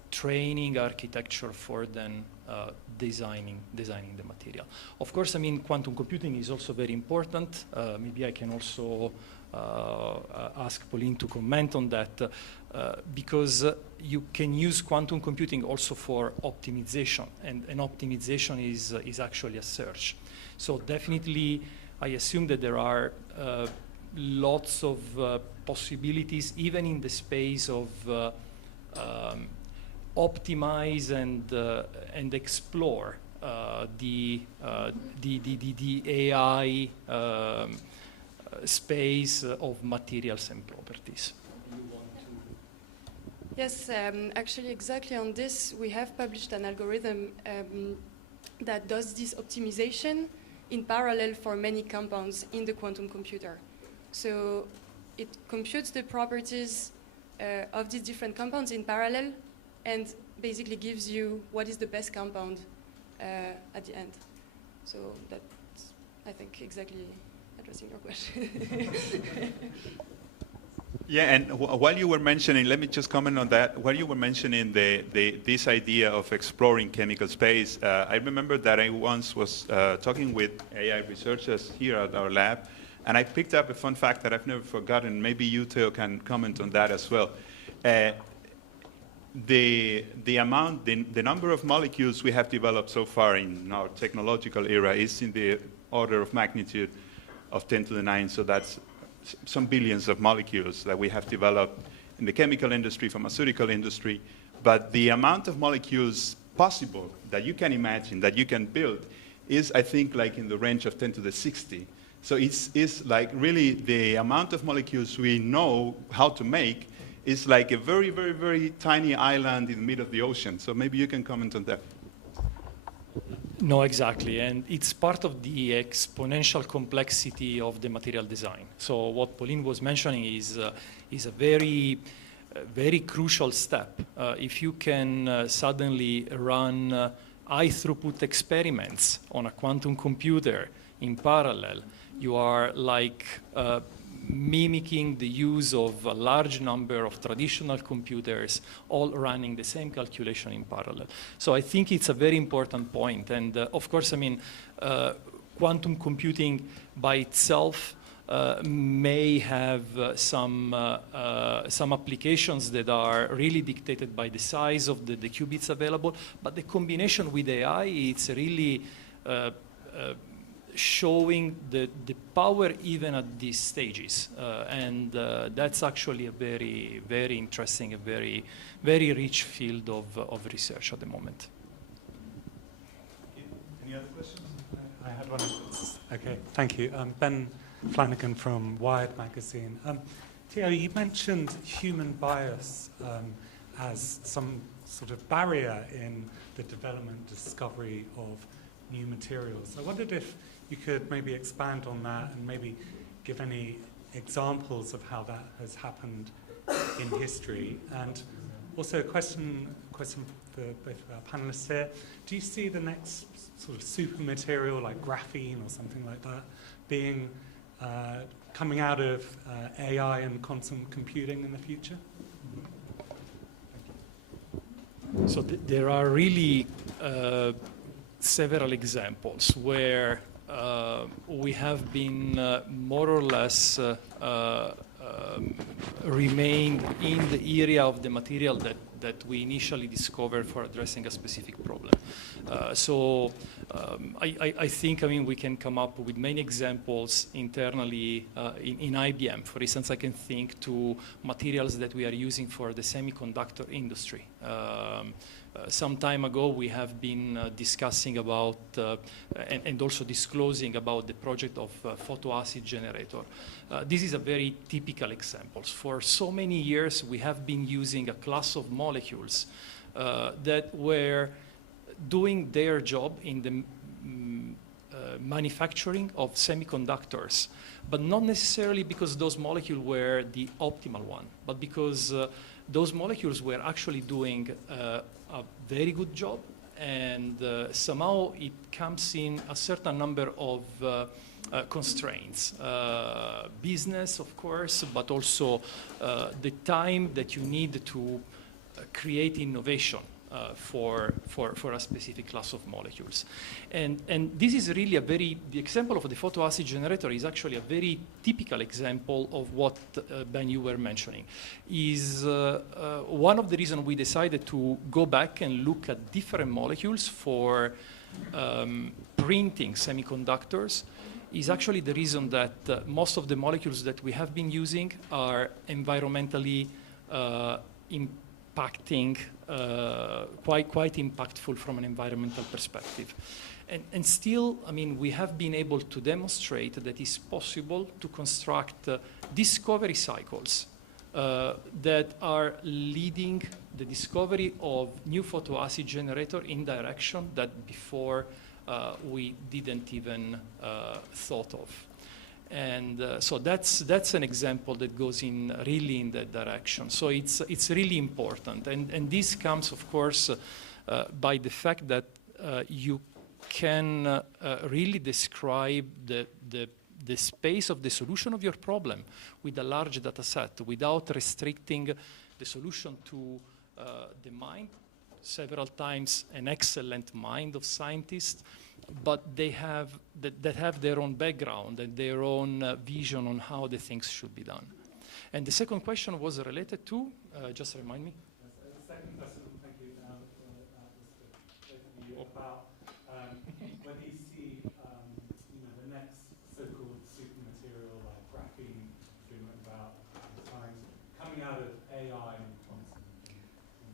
training architecture for then designing the material. Of course, I mean, quantum computing is also very important. Maybe I can also ask Pauline to comment on that, because you can use quantum computing also for optimization, and optimization is actually a search. So definitely, I assume that there are lots of possibilities, even in the space of optimize and explore the AI space of materials and properties. Yes, actually, exactly on this, we have published an algorithm that does this optimization in parallel for many compounds in the quantum computer. So it computes the properties of these different compounds in parallel and basically gives you what is the best compound at the end. So that's, I think, exactly addressing your question. Yeah, and while you were mentioning, let me just comment on that. While you were mentioning this idea of exploring chemical space, I remember that I once was talking with AI researchers here at our lab, and I picked up a fun fact that I've never forgotten. Maybe you, Theo, can comment on that as well. The number of molecules we have developed so far in our technological era is in the order of magnitude of 10 to the 9. So that's some billions of molecules that we have developed in the chemical industry, pharmaceutical industry. But the amount of molecules possible that you can imagine, that you can build, is, I think, like in the range of 10 to the 60. So it's like really the amount of molecules we know how to make is like a very, very, very tiny island in the middle of the ocean. So maybe you can comment on that. No, exactly, and it's part of the exponential complexity of the material design. So what Pauline was mentioning is a very crucial step. If you can suddenly run high-throughput experiments on a quantum computer in parallel, you are like mimicking the use of a large number of traditional computers all running the same calculation in parallel. So I think it's a very important point. And of course, I mean, quantum computing by itself may have some applications that are really dictated by the size of the qubits available, but the combination with AI, it's really showing the power even at these stages. And that's actually a very, very interesting, a very, very rich field of research at the moment. Any other questions? I had one. Okay, thank you. Ben Flanagan from Wired magazine. Theo, you mentioned human bias as some sort of barrier in the development, discovery of new materials. I wondered if you could maybe expand on that and maybe give any examples of how that has happened in history. And also a question for both of our panelists here. Do you see the next sort of super material like graphene or something like that being coming out of AI and quantum computing in the future? So there are really several examples where we have been more or less remained in the area of the material that we initially discovered for addressing a specific problem. I think, I mean, we can come up with many examples internally in IBM. For instance, I can think to materials that we are using for the semiconductor industry. Some time ago, we have been discussing about and also disclosing about the project of photoacid generator. This is a very typical example. For so many years, we have been using a class of molecules that were doing their job in the manufacturing of semiconductors, but not necessarily because those molecules were the optimal one, but because those molecules were actually doing a very good job, and somehow it comes in a certain number of constraints. Business, of course, but also the time that you need to create innovation for a specific class of molecules. And this is really the example of the photoacid generator is actually a very typical example of what, Ben, you were mentioning. Is one of the reasons we decided to go back and look at different molecules for printing semiconductors is actually the reason that most of the molecules that we have been using are environmentally impacting, quite impactful from an environmental perspective. And still, I mean, we have been able to demonstrate that it's possible to construct discovery cycles that are leading the discovery of new photoacid generator in direction that before we didn't even thought of. And so that's an example that goes in really in that direction. So it's really important. And this comes, of course, by the fact that you can really describe the space of the solution of your problem with a large data set without restricting the solution to the mind, several times an excellent mind of scientists, but they have that have their own background and their own vision on how the things should be done. And the second question was related to, just remind me. The second question, thank you, was about whether you see the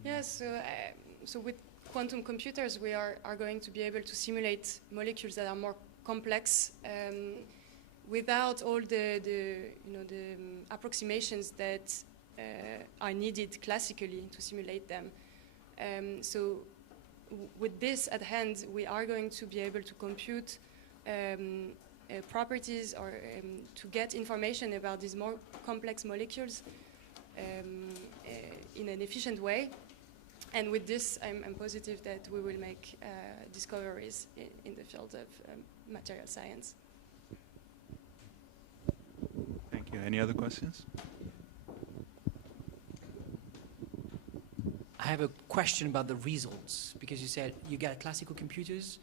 Yes, so with quantum computers, we are going to be able to simulate molecules that are more complex without all the approximations that are needed classically to simulate them. So with this at hand, we are going to be able to compute properties or to get information about these more complex molecules in an efficient way. And with this, I'm positive that we will make discoveries in the field of material science. Thank you. Any other questions? I have a question about the results, because you said you got classical computers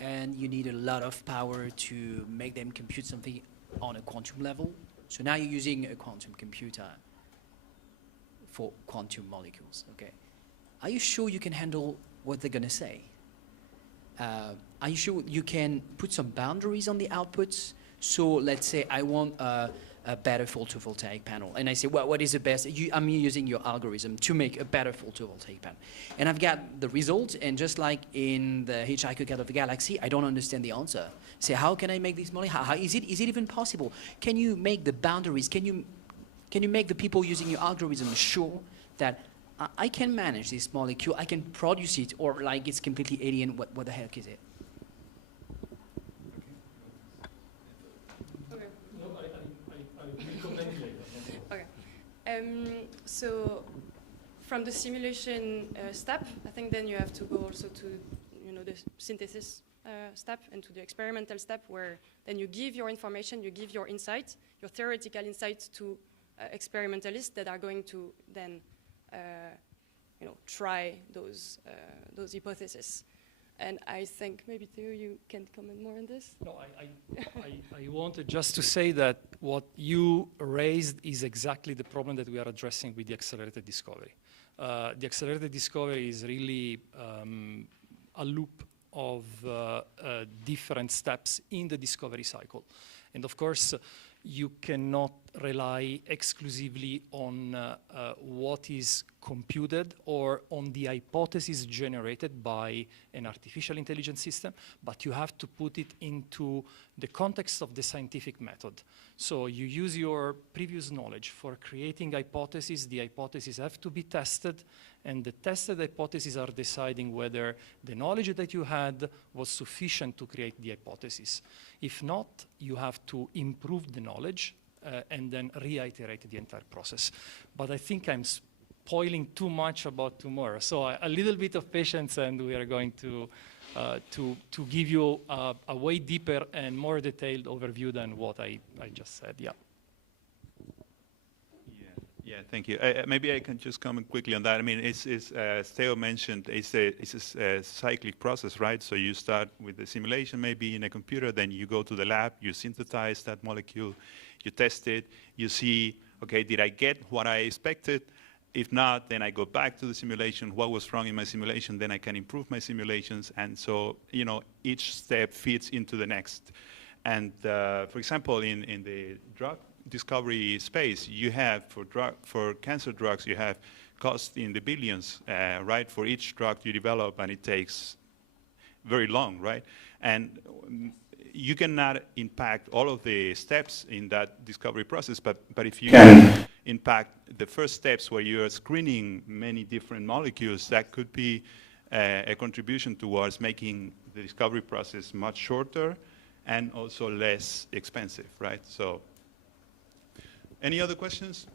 and you need a lot of power to make them compute something on a quantum level. So now you're using a quantum computer for quantum molecules, okay? Are you sure you can handle what they're going to say? Are you sure you can put some boundaries on the outputs? So let's say I want a better photovoltaic panel. And I say, well, what is the best? I'm using your algorithm to make a better photovoltaic panel. And I've got the result, and just like in the Hitchhiker's Guide of the Galaxy, I don't understand the answer. Say, how can I make this molecule? How is it even possible? Can you make the boundaries? Can you make the people using your algorithm sure that I can manage this molecule, I can produce it, or like it's completely alien, what the heck is it? Okay. So from the simulation step, I think then you have to go also to the synthesis step and to the experimental step, where then you give your information, you give your insight, your theoretical insight to experimentalists that are going to then try those hypotheses. And I think maybe Theo, you can comment more on this. No, I wanted just to say that what you raised is exactly the problem that we are addressing with the accelerated discovery. The accelerated discovery is really a loop of different steps in the discovery cycle. And of course, you cannot rely exclusively on what is computed or on the hypothesis generated by an artificial intelligence system, but you have to put it into the context of the scientific method. So you use your previous knowledge for creating hypotheses. The hypotheses have to be tested, and the tested hypotheses are deciding whether the knowledge that you had was sufficient to create the hypothesis. If not, you have to improve the knowledge and then reiterate the entire process. But I think I'm spoiling too much about tomorrow. So a little bit of patience, and we are going to give you a way deeper and more detailed overview than what I just said. Yeah. Yeah, thank you. Maybe I can just comment quickly on that. I mean, it's as Theo mentioned, it's a cyclic process, right? So you start with the simulation maybe in a computer, then you go to the lab, you synthesize that molecule, you test it, you see, okay, did I get what I expected? If not, then I go back to the simulation, what was wrong in my simulation, then I can improve my simulations. And so, each step fits into the next. And for example, in the drug discovery space, you have for cancer drugs, you have cost in the billions, right, for each drug you develop, and it takes very long, right? And you cannot impact all of the steps in that discovery process, but if you can impact the first steps where you are screening many different molecules, that could be a contribution towards making the discovery process much shorter and also less expensive, right? So, any other questions?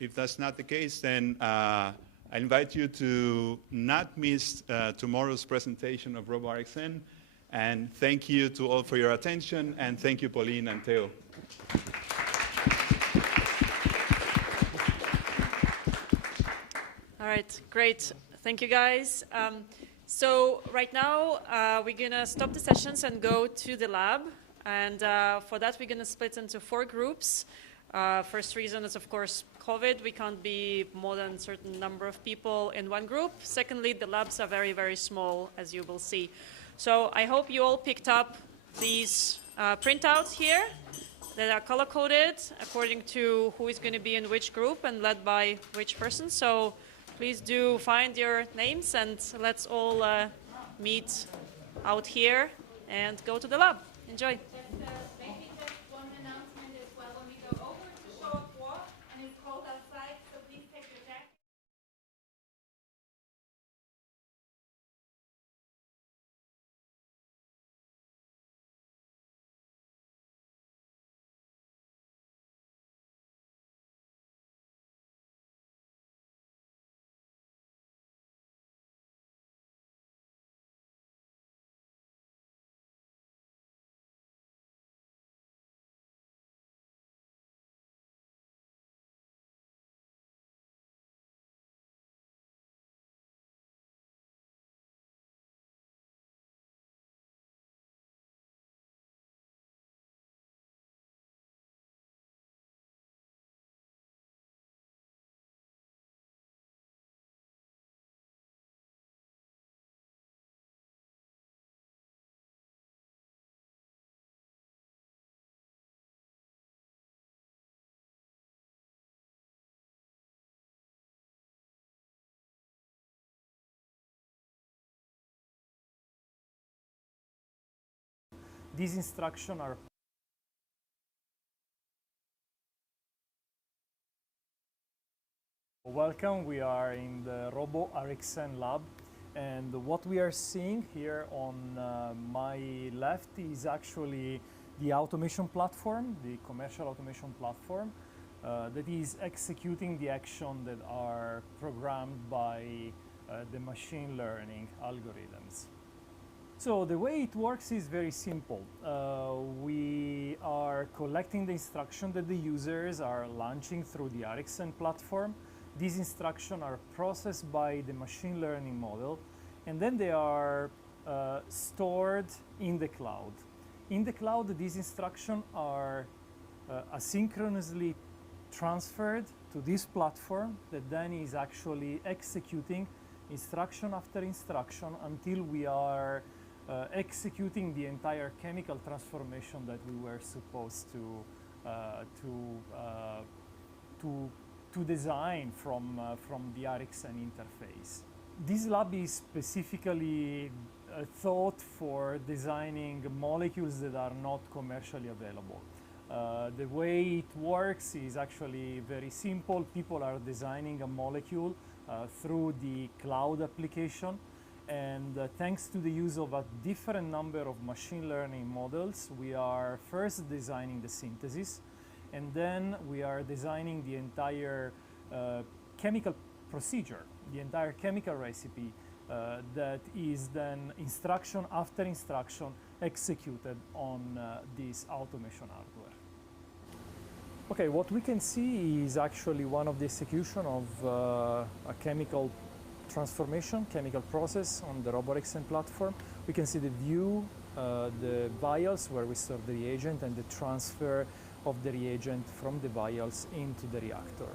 If that's not the case, then I invite you to not miss tomorrow's presentation of RoboRxN. And thank you to all for your attention, and thank you, Pauline and Theo. All right, great. Thank you, guys. So right now, we're going to stop the sessions and go to the lab. And for that, we're going to split into 4 groups. First reason is, of course, COVID. We can't be more than a certain number of people in one group. Secondly, the labs are very, very small, as you will see. So I hope you all picked up these printouts here. that are color-coded according to who is going to be in which group and led by which person. So please do find your names, and let's all meet out here and go to the lab. Enjoy. Maybe just one announcement as well. When we go over to short walk and it's cold outside, so please take your jacket. These instructions are welcome. We are in the Robo RxN lab, and what we are seeing here on my left is actually the automation platform, the commercial automation platform that is executing the action that are programmed by the machine learning algorithms. So the way it works is very simple. We are collecting the instruction that the users are launching through the RxN platform. These instructions are processed by the machine learning model, and then they are stored in the cloud. In the cloud, these instructions are asynchronously transferred to this platform that then is actually executing instruction after instruction until we are executing the entire chemical transformation that we were supposed to design from the RxN interface. This lab is specifically thought for designing molecules that are not commercially available. The way it works is actually very simple. People are designing a molecule through the cloud application, and thanks to the use of a different number of machine learning models, we are first designing the synthesis, and then we are designing the entire chemical procedure, the entire chemical recipe that is then instruction after instruction executed on this automation hardware. Okay, what we can see is actually one of the execution of a chemical transformation, chemical process on the RoboRxN platform. We can see the view, the vials where we store the reagent, and the transfer of the reagent from the vials into the reactor.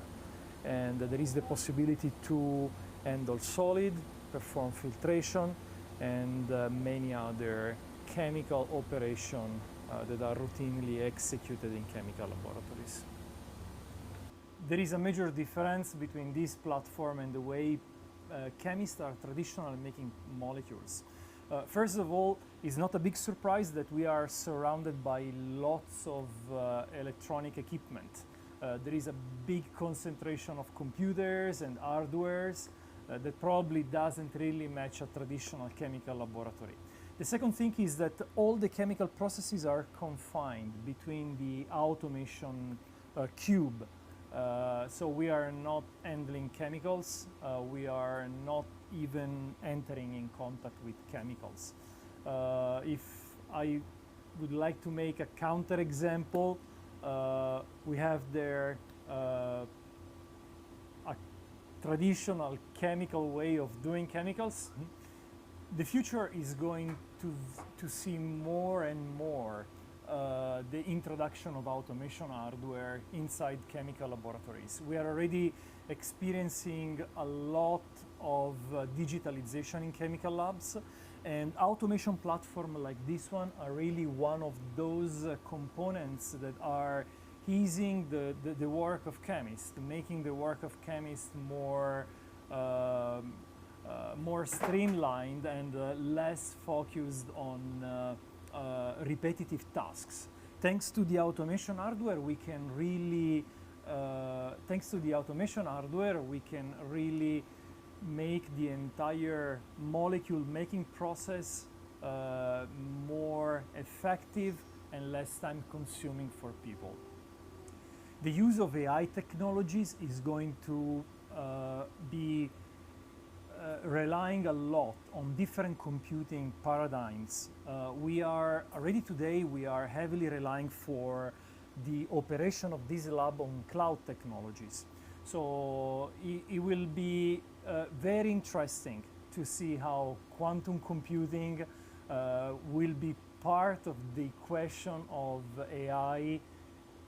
And there is the possibility to handle solid, perform filtration, and many other chemical operations that are routinely executed in chemical laboratories. There is a major difference between this platform and the way chemists are traditionally making molecules. First of all, it's not a big surprise that we are surrounded by lots of electronic equipment. There is a big concentration of computers and hardwares that probably doesn't really match a traditional chemical laboratory. The second thing is that all the chemical processes are confined between the automation cube. So we are not handling chemicals. We are not even entering in contact with chemicals. If I would like to make a counter example, we have there a traditional chemical way of doing chemicals. The future is going to see more and more the introduction of automation hardware inside chemical laboratories. We are already experiencing a lot of digitalization in chemical labs, And automation platform like this one are really one of those components that are easing the work of chemists, making the work of chemists more more streamlined and less focused on repetitive tasks. Thanks to the automation hardware, we can really make the entire molecule making process more effective and less time consuming for people. The use of AI technologies is going to be relying a lot on different computing paradigms. We are heavily relying for the operation of this lab on cloud technologies. So it will be very interesting to see how quantum computing will be part of the equation of AI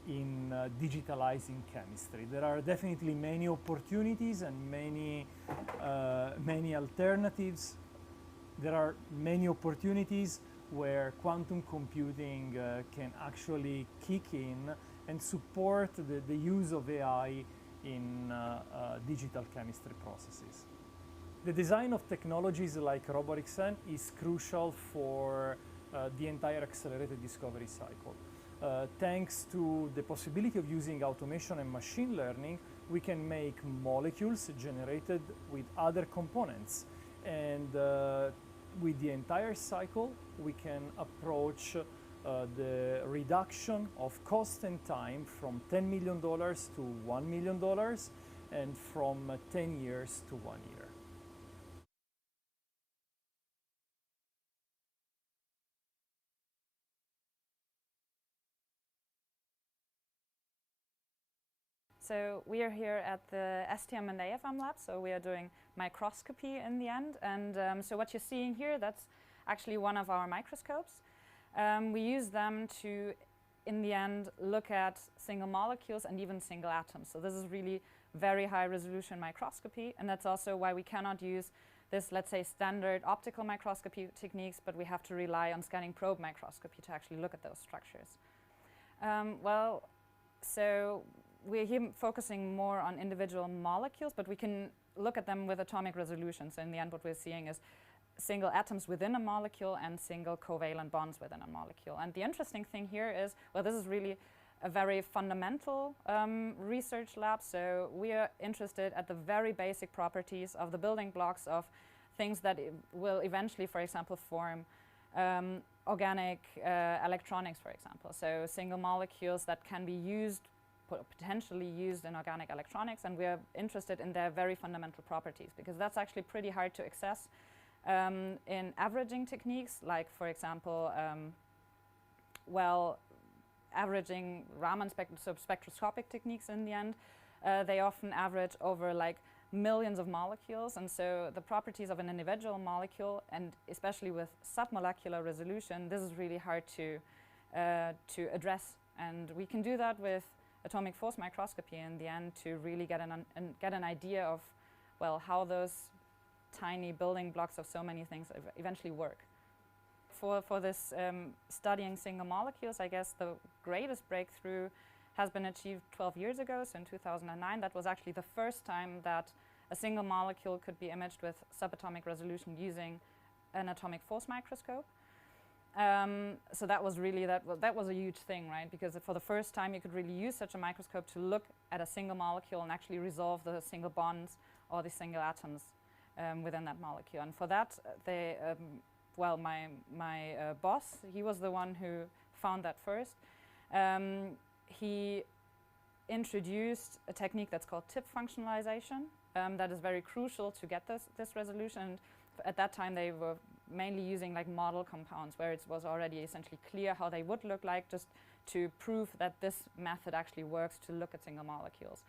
in digitalizing chemistry. There are definitely many opportunities and many alternatives. There are many opportunities where quantum computing can actually kick in and support the use of AI in digital chemistry processes. The design of technologies like RoboRxN is crucial for the entire accelerated discovery cycle. Thanks to the possibility of using automation and machine learning, we can make molecules generated with other components. And with the entire cycle, we can approach the reduction of cost and time from $10 million to $1 million and from 10 years to 1 year. So we are here at the STM and AFM lab, so we are doing microscopy in the end. And so what you're seeing here, that's actually one of our microscopes. We use them to, in the end, look at single molecules and even single atoms. So this is really very high resolution microscopy, and that's also why we cannot use this, let's say, standard optical microscopy techniques, but we have to rely on scanning probe microscopy to actually look at those structures. So we're here focusing more on individual molecules, but we can look at them with atomic resolution. So in the end, what we're seeing is single atoms within a molecule and single covalent bonds within a molecule. And the interesting thing here is, well, this is really a very fundamental research lab. So we are interested at the very basic properties of the building blocks of things that will eventually, for example, form organic electronics, for example. So single molecules that can be used, potentially used in organic electronics, and we are interested in their very fundamental properties, because that's actually pretty hard to access in averaging techniques, like, for example, averaging Raman spectroscopic techniques in the end. They often average over like millions of molecules, and so the properties of an individual molecule, and especially with submolecular resolution, this is really hard to address. And we can do that with atomic force microscopy in the end to really get an idea of, well, how those tiny building blocks of so many things eventually work. For this studying single molecules, I guess the greatest breakthrough has been achieved 12 years ago, so in 2009. That was actually the first time that a single molecule could be imaged with subatomic resolution using an atomic force microscope. So that was really, that was a huge thing, right? Because for the first time you could really use such a microscope to look at a single molecule and actually resolve the single bonds or the single atoms within that molecule. And for that, they, my boss, he was the one who found that first. He introduced a technique that's called tip functionalization that is very crucial to get this resolution. And at that time, they were mainly using like model compounds where it was already essentially clear how they would look like, just to prove that this method actually works to look at single molecules.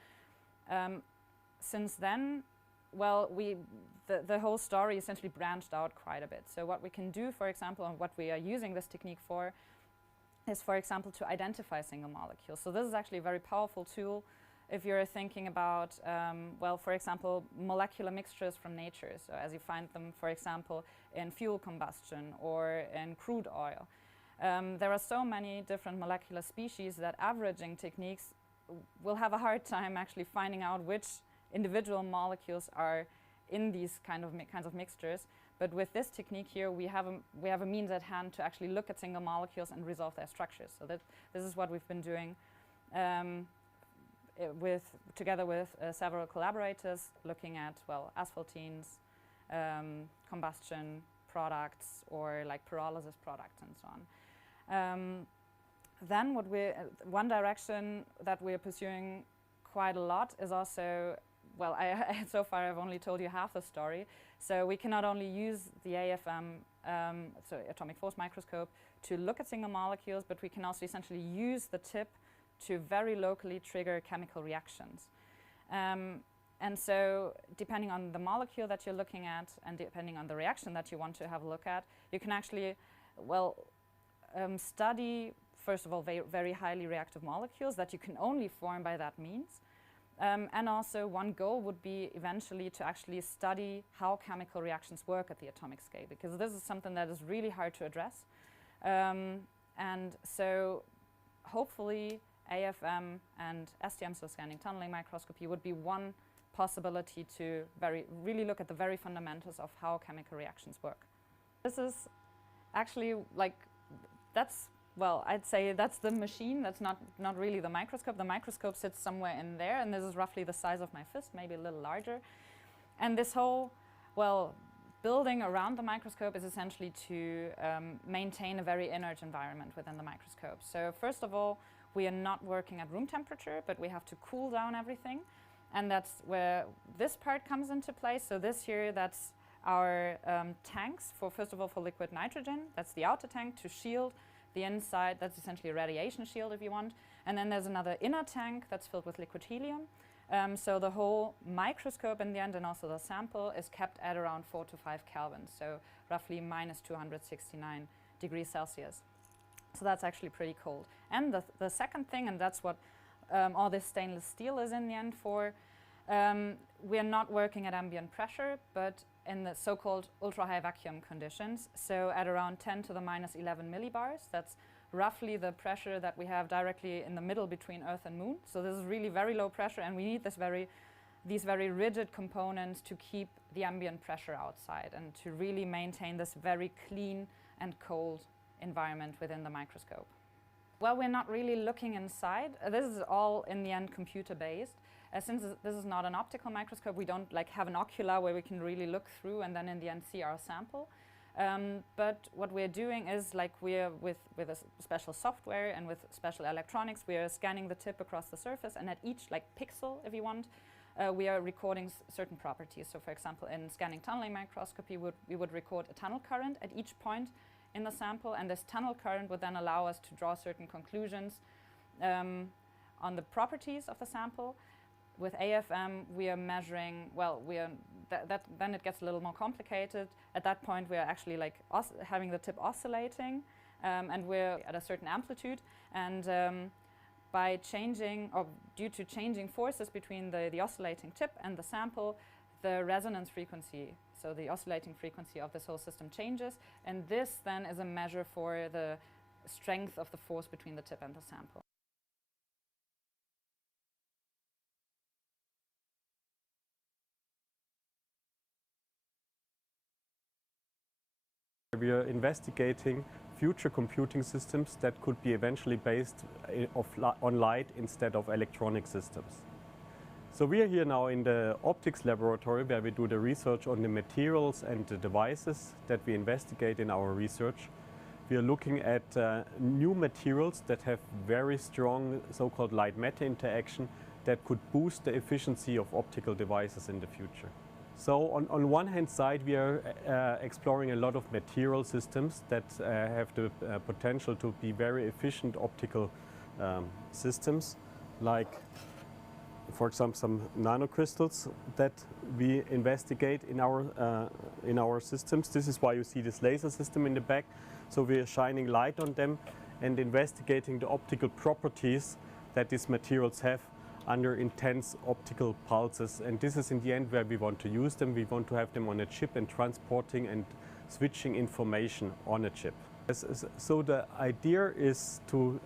Since then, well, the whole story essentially branched out quite a bit. So what we can do, for example, and what we are using this technique for, is, for example, to identify single molecules. So this is actually a very powerful tool if you're thinking about, well, for example, molecular mixtures from nature. So as you find them, for example, in fuel combustion or in crude oil. There are so many different molecular species that averaging techniques will have a hard time actually finding out which individual molecules are in these kinds of mixtures. But with this technique here, we have a means at hand to actually look at single molecules and resolve their structures. So this is what we've been doing together with several collaborators, looking at, well, asphaltenes, combustion products, or like pyrolysis products and so on. Then one direction that we're pursuing quite a lot is also, well, so far I've only told you half the story. So we can not only use the AFM, so atomic force microscope, to look at single molecules, but we can also essentially use the tip to very locally trigger chemical reactions. And so depending on the molecule that you're looking at and depending on the reaction that you want to have a look at, you can actually, well, study, first of all, very highly reactive molecules that you can only form by that means. And also one goal would be eventually to actually study how chemical reactions work at the atomic scale, because this is something that is really hard to address. And so hopefully AFM and STM, so scanning tunneling microscopy, would be one possibility to really look at the very fundamentals of how chemical reactions work. This is actually like, well, I'd say that's the machine, that's not really the microscope. The microscope sits somewhere in there, and this is roughly the size of my fist, maybe a little larger. And this whole, well, building around the microscope is essentially to maintain a very inert environment within the microscope. So first of all, we are not working at room temperature, but we have to cool down everything. And that's where this part comes into place. So this here, that's our tanks, first of all, for liquid nitrogen. That's the outer tank to shield the inside. That's essentially a radiation shield, if you want. And then there's another inner tank that's filled with liquid helium. So the whole microscope in the end, and also the sample, is kept at around 4 to 5 Kelvin, so roughly minus 269 degrees Celsius. So that's actually pretty cold. And the second thing, and that's what all this stainless steel is in the end for, we're not working at ambient pressure, but in the so-called ultra-high vacuum conditions. So at around 10 to the minus 11 millibars, that's roughly the pressure that we have directly in the middle between Earth and Moon. So this is really very low pressure, and we need these very rigid components to keep the ambient pressure outside and to really maintain this very clean and cold environment within the microscope. Well, we're not really looking inside. This is all in the end computer-based. Since this is not an optical microscope, we don't have an ocular where we can really look through and then in the end see our sample. But what we're doing is, we're with a special software and with special electronics, we are scanning the tip across the surface, and at each pixel, if you want, we are recording certain properties. So for example, in scanning tunneling microscopy, we would record a tunnel current at each point in the sample, and this tunnel current would then allow us to draw certain conclusions on the properties of the sample. With AFM, we are measuring, well, then it gets a little more complicated. At that point, we are actually having the tip oscillating, and we're at a certain amplitude. And by changing, or due to changing forces between the oscillating tip and the sample, the resonance frequency, so the oscillating frequency of this whole system changes. And this then is a measure for the strength of the force between the tip and the sample. We are investigating future computing systems that could be eventually based on light instead of electronic systems. So we are here now in the optics laboratory where we do the research on the materials and the devices that we investigate in our research. We are looking at new materials that have very strong so-called light-matter interaction that could boost the efficiency of optical devices in the future. So on one hand side, we are exploring a lot of material systems that have the potential to be very efficient optical systems, like, for example, some nanocrystals that we investigate in our systems. This is why you see this laser system in the back. So we are shining light on them and investigating the optical properties that these materials have under intense optical pulses. And this is in the end where we want to use them. We want to have them on a chip and transporting and switching information on a chip. So the idea is to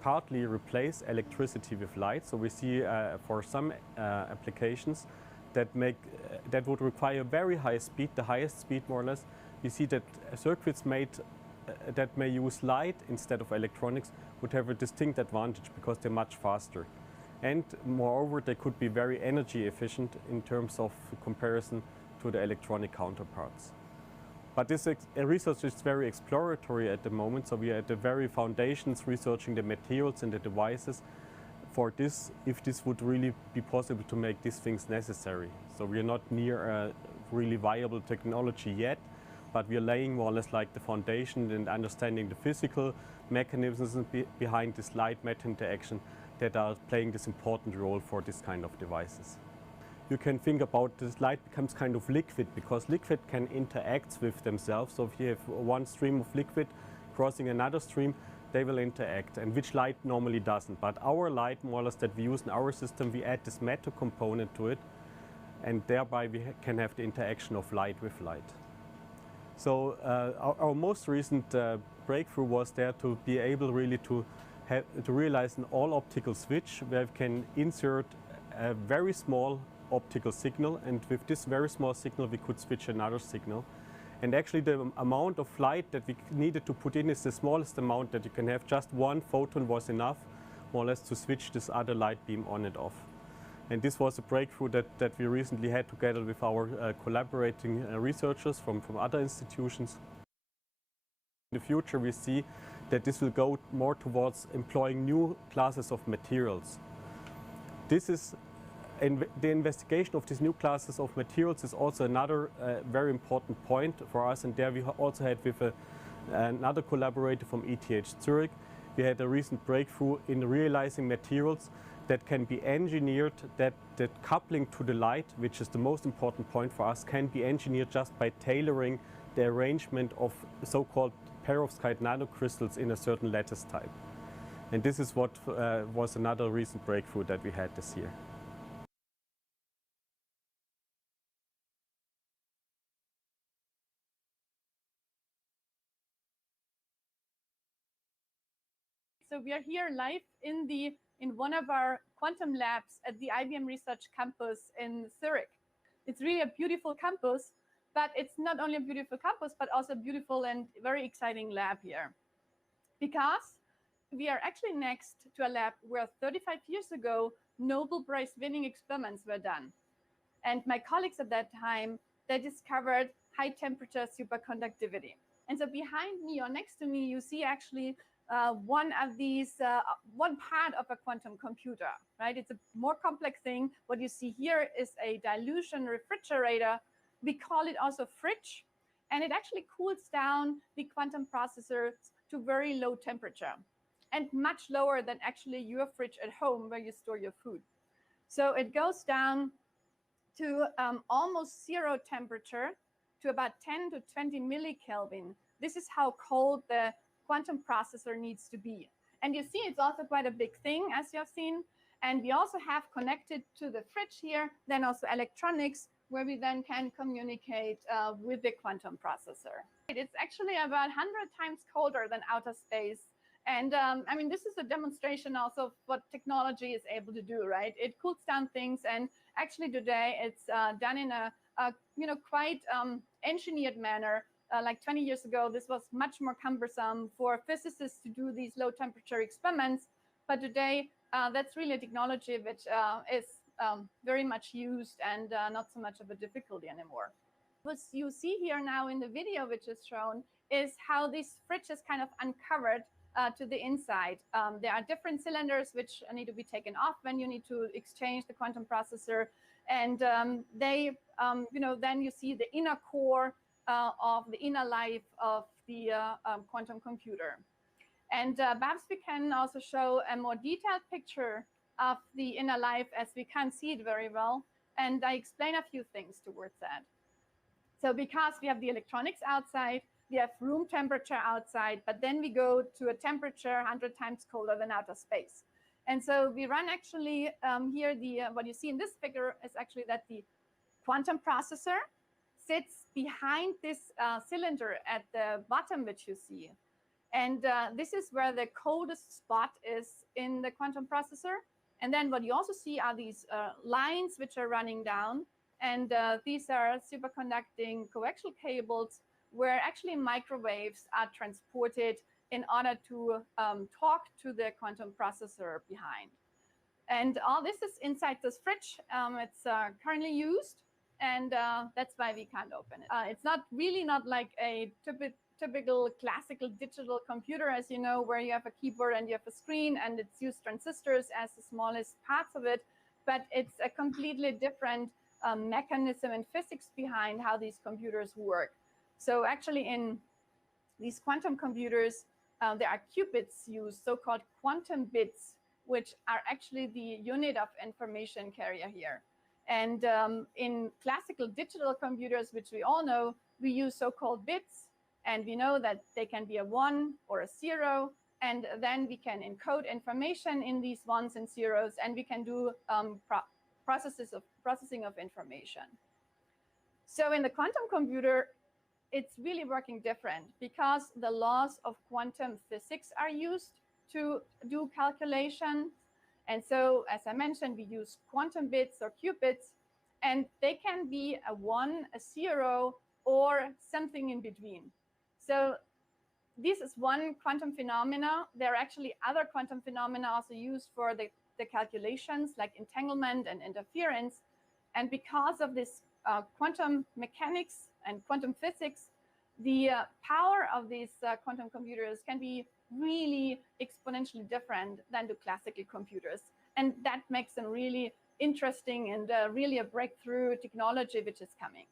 partly replace electricity with light. So we see for some applications that would require very high speed, the highest speed more or less. We see that circuits made that may use light instead of electronics would have a distinct advantage because they're much faster. And moreover, they could be very energy efficient in terms of comparison to the electronic counterparts. But this research is very exploratory at the moment, so we are at the very foundations researching the materials and the devices for this, if this would really be possible to make these things necessary. So we are not near a really viable technology yet, but we are laying more or less like the foundation and understanding the physical mechanisms behind this light-matter interaction that are playing this important role for this kind of devices. You can think about this light becomes kind of liquid because liquid can interact with themselves. So if you have one stream of liquid crossing another stream, they will interact, and which light normally doesn't. But our light, more or less, that we use in our system, we add this matter component to it, and thereby we can have the interaction of light with light. So our most recent breakthrough was there to be able really to realize an all-optical switch where we can insert a very small optical signal, and with this very small signal we could switch another signal. And actually the amount of light that we needed to put in is the smallest amount that you can have. Just one photon was enough, more or less, to switch this other light beam on and off. And this was a breakthrough that we recently had together with our collaborating researchers from other institutions. In the future we see that this will go more towards employing new classes of materials. The investigation of these new classes of materials is also another very important point for us, and there we also had with another collaborator from ETH Zurich, we had a recent breakthrough in realizing materials that can be engineered, that coupling to the light, which is the most important point for us, can be engineered just by tailoring the arrangement of so-called perovskite nanocrystals in a certain lattice type. And this is what was another recent breakthrough that we had this year. So we are here live in one of our quantum labs at the IBM Research Campus in Zurich. It's really a beautiful campus, but it's not only a beautiful campus, but also a beautiful and very exciting lab here. Because we are actually next to a lab where 35 years ago, Nobel Prize winning experiments were done. And my colleagues at that time, they discovered high temperature superconductivity. And so behind me or next to me, you see actually one part of a quantum computer, right? It's a more complex thing. What you see here is a dilution refrigerator. We call it also fridge, and it actually cools down the quantum processors to very low temperature, and much lower than actually your fridge at home where you store your food. So it goes down to almost zero temperature, to about 10 to 20 millikelvin. This is how cold the quantum processor needs to be. And you see it's also quite a big thing, as you have seen. And we also have connected to the fridge here, then also electronics, where we then can communicate with the quantum processor. It's actually about 100 times colder than outer space. And I mean, this is a demonstration also of what technology is able to do, right? It cools down things, and actually today it's done in a quite engineered manner. Like 20 years ago, this was much more cumbersome for physicists to do these low temperature experiments. But today, that's really a technology which is very much used and not so much of a difficulty anymore. What you see here now in the video, which is shown, is how this fridge is kind of uncovered to the inside. There are different cylinders which need to be taken off when you need to exchange the quantum processor. And then you see the inner core of the inner life of the quantum computer. And perhaps we can also show a more detailed picture of the inner life, as we can't see it very well. And I explain a few things towards that. So because we have the electronics outside, we have room temperature outside, but then we go to a temperature 100 times colder than outer space. And so we run actually here, what you see in this figure is actually that the quantum processor sits behind this cylinder at the bottom, which you see. And this is where the coldest spot is in the quantum processor. And then what you also see are these lines which are running down. And these are superconducting coaxial cables where actually microwaves are transported in order to talk to the quantum processor behind. And all this is inside this fridge. It's currently used, and that's why we can't open it. It's not really not like a typical classical digital computer, as you know, where you have a keyboard and you have a screen, and it's used transistors as the smallest parts of it. But it's a completely different mechanism and physics behind how these computers work. So actually in these quantum computers, there are qubits used, so-called quantum bits, which are actually the unit of information carrier here. And in classical digital computers, which we all know, we use so-called bits. And we know that they can be a 1 or a 0. And then we can encode information in these 1s and 0s, and we can do processing of information. So in the quantum computer, it's really working different because the laws of quantum physics are used to do calculations. And so, as I mentioned, we use quantum bits or qubits, and they can be a 1, a 0, or something in between. So this is one quantum phenomena. There are actually other quantum phenomena also used for the calculations, like entanglement and interference. And because of this quantum mechanics and quantum physics, the power of these quantum computers can be really exponentially different than the classical computers. And that makes them really interesting and really a breakthrough technology which is coming.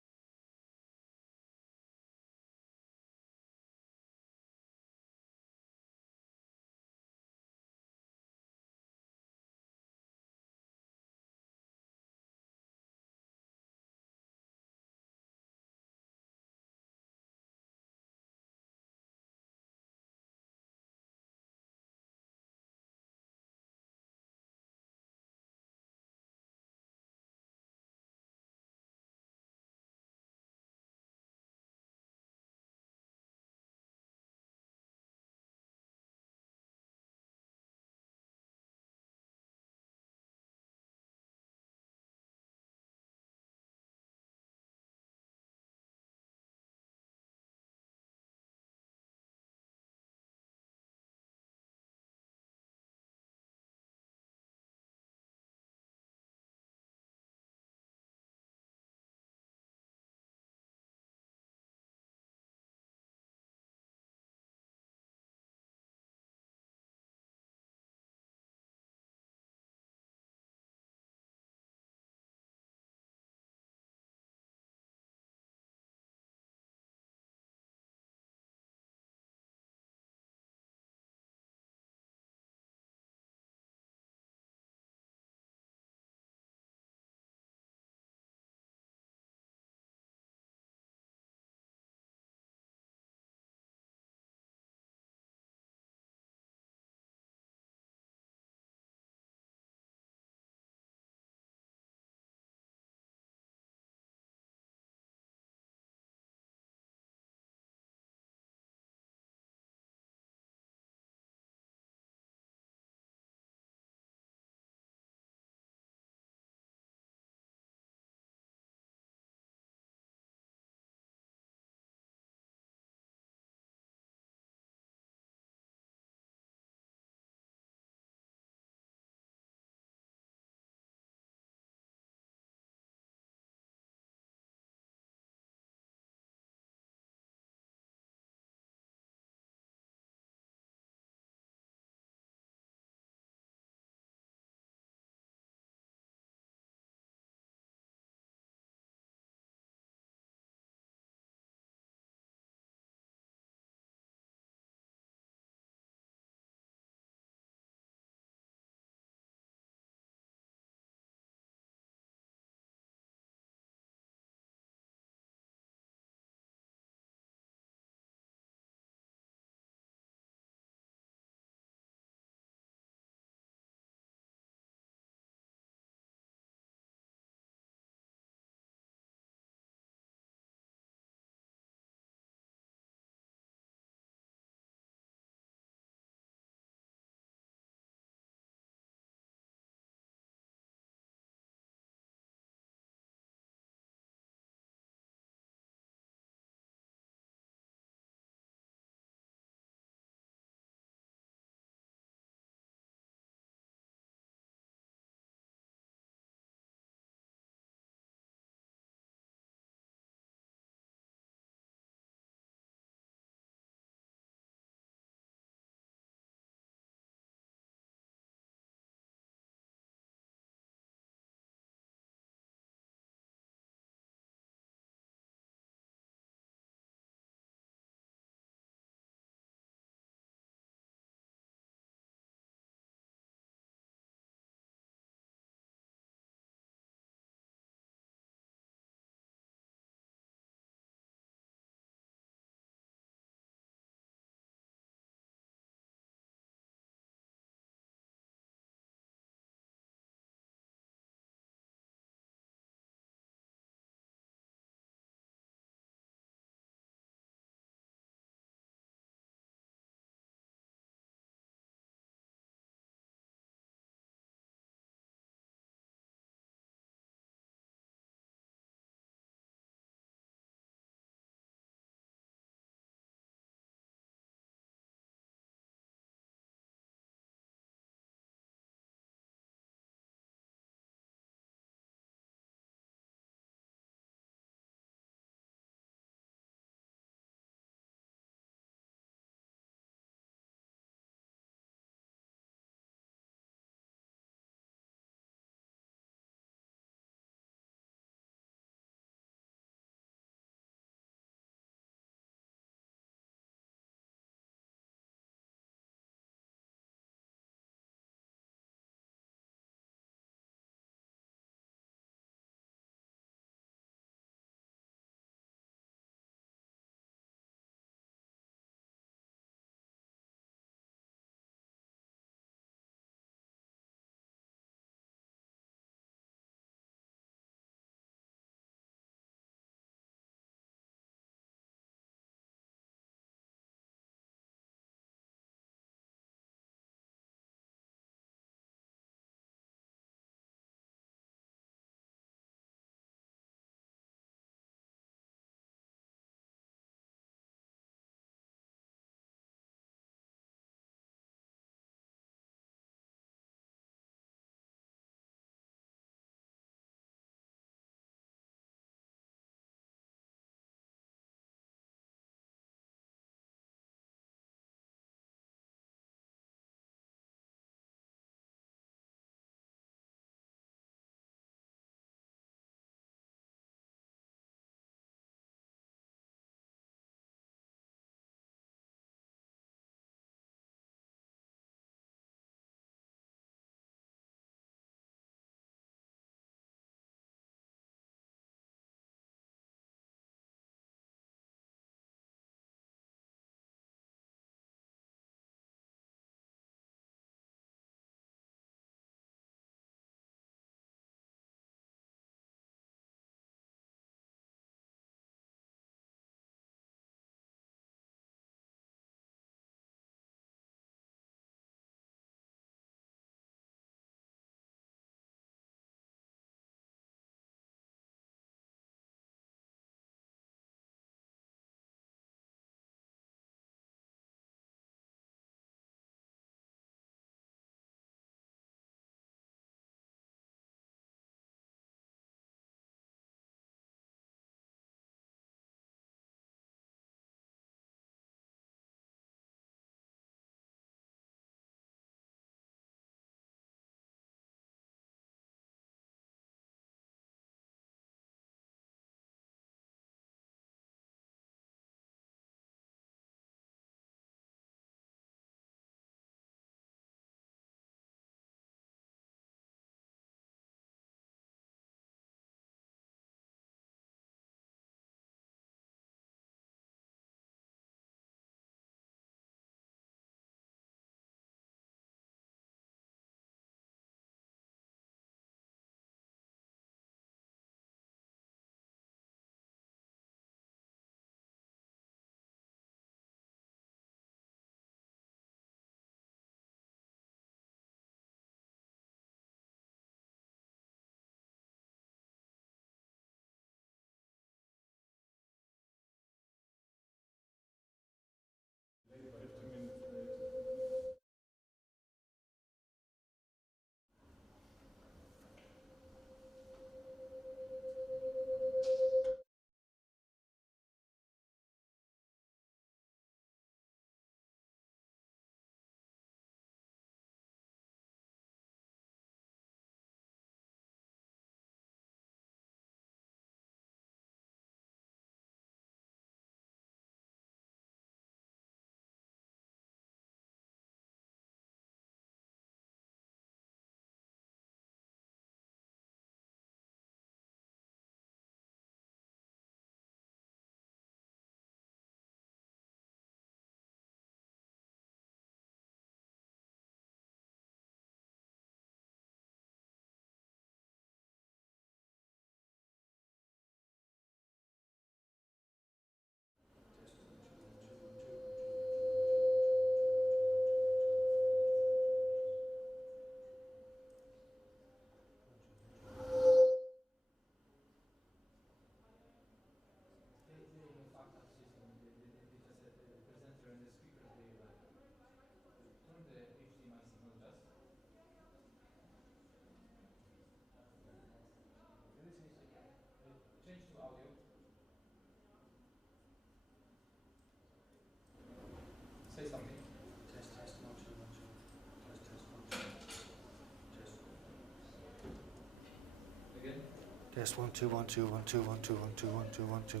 Test 1 2 1 2 1 2 1 2 1 2 1 2 1 2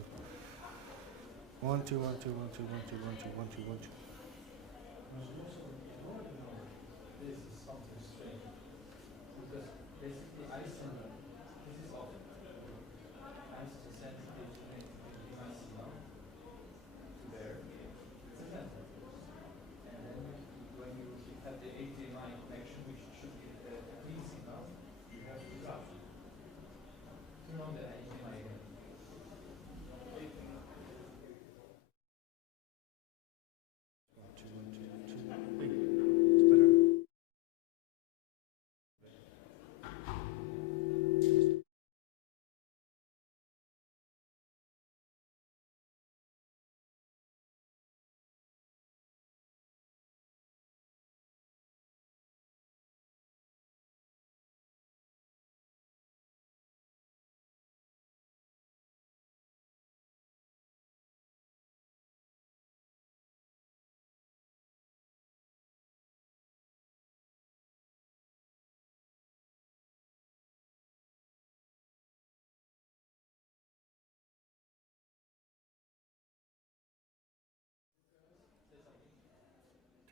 1 2 1 2 1 2 1 2 1 2 1 2 1 2. This is something strange because basically I send them. This is often times to send the signal to there. It's a method, and then when you have the HDMI connection, which should be a clean signal, you have to drop. Turn on the HDMI again.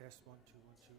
Test 1 2 1 2.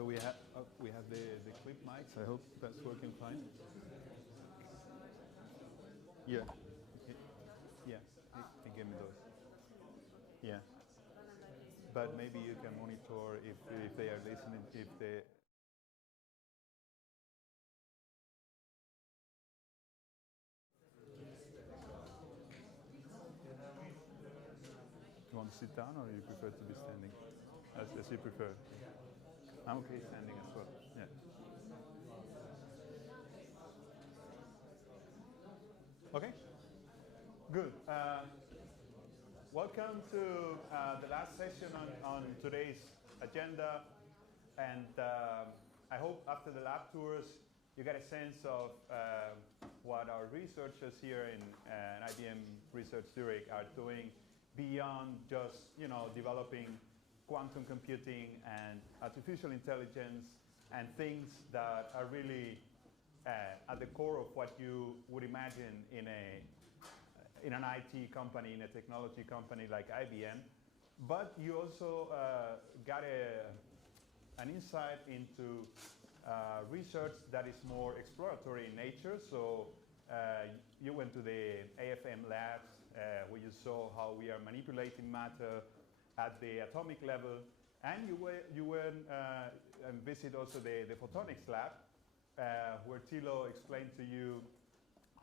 So we have the clip mics. I hope that's working fine. Yeah. Yeah. He gave me those. Yeah. But maybe you can monitor if they are listening, if they. Do you want to sit down or you prefer to be standing? As you prefer. I'm okay standing as well. Yeah. Okay. Good. Welcome to the last session on today's agenda. And I hope after the lab tours you get a sense of what our researchers here in IBM Research Zurich are doing beyond just developing quantum computing and artificial intelligence and things that are really at the core of what you would imagine in an IT company, in a technology company like IBM. But you also got an insight into research that is more exploratory in nature. So you went to the AFM labs where you saw how we are manipulating matter at the atomic level, and you went and visit also the photonics lab where Thilo explained to you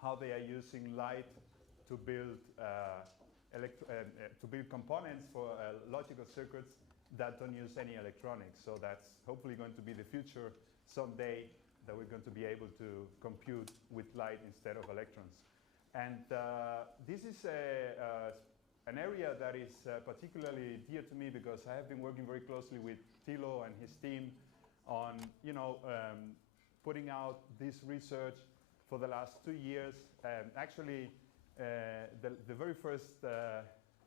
how they are using light to build components for logical circuits that don't use any electronics. So that's hopefully going to be the future someday, that we're going to be able to compute with light instead of electrons. And this is an area that is particularly dear to me because I have been working very closely with Thilo and his team on putting out this research for the last 2 years. And actually, the very first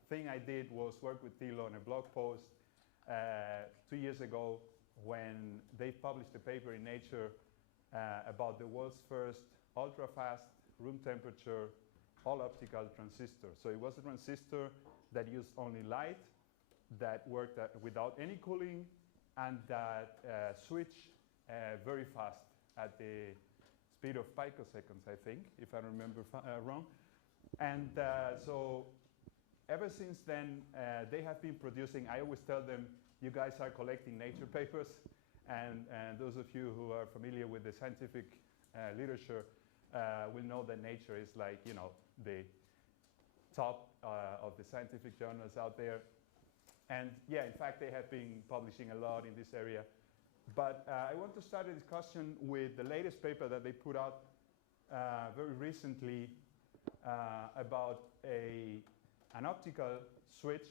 thing I did was work with Thilo on a blog post 2 years ago when they published a paper in Nature about the world's first ultra-fast, room temperature, all-optical transistor. So it was a transistor that used only light, that worked without any cooling, and that switched very fast at the speed of picoseconds, I think, if I remember wrong. And so ever since then, they have been producing, I always tell them, you guys are collecting Nature papers, and those of you who are familiar with the scientific literature will know that Nature is like, the top of the scientific journals out there. And yeah, in fact, they have been publishing a lot in this area. But I want to start a discussion with the latest paper that they put out very recently about an optical switch.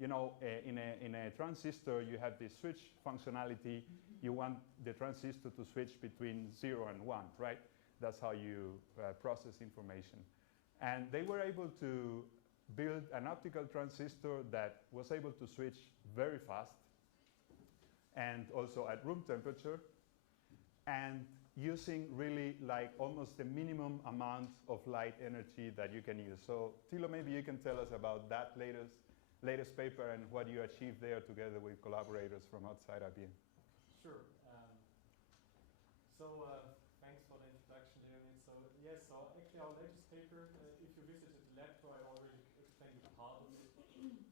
In a transistor, you have this switch functionality. You want the transistor to switch between 0 and 1, right? That's how you process information. And they were able to build an optical transistor that was able to switch very fast and also at room temperature, and using really like almost the minimum amount of light energy that you can use. So Thilo, maybe you can tell us about that latest paper and what you achieved there together with collaborators from outside IBM. Sure. Thanks for the introduction, Leonid. So actually our latest paper, if you visited the lab tour, I already explained part of it,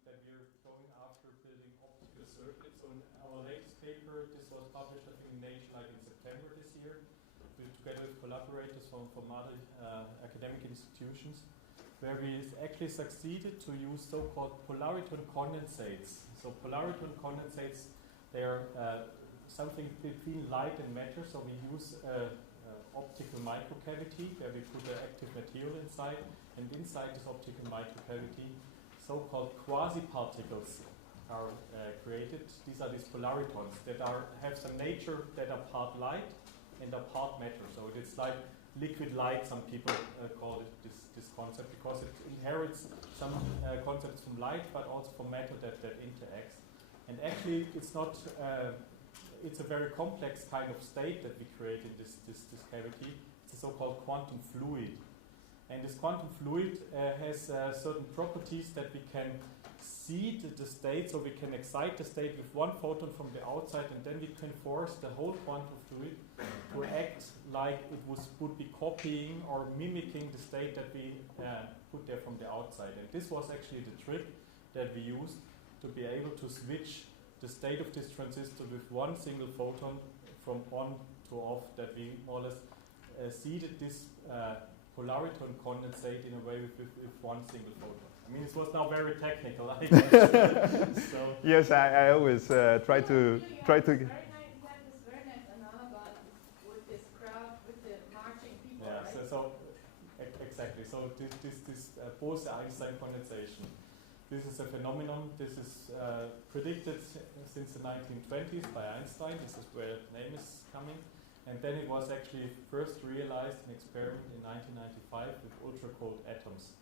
that we're going after building optical circuits. So in our latest paper, this was published I think in Nature like in September this year, together with collaborators from other academic institutions, where we actually succeeded to use so-called polariton condensates. So polariton condensates, they are something between light and matter. So we use optical microcavity where we put the active material inside, and inside this optical microcavity, so-called quasi-particles are created. These are these polaritons that have some nature that are part light and are part matter. So it's like liquid light, some people call it this concept, because it inherits some concepts from light, but also from matter that interacts. And actually, it's not. It's a very complex kind of state that we create in this cavity. It's a so-called quantum fluid. And this quantum fluid has certain properties that we can see the state, so we can excite the state with one photon from the outside, and then we can force the whole quantum fluid to act like it would be copying or mimicking the state that we put there from the outside. And this was actually the trick that we used to be able to switch the state of this transistor with one single photon from on to off, that we more or less seeded this polariton condensate in a way with one single photon. I mean, this was now very technical, I guess. So yes, I always try to. Yeah, so exactly. So this Bose-Einstein condensation. This is a phenomenon. This is predicted since the 1920s by Einstein. This is where the name is coming. And then it was actually first realized in experiment in 1995 with ultra-cold atoms.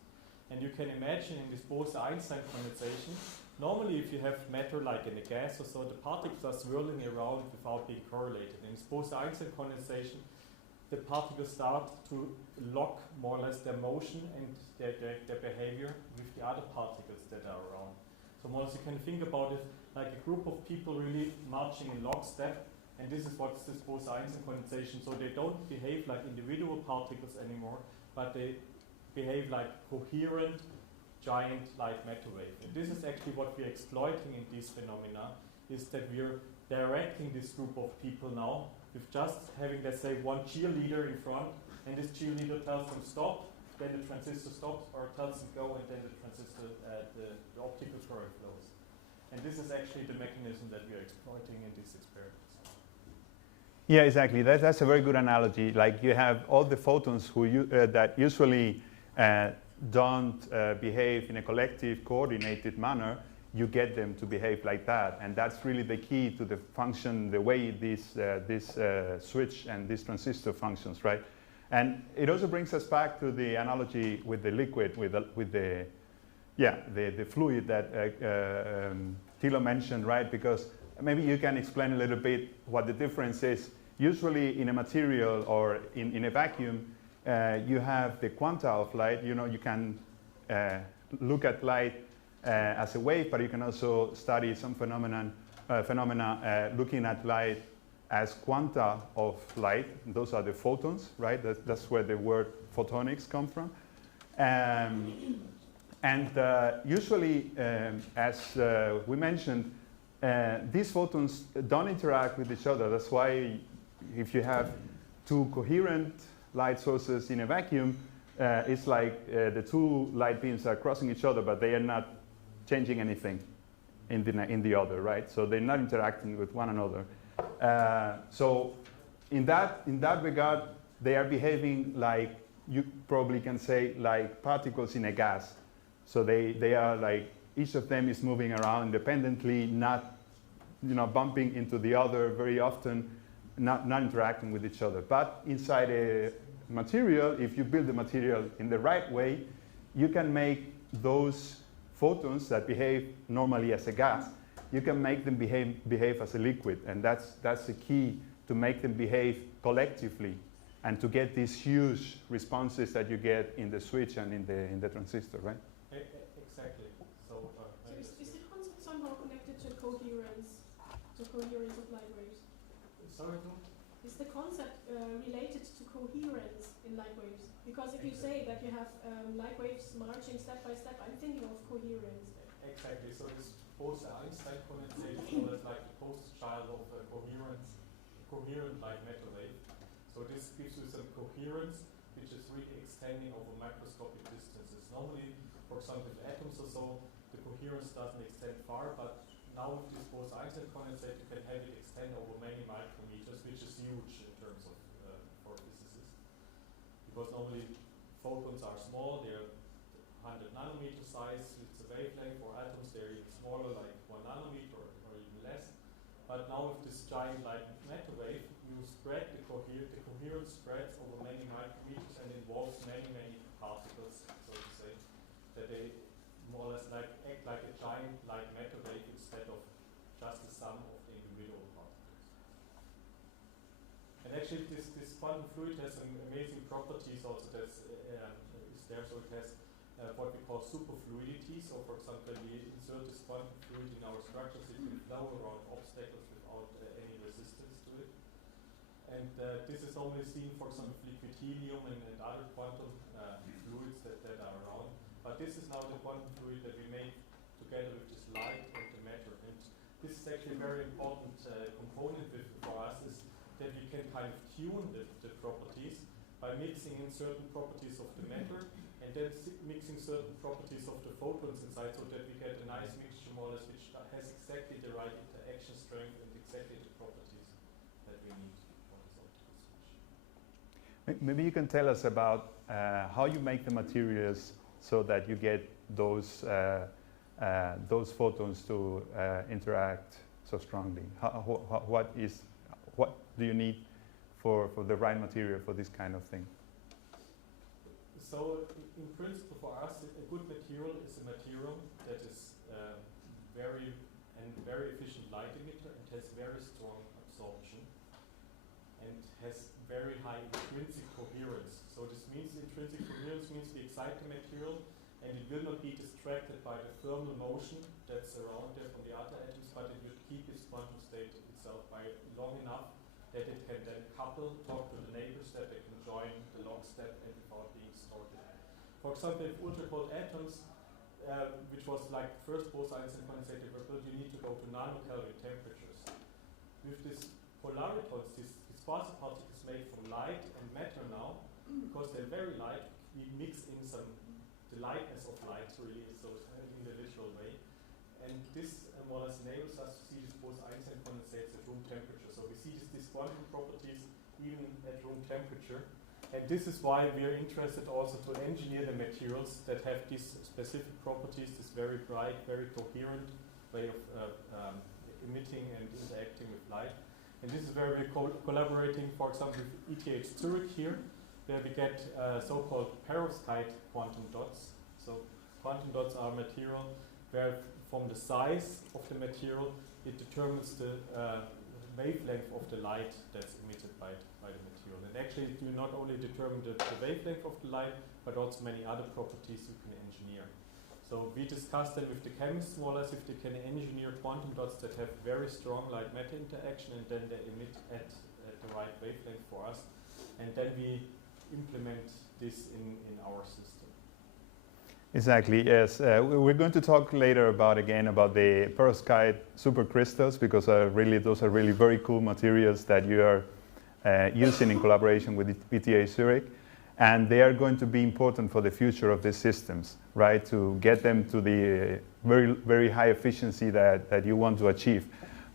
And you can imagine in this Bose-Einstein condensation, normally if you have matter like in a gas or so, the particles are swirling around without being correlated. In this Bose-Einstein condensation, the particles start to lock more or less their motion and their behavior with the other particles that are around. So more or less you can think about it like a group of people really marching in lockstep, and this is what's this Bose-Einstein condensation. So they don't behave like individual particles anymore, but they behave like coherent, giant light matter wave. And this is actually what we're exploiting in these phenomena, is that we're directing this group of people now with just having, let's say, one cheerleader in front, and this cheerleader tells them stop, then the transistor stops, or tells them go, and then the transistor, the optical current flows. And this is actually the mechanism that we are exploiting in these experiments. Yeah, exactly. That's a very good analogy. Like you have all the photons that usually don't behave in a collective, coordinated manner. You get them to behave like that, and that's really the key to the function, the way this switch and this transistor functions, right? And it also brings us back to the analogy with the liquid, with the fluid that Thilo mentioned, right? Because maybe you can explain a little bit what the difference is. Usually in a material or in a vacuum, you have the quanta of light. You know, you can look at light as a wave, but you can also study some phenomena looking at light as quanta of light. Those are the photons, right? That's where the word photonics come from. Usually, as we mentioned, these photons don't interact with each other. That's why if you have two coherent light sources in a vacuum, it's like the two light beams are crossing each other, but they are not changing anything in the other, right? So they're not interacting with one another. So in that regard, they are behaving like, you probably can say, like particles in a gas. So they are like, each of them is moving around independently, not bumping into the other very often, not interacting with each other. But inside a material, if you build the material in the right way, you can make those photons that behave normally as a gas, you can make them behave as a liquid. And that's the key, to make them behave collectively and to get these huge responses that you get in the switch and in the transistor, right? Exactly. So is the concept somehow connected to coherence of light waves? Sorry, Is the concept related to coherence in light waves? Because if you say that you have light waves marching step by step, I'm thinking of coherence there. Exactly. So this Bose-Einstein condensation is like the poster child of a coherent light matter wave. So this gives you some coherence, which is really extending over microscopic distances. Normally, for example, with atoms or so, the coherence doesn't extend far, but now with this Bose-Einstein condensate, you can have it extend over many micrometers, which is huge in terms of for physicists. Because normally photons are small, they're 100 nanometer size, it's a wavelength. For atoms, they're even smaller, like 1 nanometer or even less. But now with this giant light matter wave, you spread the coherence spreads over many micrometers and involves many particles, so to say, that they more or less act like a giant light matter wave instead of just the sum of the individual particles. And actually, this quantum fluid has some amazing properties also. That's is there. So it has what we call superfluidity. So for example, we insert this quantum fluid in our structures, it will flow around obstacles without any resistance to it. And this is only seen, for example, liquid helium and other quantum fluids that are around. But this is now the quantum fluid that we make together with this light and the matter. And this is actually a very important component for us, is that we can kind of tune the properties by mixing in certain properties of the matter and then mixing certain properties of the photons inside, so that we get a nice mixture more or less which has exactly the right interaction strength and exactly the properties that we need for this optical switch. Maybe you can tell us about how you make the materials so that you get those photons to interact so strongly. What do you need for the right material for this kind of thing? So in principle for us, a good material is a material that is very efficient light emitter and has very strong absorption and has very high intrinsic coherence. So this means intrinsic coherence means we excite the material and it will not be distracted by the thermal motion that's around there from the other atoms, but it will keep its quantum state itself by long enough that it can then couple, talk to the neighbors, that they can join the long step and without being distorted. For example, if ultra-cold atoms, which was like the first Bose-Einstein condensate were built, you need to go to nanokelvin temperatures. With this polaritons, these quasi-particles made from light and matter now, because they're very light, we mix in the lightness of light, really, so in the literal way. And this more or less enables us to see these Bose-Einstein condensates at room temperature. So we see these quantum properties even at room temperature. And this is why we are interested also to engineer the materials that have these specific properties, this very bright, very coherent way of emitting and interacting with light. And this is where we're collaborating, for example, with ETH Zurich here, where we get so-called perovskite quantum dots. So quantum dots are material where from the size of the material, it determines the wavelength of the light that's emitted by the material. And actually, you not only determine the wavelength of the light, but also many other properties you can engineer. So we discussed then with the chemists more or less if they can engineer quantum dots that have very strong light-matter interaction and then they emit at the right wavelength for us. And then we implement this in our system. Exactly, yes. We're going to talk later about the perovskite supercrystals, because those are really very cool materials that you are using in collaboration with ETH Zurich. And they are going to be important for the future of these systems, right? To get them to the very, very high efficiency that you want to achieve.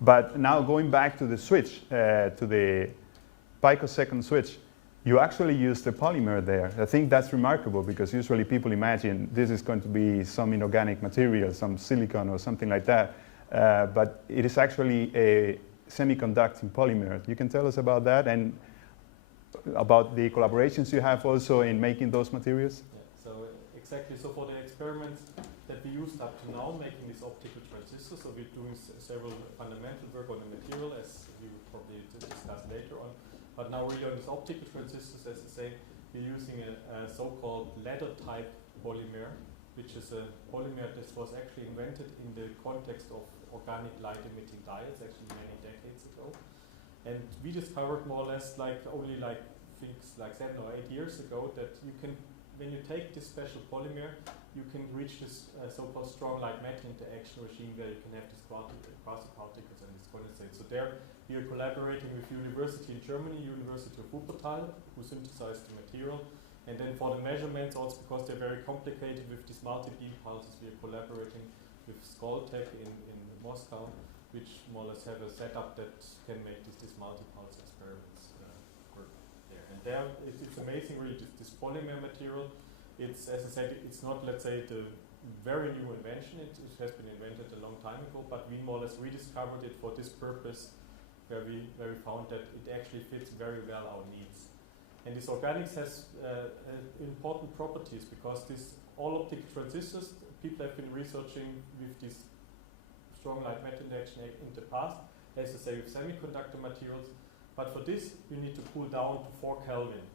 But now going back to the switch, to the picosecond switch, you actually use the polymer there. I think that's remarkable, because usually people imagine this is going to be some inorganic material, some silicon or something like that. But it is actually a semiconducting polymer. You can tell us about that and about the collaborations you have also in making those materials? Yeah, so exactly. So for the experiments that we used up to now, making these optical transistors, so we're doing several fundamental work on the material, as we will probably discuss later on. But now really on these optical transistors, as I say, we're using a so-called ladder-type polymer, which is a polymer that was actually invented in the context of organic light-emitting diodes, actually many decades ago. And we discovered more or less only things like 7 or 8 years ago that you can, when you take this special polymer, you can reach this so-called strong light-matter interaction regime where you can have these quasi-particles and these condensates. So there we are collaborating with university in Germany, University of Wuppertal, who synthesized the material. And then for the measurements, also because they're very complicated with these multi-beam pulses, we are collaborating with Skoltech in Moscow, which more or less have a setup that can make these multi-pulse experiments work there. And there, it's amazing really, this polymer material. It's, as I said, it's not, let's say, the very new invention. It has been invented a long time ago, but we more or less rediscovered it for this purpose, where we found that it actually fits very well our needs. And this organics has important properties, because all optical transistors, people have been researching with this strong light-matter interaction in the past, as I say, with semiconductor materials. But for this, you need to cool down to 4 Kelvin.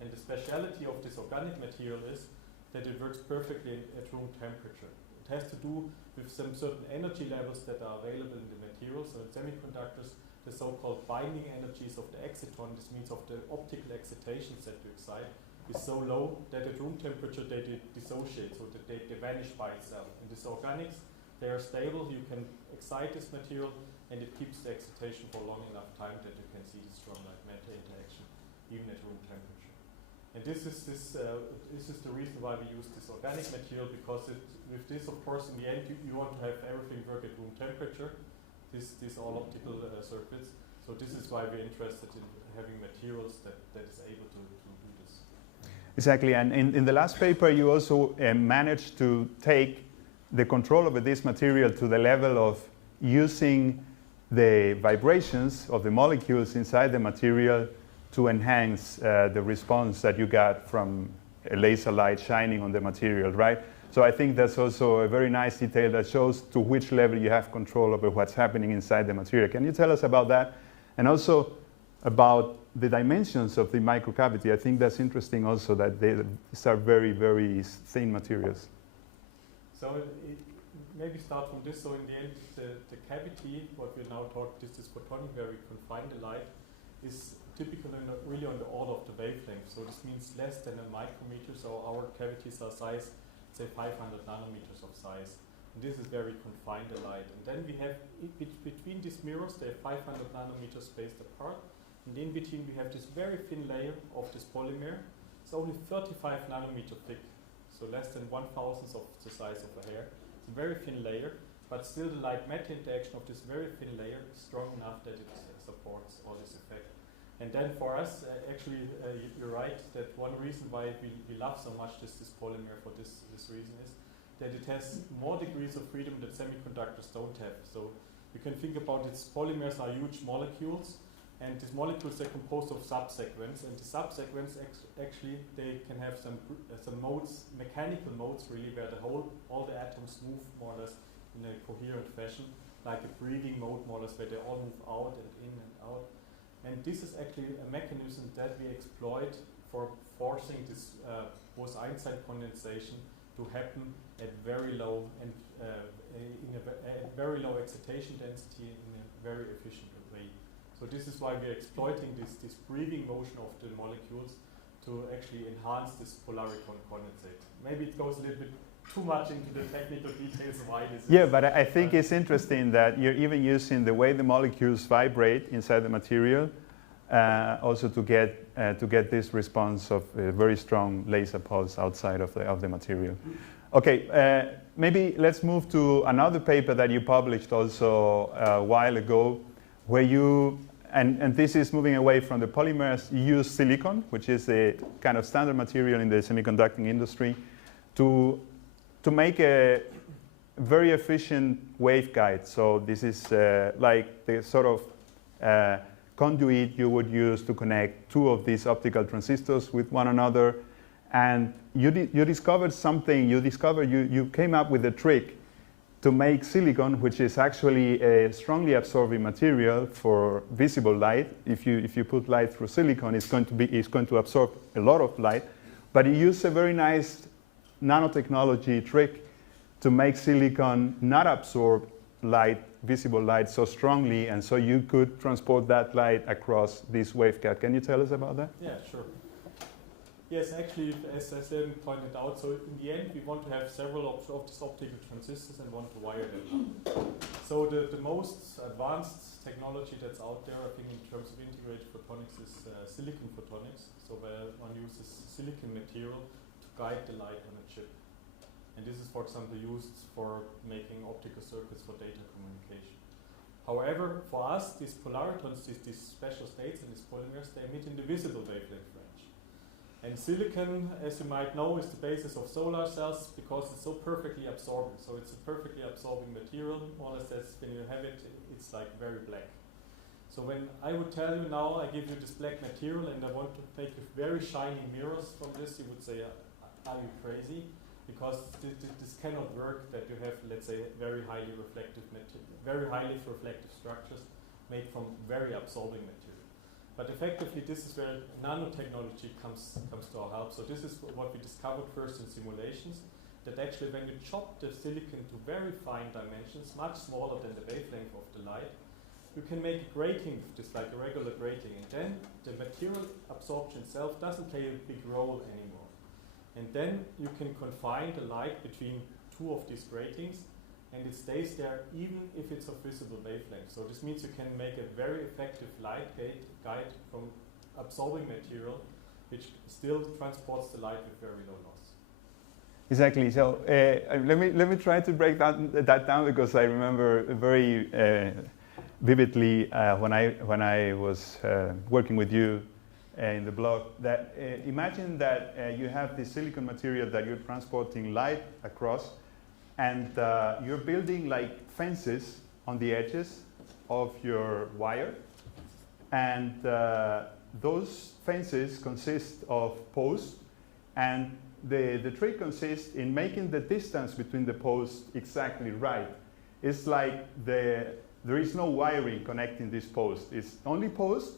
And the speciality of this organic material is that it works perfectly at room temperature. It has to do with some certain energy levels that are available in the material. So in semiconductors, the so-called binding energies of the exciton, this means of the optical excitations that you excite, is so low that at room temperature they dissociate, so that they vanish by itself. In this organics, they are stable. You can excite this material, and it keeps the excitation for long enough time that you can see the strong light-matter interaction, even at room temperature. And this is the reason why we use this organic material, because with this, of course, in the end, you want to have everything work at room temperature. These all optical circuits. So this is why we're interested in having materials that is able to do this. Exactly, and in the last paper, you also managed to take the control over this material to the level of using the vibrations of the molecules inside the material to enhance the response that you got from a laser light shining on the material, right? So I think that's also a very nice detail that shows to which level you have control over what's happening inside the material. Can you tell us about that? And also about the dimensions of the microcavity. I think that's interesting also, that these are very, very thin materials. So maybe start from this. So in the end, the cavity, what we now talk, this is photonic, where we confine the light, is typically really on the order of the wavelength. So this means less than a micrometer. So our cavities are size, say 500 nanometers of size. And this is where we confine the light. And then we have, between these mirrors, they have 500 nanometers spaced apart. And in between we have this very thin layer of this polymer. It's only 35 nanometer thick. So less than 1/1000th of the size of a hair. It's a very thin layer, but still the light-matter interaction of this very thin layer is strong enough that it supports all this effect. And then for us, actually, you're right, that one reason why we love so much this polymer for this reason is that it has more degrees of freedom that semiconductors don't have. So you can think about its polymers are huge molecules, and these molecules are composed of subsegments, and the subsegments actually they can have some modes, mechanical modes really, where all the atoms move more or less in a coherent fashion, like a breathing mode more or less, where they all move out and in and out. And this is actually a mechanism that we exploit for forcing this Bose-Einstein condensation to happen at very low and very low excitation density in a very efficient way. So this is why we're exploiting this breathing motion of the molecules to actually enhance this polariton condensate. Maybe it goes a little bit too much into the technical details of why this is. Yeah, but I think it's interesting that you're even using the way the molecules vibrate inside the material also to get this response of a very strong laser pulse outside of the material. Okay, maybe let's move to another paper that you published also a while ago, where you, and this is moving away from the polymers, you use silicon, which is a kind of standard material in the semiconducting industry, to make a very efficient waveguide. So this is like the sort of conduit you would use to connect two of these optical transistors with one another. And you discovered something, you came up with a trick to make silicon, which is actually a strongly absorbing material for visible light. If you put light through silicon, it's going to absorb a lot of light. But you use a very nice nanotechnology trick to make silicon not absorb light, visible light, so strongly, and so you could transport that light across this waveguide. Can you tell us about that? Yeah, sure. Yes, actually, as Ellen pointed out, so in the end, we want to have several of these optical transistors and want to wire them. So the most advanced technology that's out there, I think, in terms of integrated photonics is silicon photonics. So where one uses silicon material to guide the light on a chip. And this is, for example, used for making optical circuits for data communication. However, for us, these polaritons, these special states and these polymers, they emit in the visible wavelength range. And silicon, as you might know, is the basis of solar cells because it's so perfectly absorbing. So it's a perfectly absorbing material. More or less, when you have it, it's like very black. So when I would tell you now, I give you this black material and I want to make very shiny mirrors from this, you would say, are you crazy? Because this cannot work that you have, let's say, very highly reflective structures made from very absorbing material. But effectively, this is where nanotechnology comes to our help. So this is what we discovered first in simulations, that actually when you chop the silicon to very fine dimensions, much smaller than the wavelength of the light, you can make a grating, just like a regular grating, and then the material absorption itself doesn't play a big role anymore. And then you can confine the light between two of these gratings, and it stays there even if it's of visible wavelength. So this means you can make a very effective light guide from absorbing material, which still transports the light with very low loss. Exactly. So let me try to break that down, because I remember very vividly when I was working with you in the blog, that imagine that you have this silicon material that you're transporting light across, and you're building like fences on the edges of your wire, and those fences consist of posts, and the trick consists in making the distance between the posts exactly right. It's like there is no wiring connecting these posts. It's only posts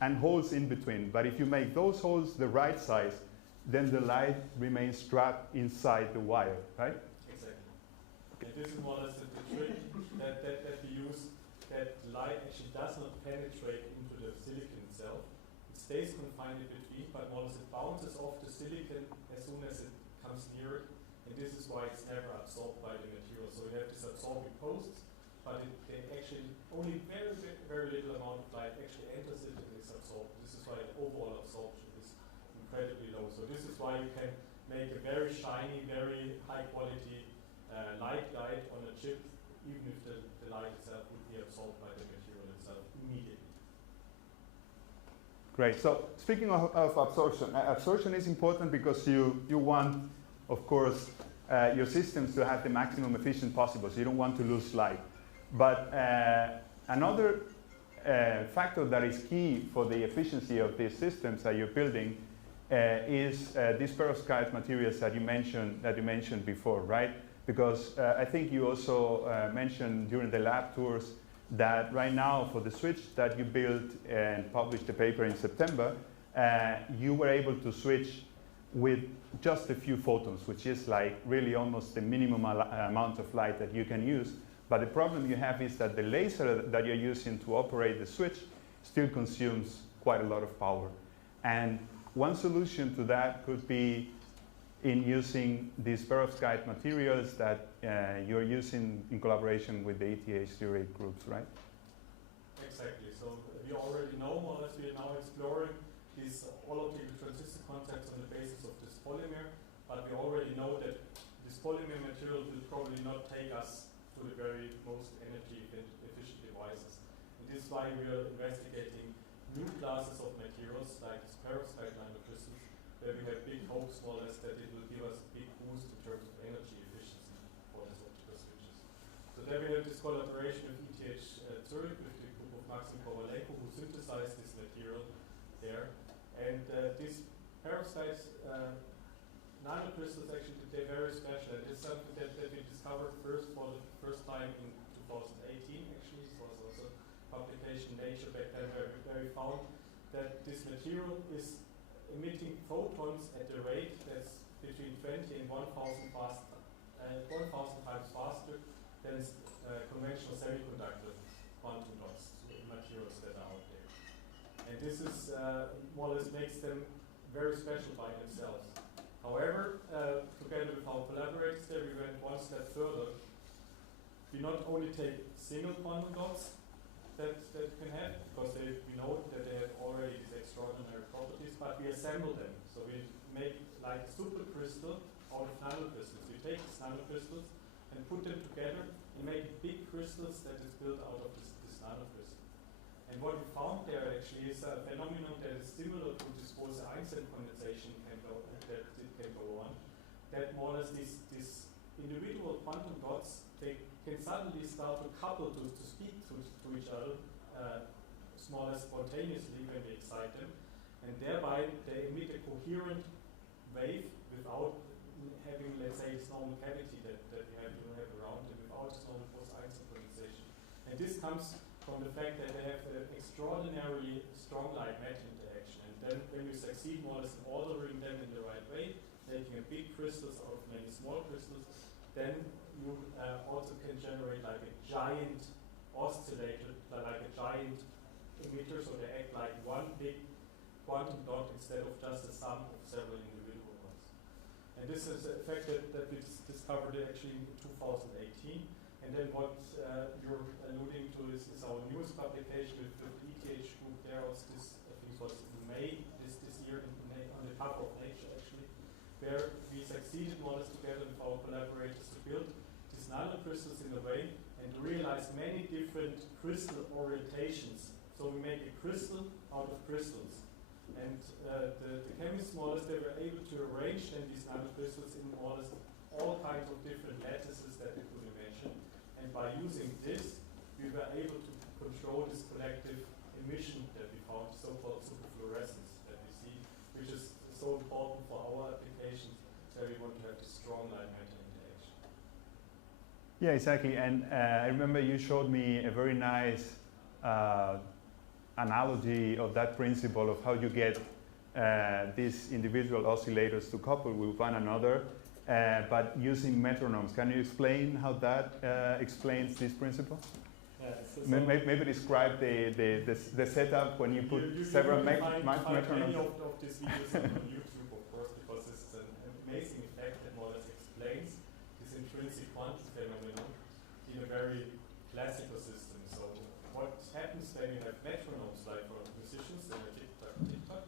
and holes in between. But if you make those holes the right size, then the light remains trapped inside the wire, right? Exactly. And this is more or less the trick that we use, that light actually does not penetrate into the silicon itself. It stays confined in between, but more or less it bounces off the silicon as soon as it comes near it. And this is why it's never absorbed by the material. So you have these absorbing posts, but they actually only very little amount of light actually enters it and is absorbed. This is why the overall absorption is incredibly low. So this is why you can make a very shiny, very high quality light guide on a chip, even if the light itself would be absorbed by the material itself immediately. Great. So speaking of absorption, absorption is important because you want, of course, your systems to have the maximum efficient possible. So you don't want to lose light. But another factor that is key for the efficiency of these systems that you're building is these perovskite materials that you mentioned before, right? Because I think you also mentioned during the lab tours that right now for the switch that you built and published the paper in September, you were able to switch with just a few photons, which is like really almost the minimum amount of light that you can use. But the problem you have is that the laser that you're using to operate the switch still consumes quite a lot of power. And one solution to that could be in using these perovskite materials that you're using in collaboration with the ETH Zurich groups, right? Exactly. So we already know, more or less, we are now exploring these all-optical transistor contacts on the basis of this polymer, but we already know that this polymer material will probably not take us to the very most energy efficient devices. And this is why we are investigating new classes of materials like perovskite nanocrystals, where we have big hopes, more or less, that it will give us a big boost in terms of energy efficiency for these optical switches. So there we have this collaboration with ETH Zurich, with the group of Maxim Kovalenko, who synthesized this material there. And these perovskite nanocrystals, actually, they're very special. And it's something that we discovered first for the first time in 2018, actually. This was also publication Nature back then, where we found that this material is emitting photons at the rate that's between 20 and 1,000 times faster than conventional semiconductor quantum dots, materials that are out there. And this is more or less makes them very special by themselves. However, together with our collaborators there, we went one step further. We not only take single quantum dots that can have, because we know that they have already these extraordinary properties, but we assemble them. So we make like a supercrystal out of nanocrystals. We take these nanocrystals and put them together and make big crystals that is built out of this nanocrystal. And what we found there actually is a phenomenon that is similar to this Bose-Einstein condensation that it can go on. That more or less these individual quantum dots, they can suddenly start to couple to speak to each other more or less spontaneously when we excite them, and thereby they emit a coherent wave without having, let's say, this normal cavity that we have to have around them, without this normal Bose-Einstein condensation. And this comes from the fact that they have an extraordinarily strong light-matter interaction. And then when you succeed more or less in ordering them in the right way, making a big crystals out of many small crystals, then you also can generate like a giant oscillator, like a giant emitter, so they act like one big quantum dot instead of just a sum of several individual ones. And this is a fact that we discovered actually in 2018. And then what you're alluding to is our newest publication with the ETH group. There was this, I think it was in May this year, on the cover of Nature actually, where we succeeded more or less together with our collaborators to build these nanocrystals in a way and realize many different crystal orientations. So we make a crystal out of crystals. And the chemists more or less, they were able to arrange then these nanocrystals in more or less all kinds of different lattices that we could imagine. And by using this, we were able to control this collective emission that we found, so-called superfluorescence that we see, which is so important for our applications where we want to have this strong light-matter interaction. Yeah, exactly. And I remember you showed me a very nice analogy of that principle of how you get these individual oscillators to couple with one another, but using metronomes. Can you explain how that explains this principle? Maybe describe the setup when you put several metronomes. Many of these videos on YouTube, of course, because it's an amazing effect that more or less explains this intrinsic quantum phenomenon in a very classical system. So what happens when you have metronomes, like for musicians, in a tick-tock, tick-tock,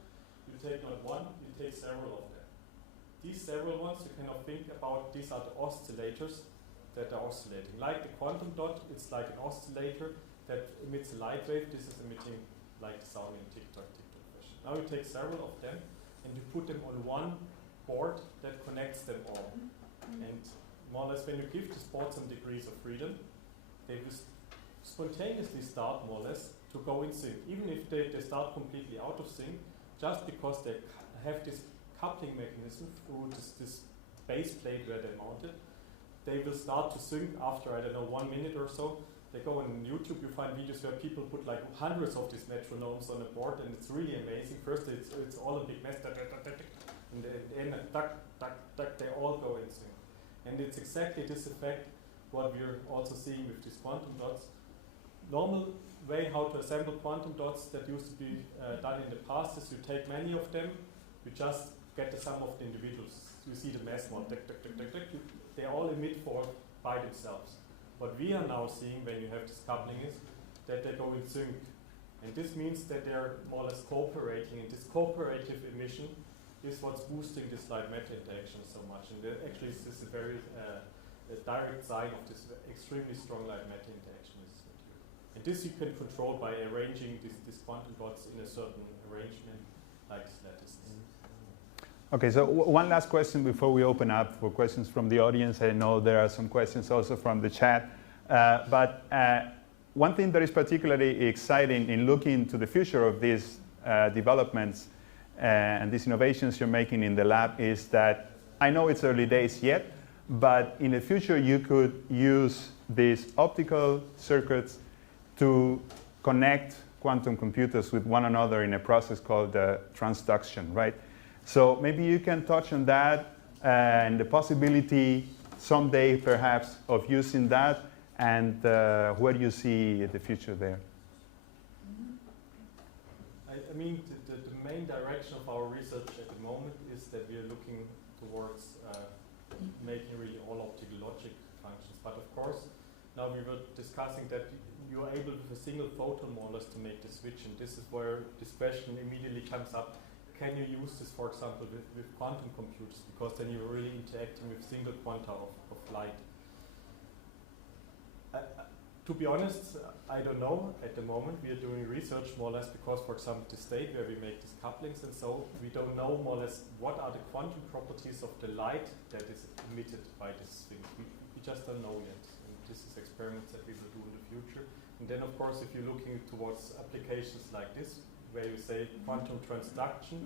you take not one, you take several of them. These several ones you cannot think about, these are the oscillators that are oscillating. Like the quantum dot, it's like an oscillator that emits a light wave. This is emitting like sound in tick-tock, tick-tock fashion. Now you take several of them and you put them on one board that connects them all. And more or less when you give this board some degrees of freedom, they will spontaneously start more or less to go in sync. Even if they start completely out of sync, just because they have this coupling mechanism through this base plate where they're mounted, they will start to sync after, I don't know, 1 minute or so. They go on YouTube, you find videos where people put like hundreds of these metronomes on a board, and it's really amazing. First, it's all a big mess, and then tuck, tuck, tuck, they all go in sync. And it's exactly this effect what we're also seeing with these quantum dots. Normal way how to assemble quantum dots that used to be done in the past is you take many of them, you just get the sum of the individuals. You see the mass one, they all emit by themselves. What we are now seeing when you have this coupling is that they go in sync. And this means that they're more or less cooperating, and this cooperative emission is what's boosting this light-matter interaction so much. And actually this is a very a direct sign of this extremely strong light-matter interaction with this material. And this you can control by arranging these quantum dots in a certain arrangement like this lattice. Okay, so one last question before we open up for questions from the audience. I know there are some questions also from the chat. But one thing that is particularly exciting in looking to the future of these developments and these innovations you're making in the lab is that I know it's early days yet, but in the future you could use these optical circuits to connect quantum computers with one another in a process called transduction, right? So maybe you can touch on that and the possibility someday perhaps of using that, and where do you see the future there? I mean, the main direction of our research at the moment is that we are looking towards making really all optical logic functions. But of course, now we were discussing that you are able with a single photon more or less to make the switch, and this is where this question immediately comes up. Can you use this, for example, with quantum computers? Because then you're really interacting with single quanta of light. To be honest, I don't know at the moment. We are doing research more or less because, for example, the state where we make these couplings and so, we don't know more or less what are the quantum properties of the light that is emitted by this thing. We just don't know yet. And this is experiments that we will do in the future. And then, of course, if you're looking towards applications like this, where you say quantum transduction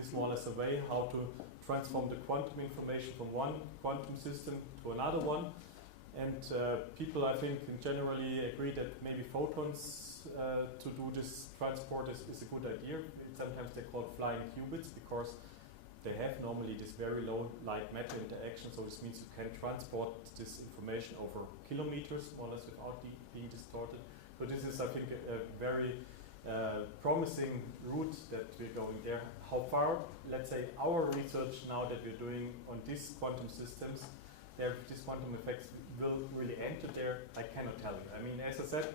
is more or less a way how to transform the quantum information from one quantum system to another one. And people, I think, generally agree that maybe photons to do this transport is a good idea. Sometimes they're called flying qubits because they have normally this very low light-matter interaction. So this means you can transport this information over kilometers, more or less, without being distorted. So this is, I think, a very promising route that we're going there. How far, let's say, our research now that we're doing on these quantum systems, these quantum effects will really enter there, I cannot tell you. I mean, as I said,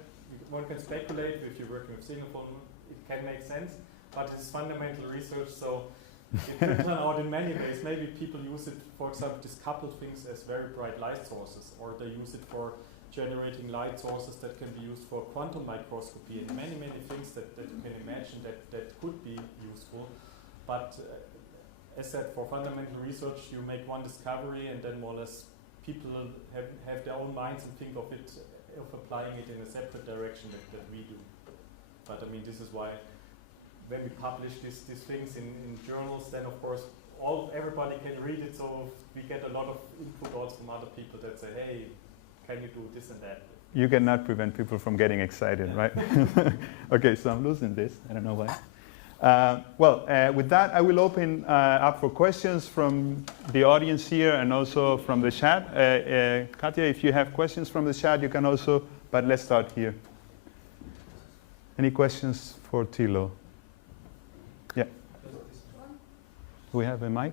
one can speculate if you're working with Singapore, it can make sense, but it's fundamental research, so it can turn out in many ways. Maybe people use it, for example, these coupled things as very bright light sources, or they use it for generating light sources that can be used for quantum microscopy, and many, many things that you can imagine that could be useful. But as said, for fundamental research, you make one discovery and then more or less people have their own minds and think of it, of applying it in a separate direction that we do. But I mean, this is why when we publish these things in journals, then of course everybody can read it, so we get a lot of input also from other people that say, hey, can you do this and that? You cannot prevent people from getting excited, right? Okay, so I'm losing this. I don't know why. With that, I will open up for questions from the audience here and also from the chat. Katja, if you have questions from the chat, you can also, but let's start here. Any questions for Thilo? Yeah. Do we have a mic?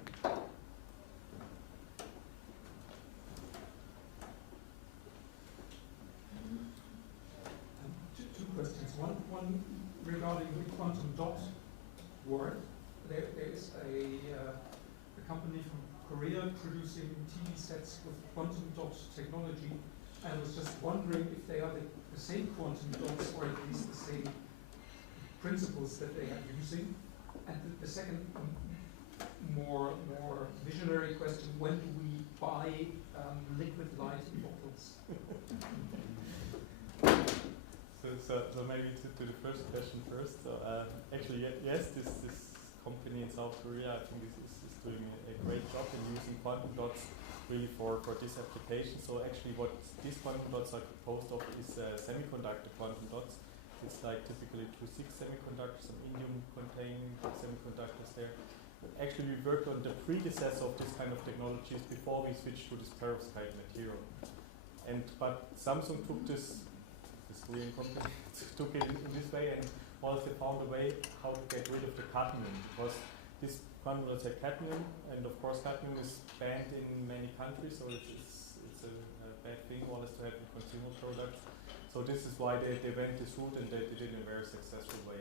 Two questions. One regarding the quantum dot work. There is a company from Korea producing TV sets with quantum dot technology. I was just wondering if they are the same quantum dots or at least the same principles that they are using. And the second, more visionary question: when do we buy liquid light bottles? So maybe to the first question first. So actually, yes, this company in South Korea, I think, is doing a great job in using quantum dots really for this application. So actually, what these quantum dots are composed of is semiconductor quantum dots. It's like typically 2,6 semiconductors, some indium-containing semiconductors there. But actually, we worked on the predecessor of this kind of technologies before we switched to this perovskite material. But Samsung took this Korean company took it in this way, and also found a way how to get rid of the cadmium, because this quantum dots have cadmium, and of course cadmium is banned in many countries, so it's a bad thing always to have in consumer products. So this is why they went this route, and they did it in a very successful way.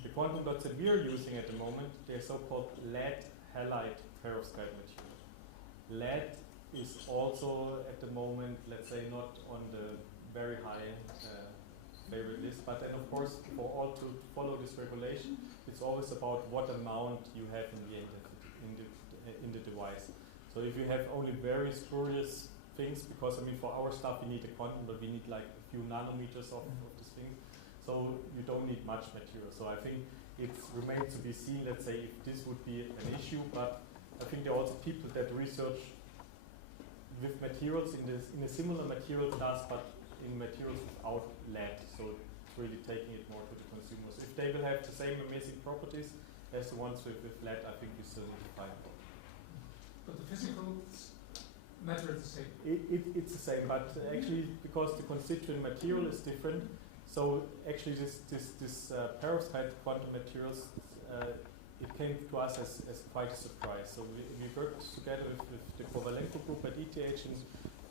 The quantum dots that we are using at the moment, they're so-called lead halide perovskite material. Lead is also at the moment, let's say, not on the very high favorite list, but then of course for all to follow this regulation, it's always about what amount you have in the device. So if you have only very spurious things, because I mean for our stuff we need a quantum, but we need like a few nanometers of this thing, so you don't need much material. So I think it remains to be seen, let's say, if this would be an issue, but I think there are also people that research with materials in a similar material class, but in materials without lead, so really taking it more to the consumers. If they will have the same amazing properties as the ones with lead, I think we still need to find out. But the physical matter is the same? It's the same, but actually because the constituent material is different, so actually this perovskite quantum materials, it came to us as quite a surprise. So we worked together with the Kovalenko group at ETH in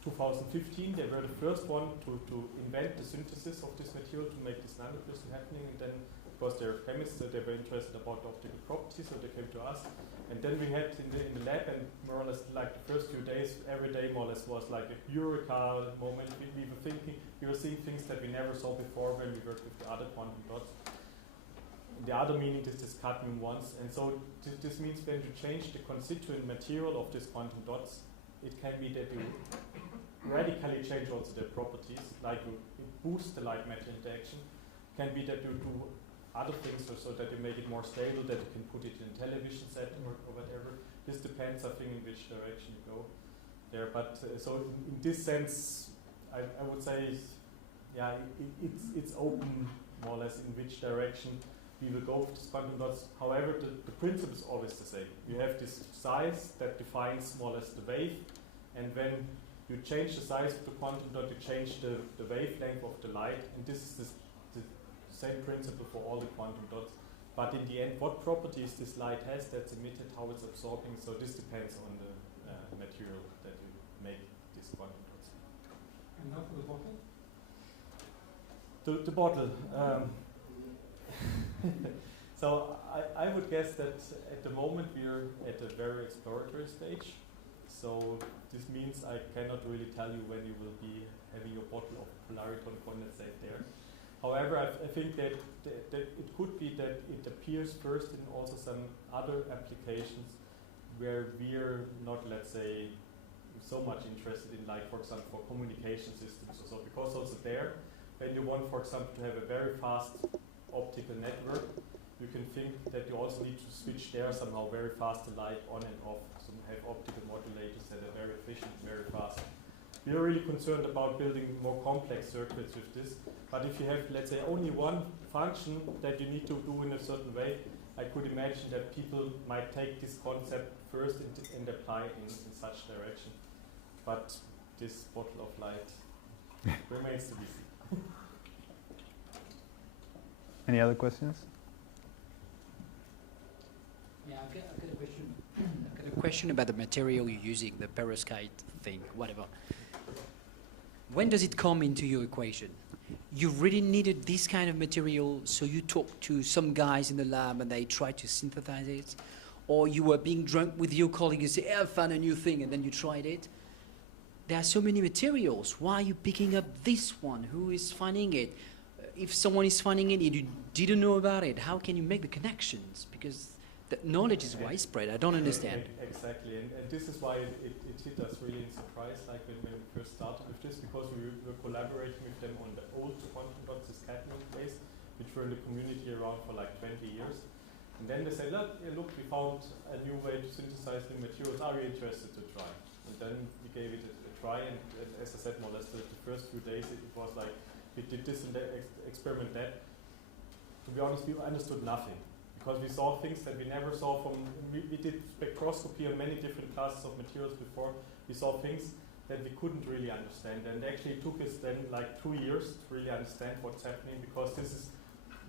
2015. They were the first one to invent the synthesis of this material to make this nanocrystal happening, and then of course they're chemists, so they were interested about the optical properties, so they came to us. And then we had in the lab, and more or less like the first few days, every day more or less was like a eureka moment. We were seeing things that we never saw before when we worked with the other quantum dots. The other meaning is this cadmium ones, and so this means when you change the constituent material of these quantum dots, it can be that you radically change also their properties, like you boost the light-matter interaction. Can be that you do other things so that you make it more stable, that you can put it in a television set or whatever. This depends, I think, in which direction you go there. But so in this sense, I would say, yeah, it's open more or less in which direction we will go with quantum dots. However, the principle is always the same. You have this size that defines more or less the wave, and when you change the size of the quantum dot, you change the wavelength of the light, and this is the same principle for all the quantum dots. But in the end, what properties this light has that's emitted, how it's absorbing, so this depends on the material that you make these quantum dots. And now for the bottle? The bottle. So I would guess that at the moment we're at a very exploratory stage. So this means I cannot really tell you when you will be having your bottle of polariton condensate there. However, I think that it could be that it appears first in also some other applications where we're not, let's say, so much interested in, like, for example, for communication systems or so. Because also there, when you want, for example, to have a very fast optical network, you can think that you also need to switch there somehow very fast the light on and off, so have optical modulators that are very efficient, very fast. We are really concerned about building more complex circuits with this, but if you have, let's say, only one function that you need to do in a certain way, I could imagine that people might take this concept first and apply in such direction. But this bottle of light remains to be seen. Any other questions? Yeah, I've got a question. I've got a question about the material you're using, the perovskite thing, whatever. When does it come into your equation? You really needed this kind of material, so you talked to some guys in the lab and they tried to synthesize it? Or you were being drunk with your colleague and say, hey, I found a new thing, and then you tried it? There are so many materials. Why are you picking up this one? Who is finding it? If someone is finding it and you didn't know about it, how can you make the connections? Because the knowledge is widespread. I don't understand. Exactly, and this is why it hit us really in surprise, like when we first started with this, because we were collaborating with them on the old quantum dots, this cadmium based, which were in the community around for like 20 years. And then they said, look, we found a new way to synthesize new materials. Are you interested to try? And then we gave it a try, and as I said, more or less the first few days it was like, we did this and that, experiment that. To be honest, we understood nothing, because we saw things that we never saw from, we did spectroscopy on many different classes of materials before. We saw things that we couldn't really understand, and actually it took us then like 2 years to really understand what's happening, because this is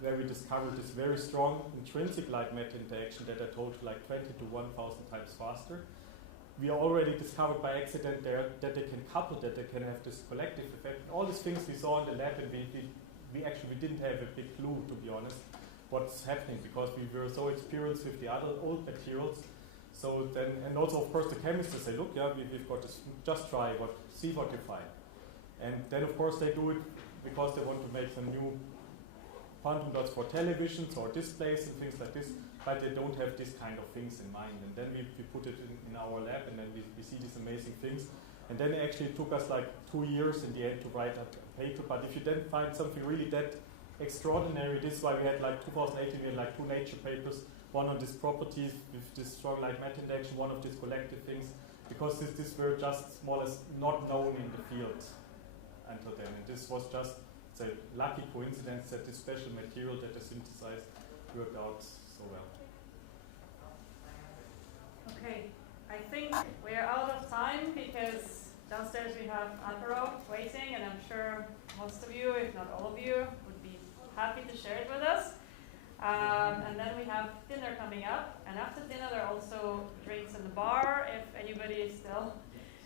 where we discovered this very strong intrinsic light-matter interaction that I told you, like 20 to 1,000 times faster. We already discovered by accident there that they can couple, that they can have this collective effect. All these things we saw in the lab, and we actually didn't have a big clue, to be honest, what's happening, because we were so experienced with the other old materials. So then, and also of course the chemists say, look, yeah, we've got this, just try, see what you find. And then of course they do it because they want to make some new quantum dots for televisions or displays and things like this, but they don't have this kind of things in mind. And then we put it in our lab, and then we see these amazing things. And then it actually took us like 2 years in the end to write a paper. But if you then find something really that extraordinary, this is why we had like 2018, we had like 2 Nature papers, one on these properties with this strong light-matter interaction, one of these collective things, because these were just more or less not known in the field until then. And this was just a lucky coincidence that this special material that they synthesized worked out so well. Okay, I think we're out of time because downstairs we have Alvaro waiting, and I'm sure most of you, if not all of you, would be happy to share it with us. And then we have dinner coming up, and after dinner there are also drinks in the bar if anybody is still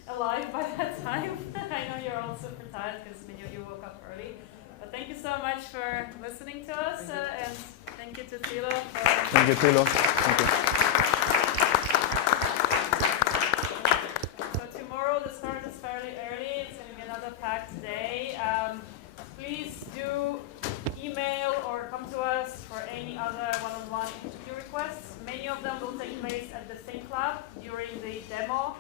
alive by that time. I know you're all super tired because you woke up early. But thank you so much for listening to us, and thank you to Thilo. Thank you, Thilo. Thank you. So tomorrow the start is fairly early. It's going to be another packed day. Please do email or come to us for any other one-on-one interview requests. Many of them will take place at the Think Lab during the demo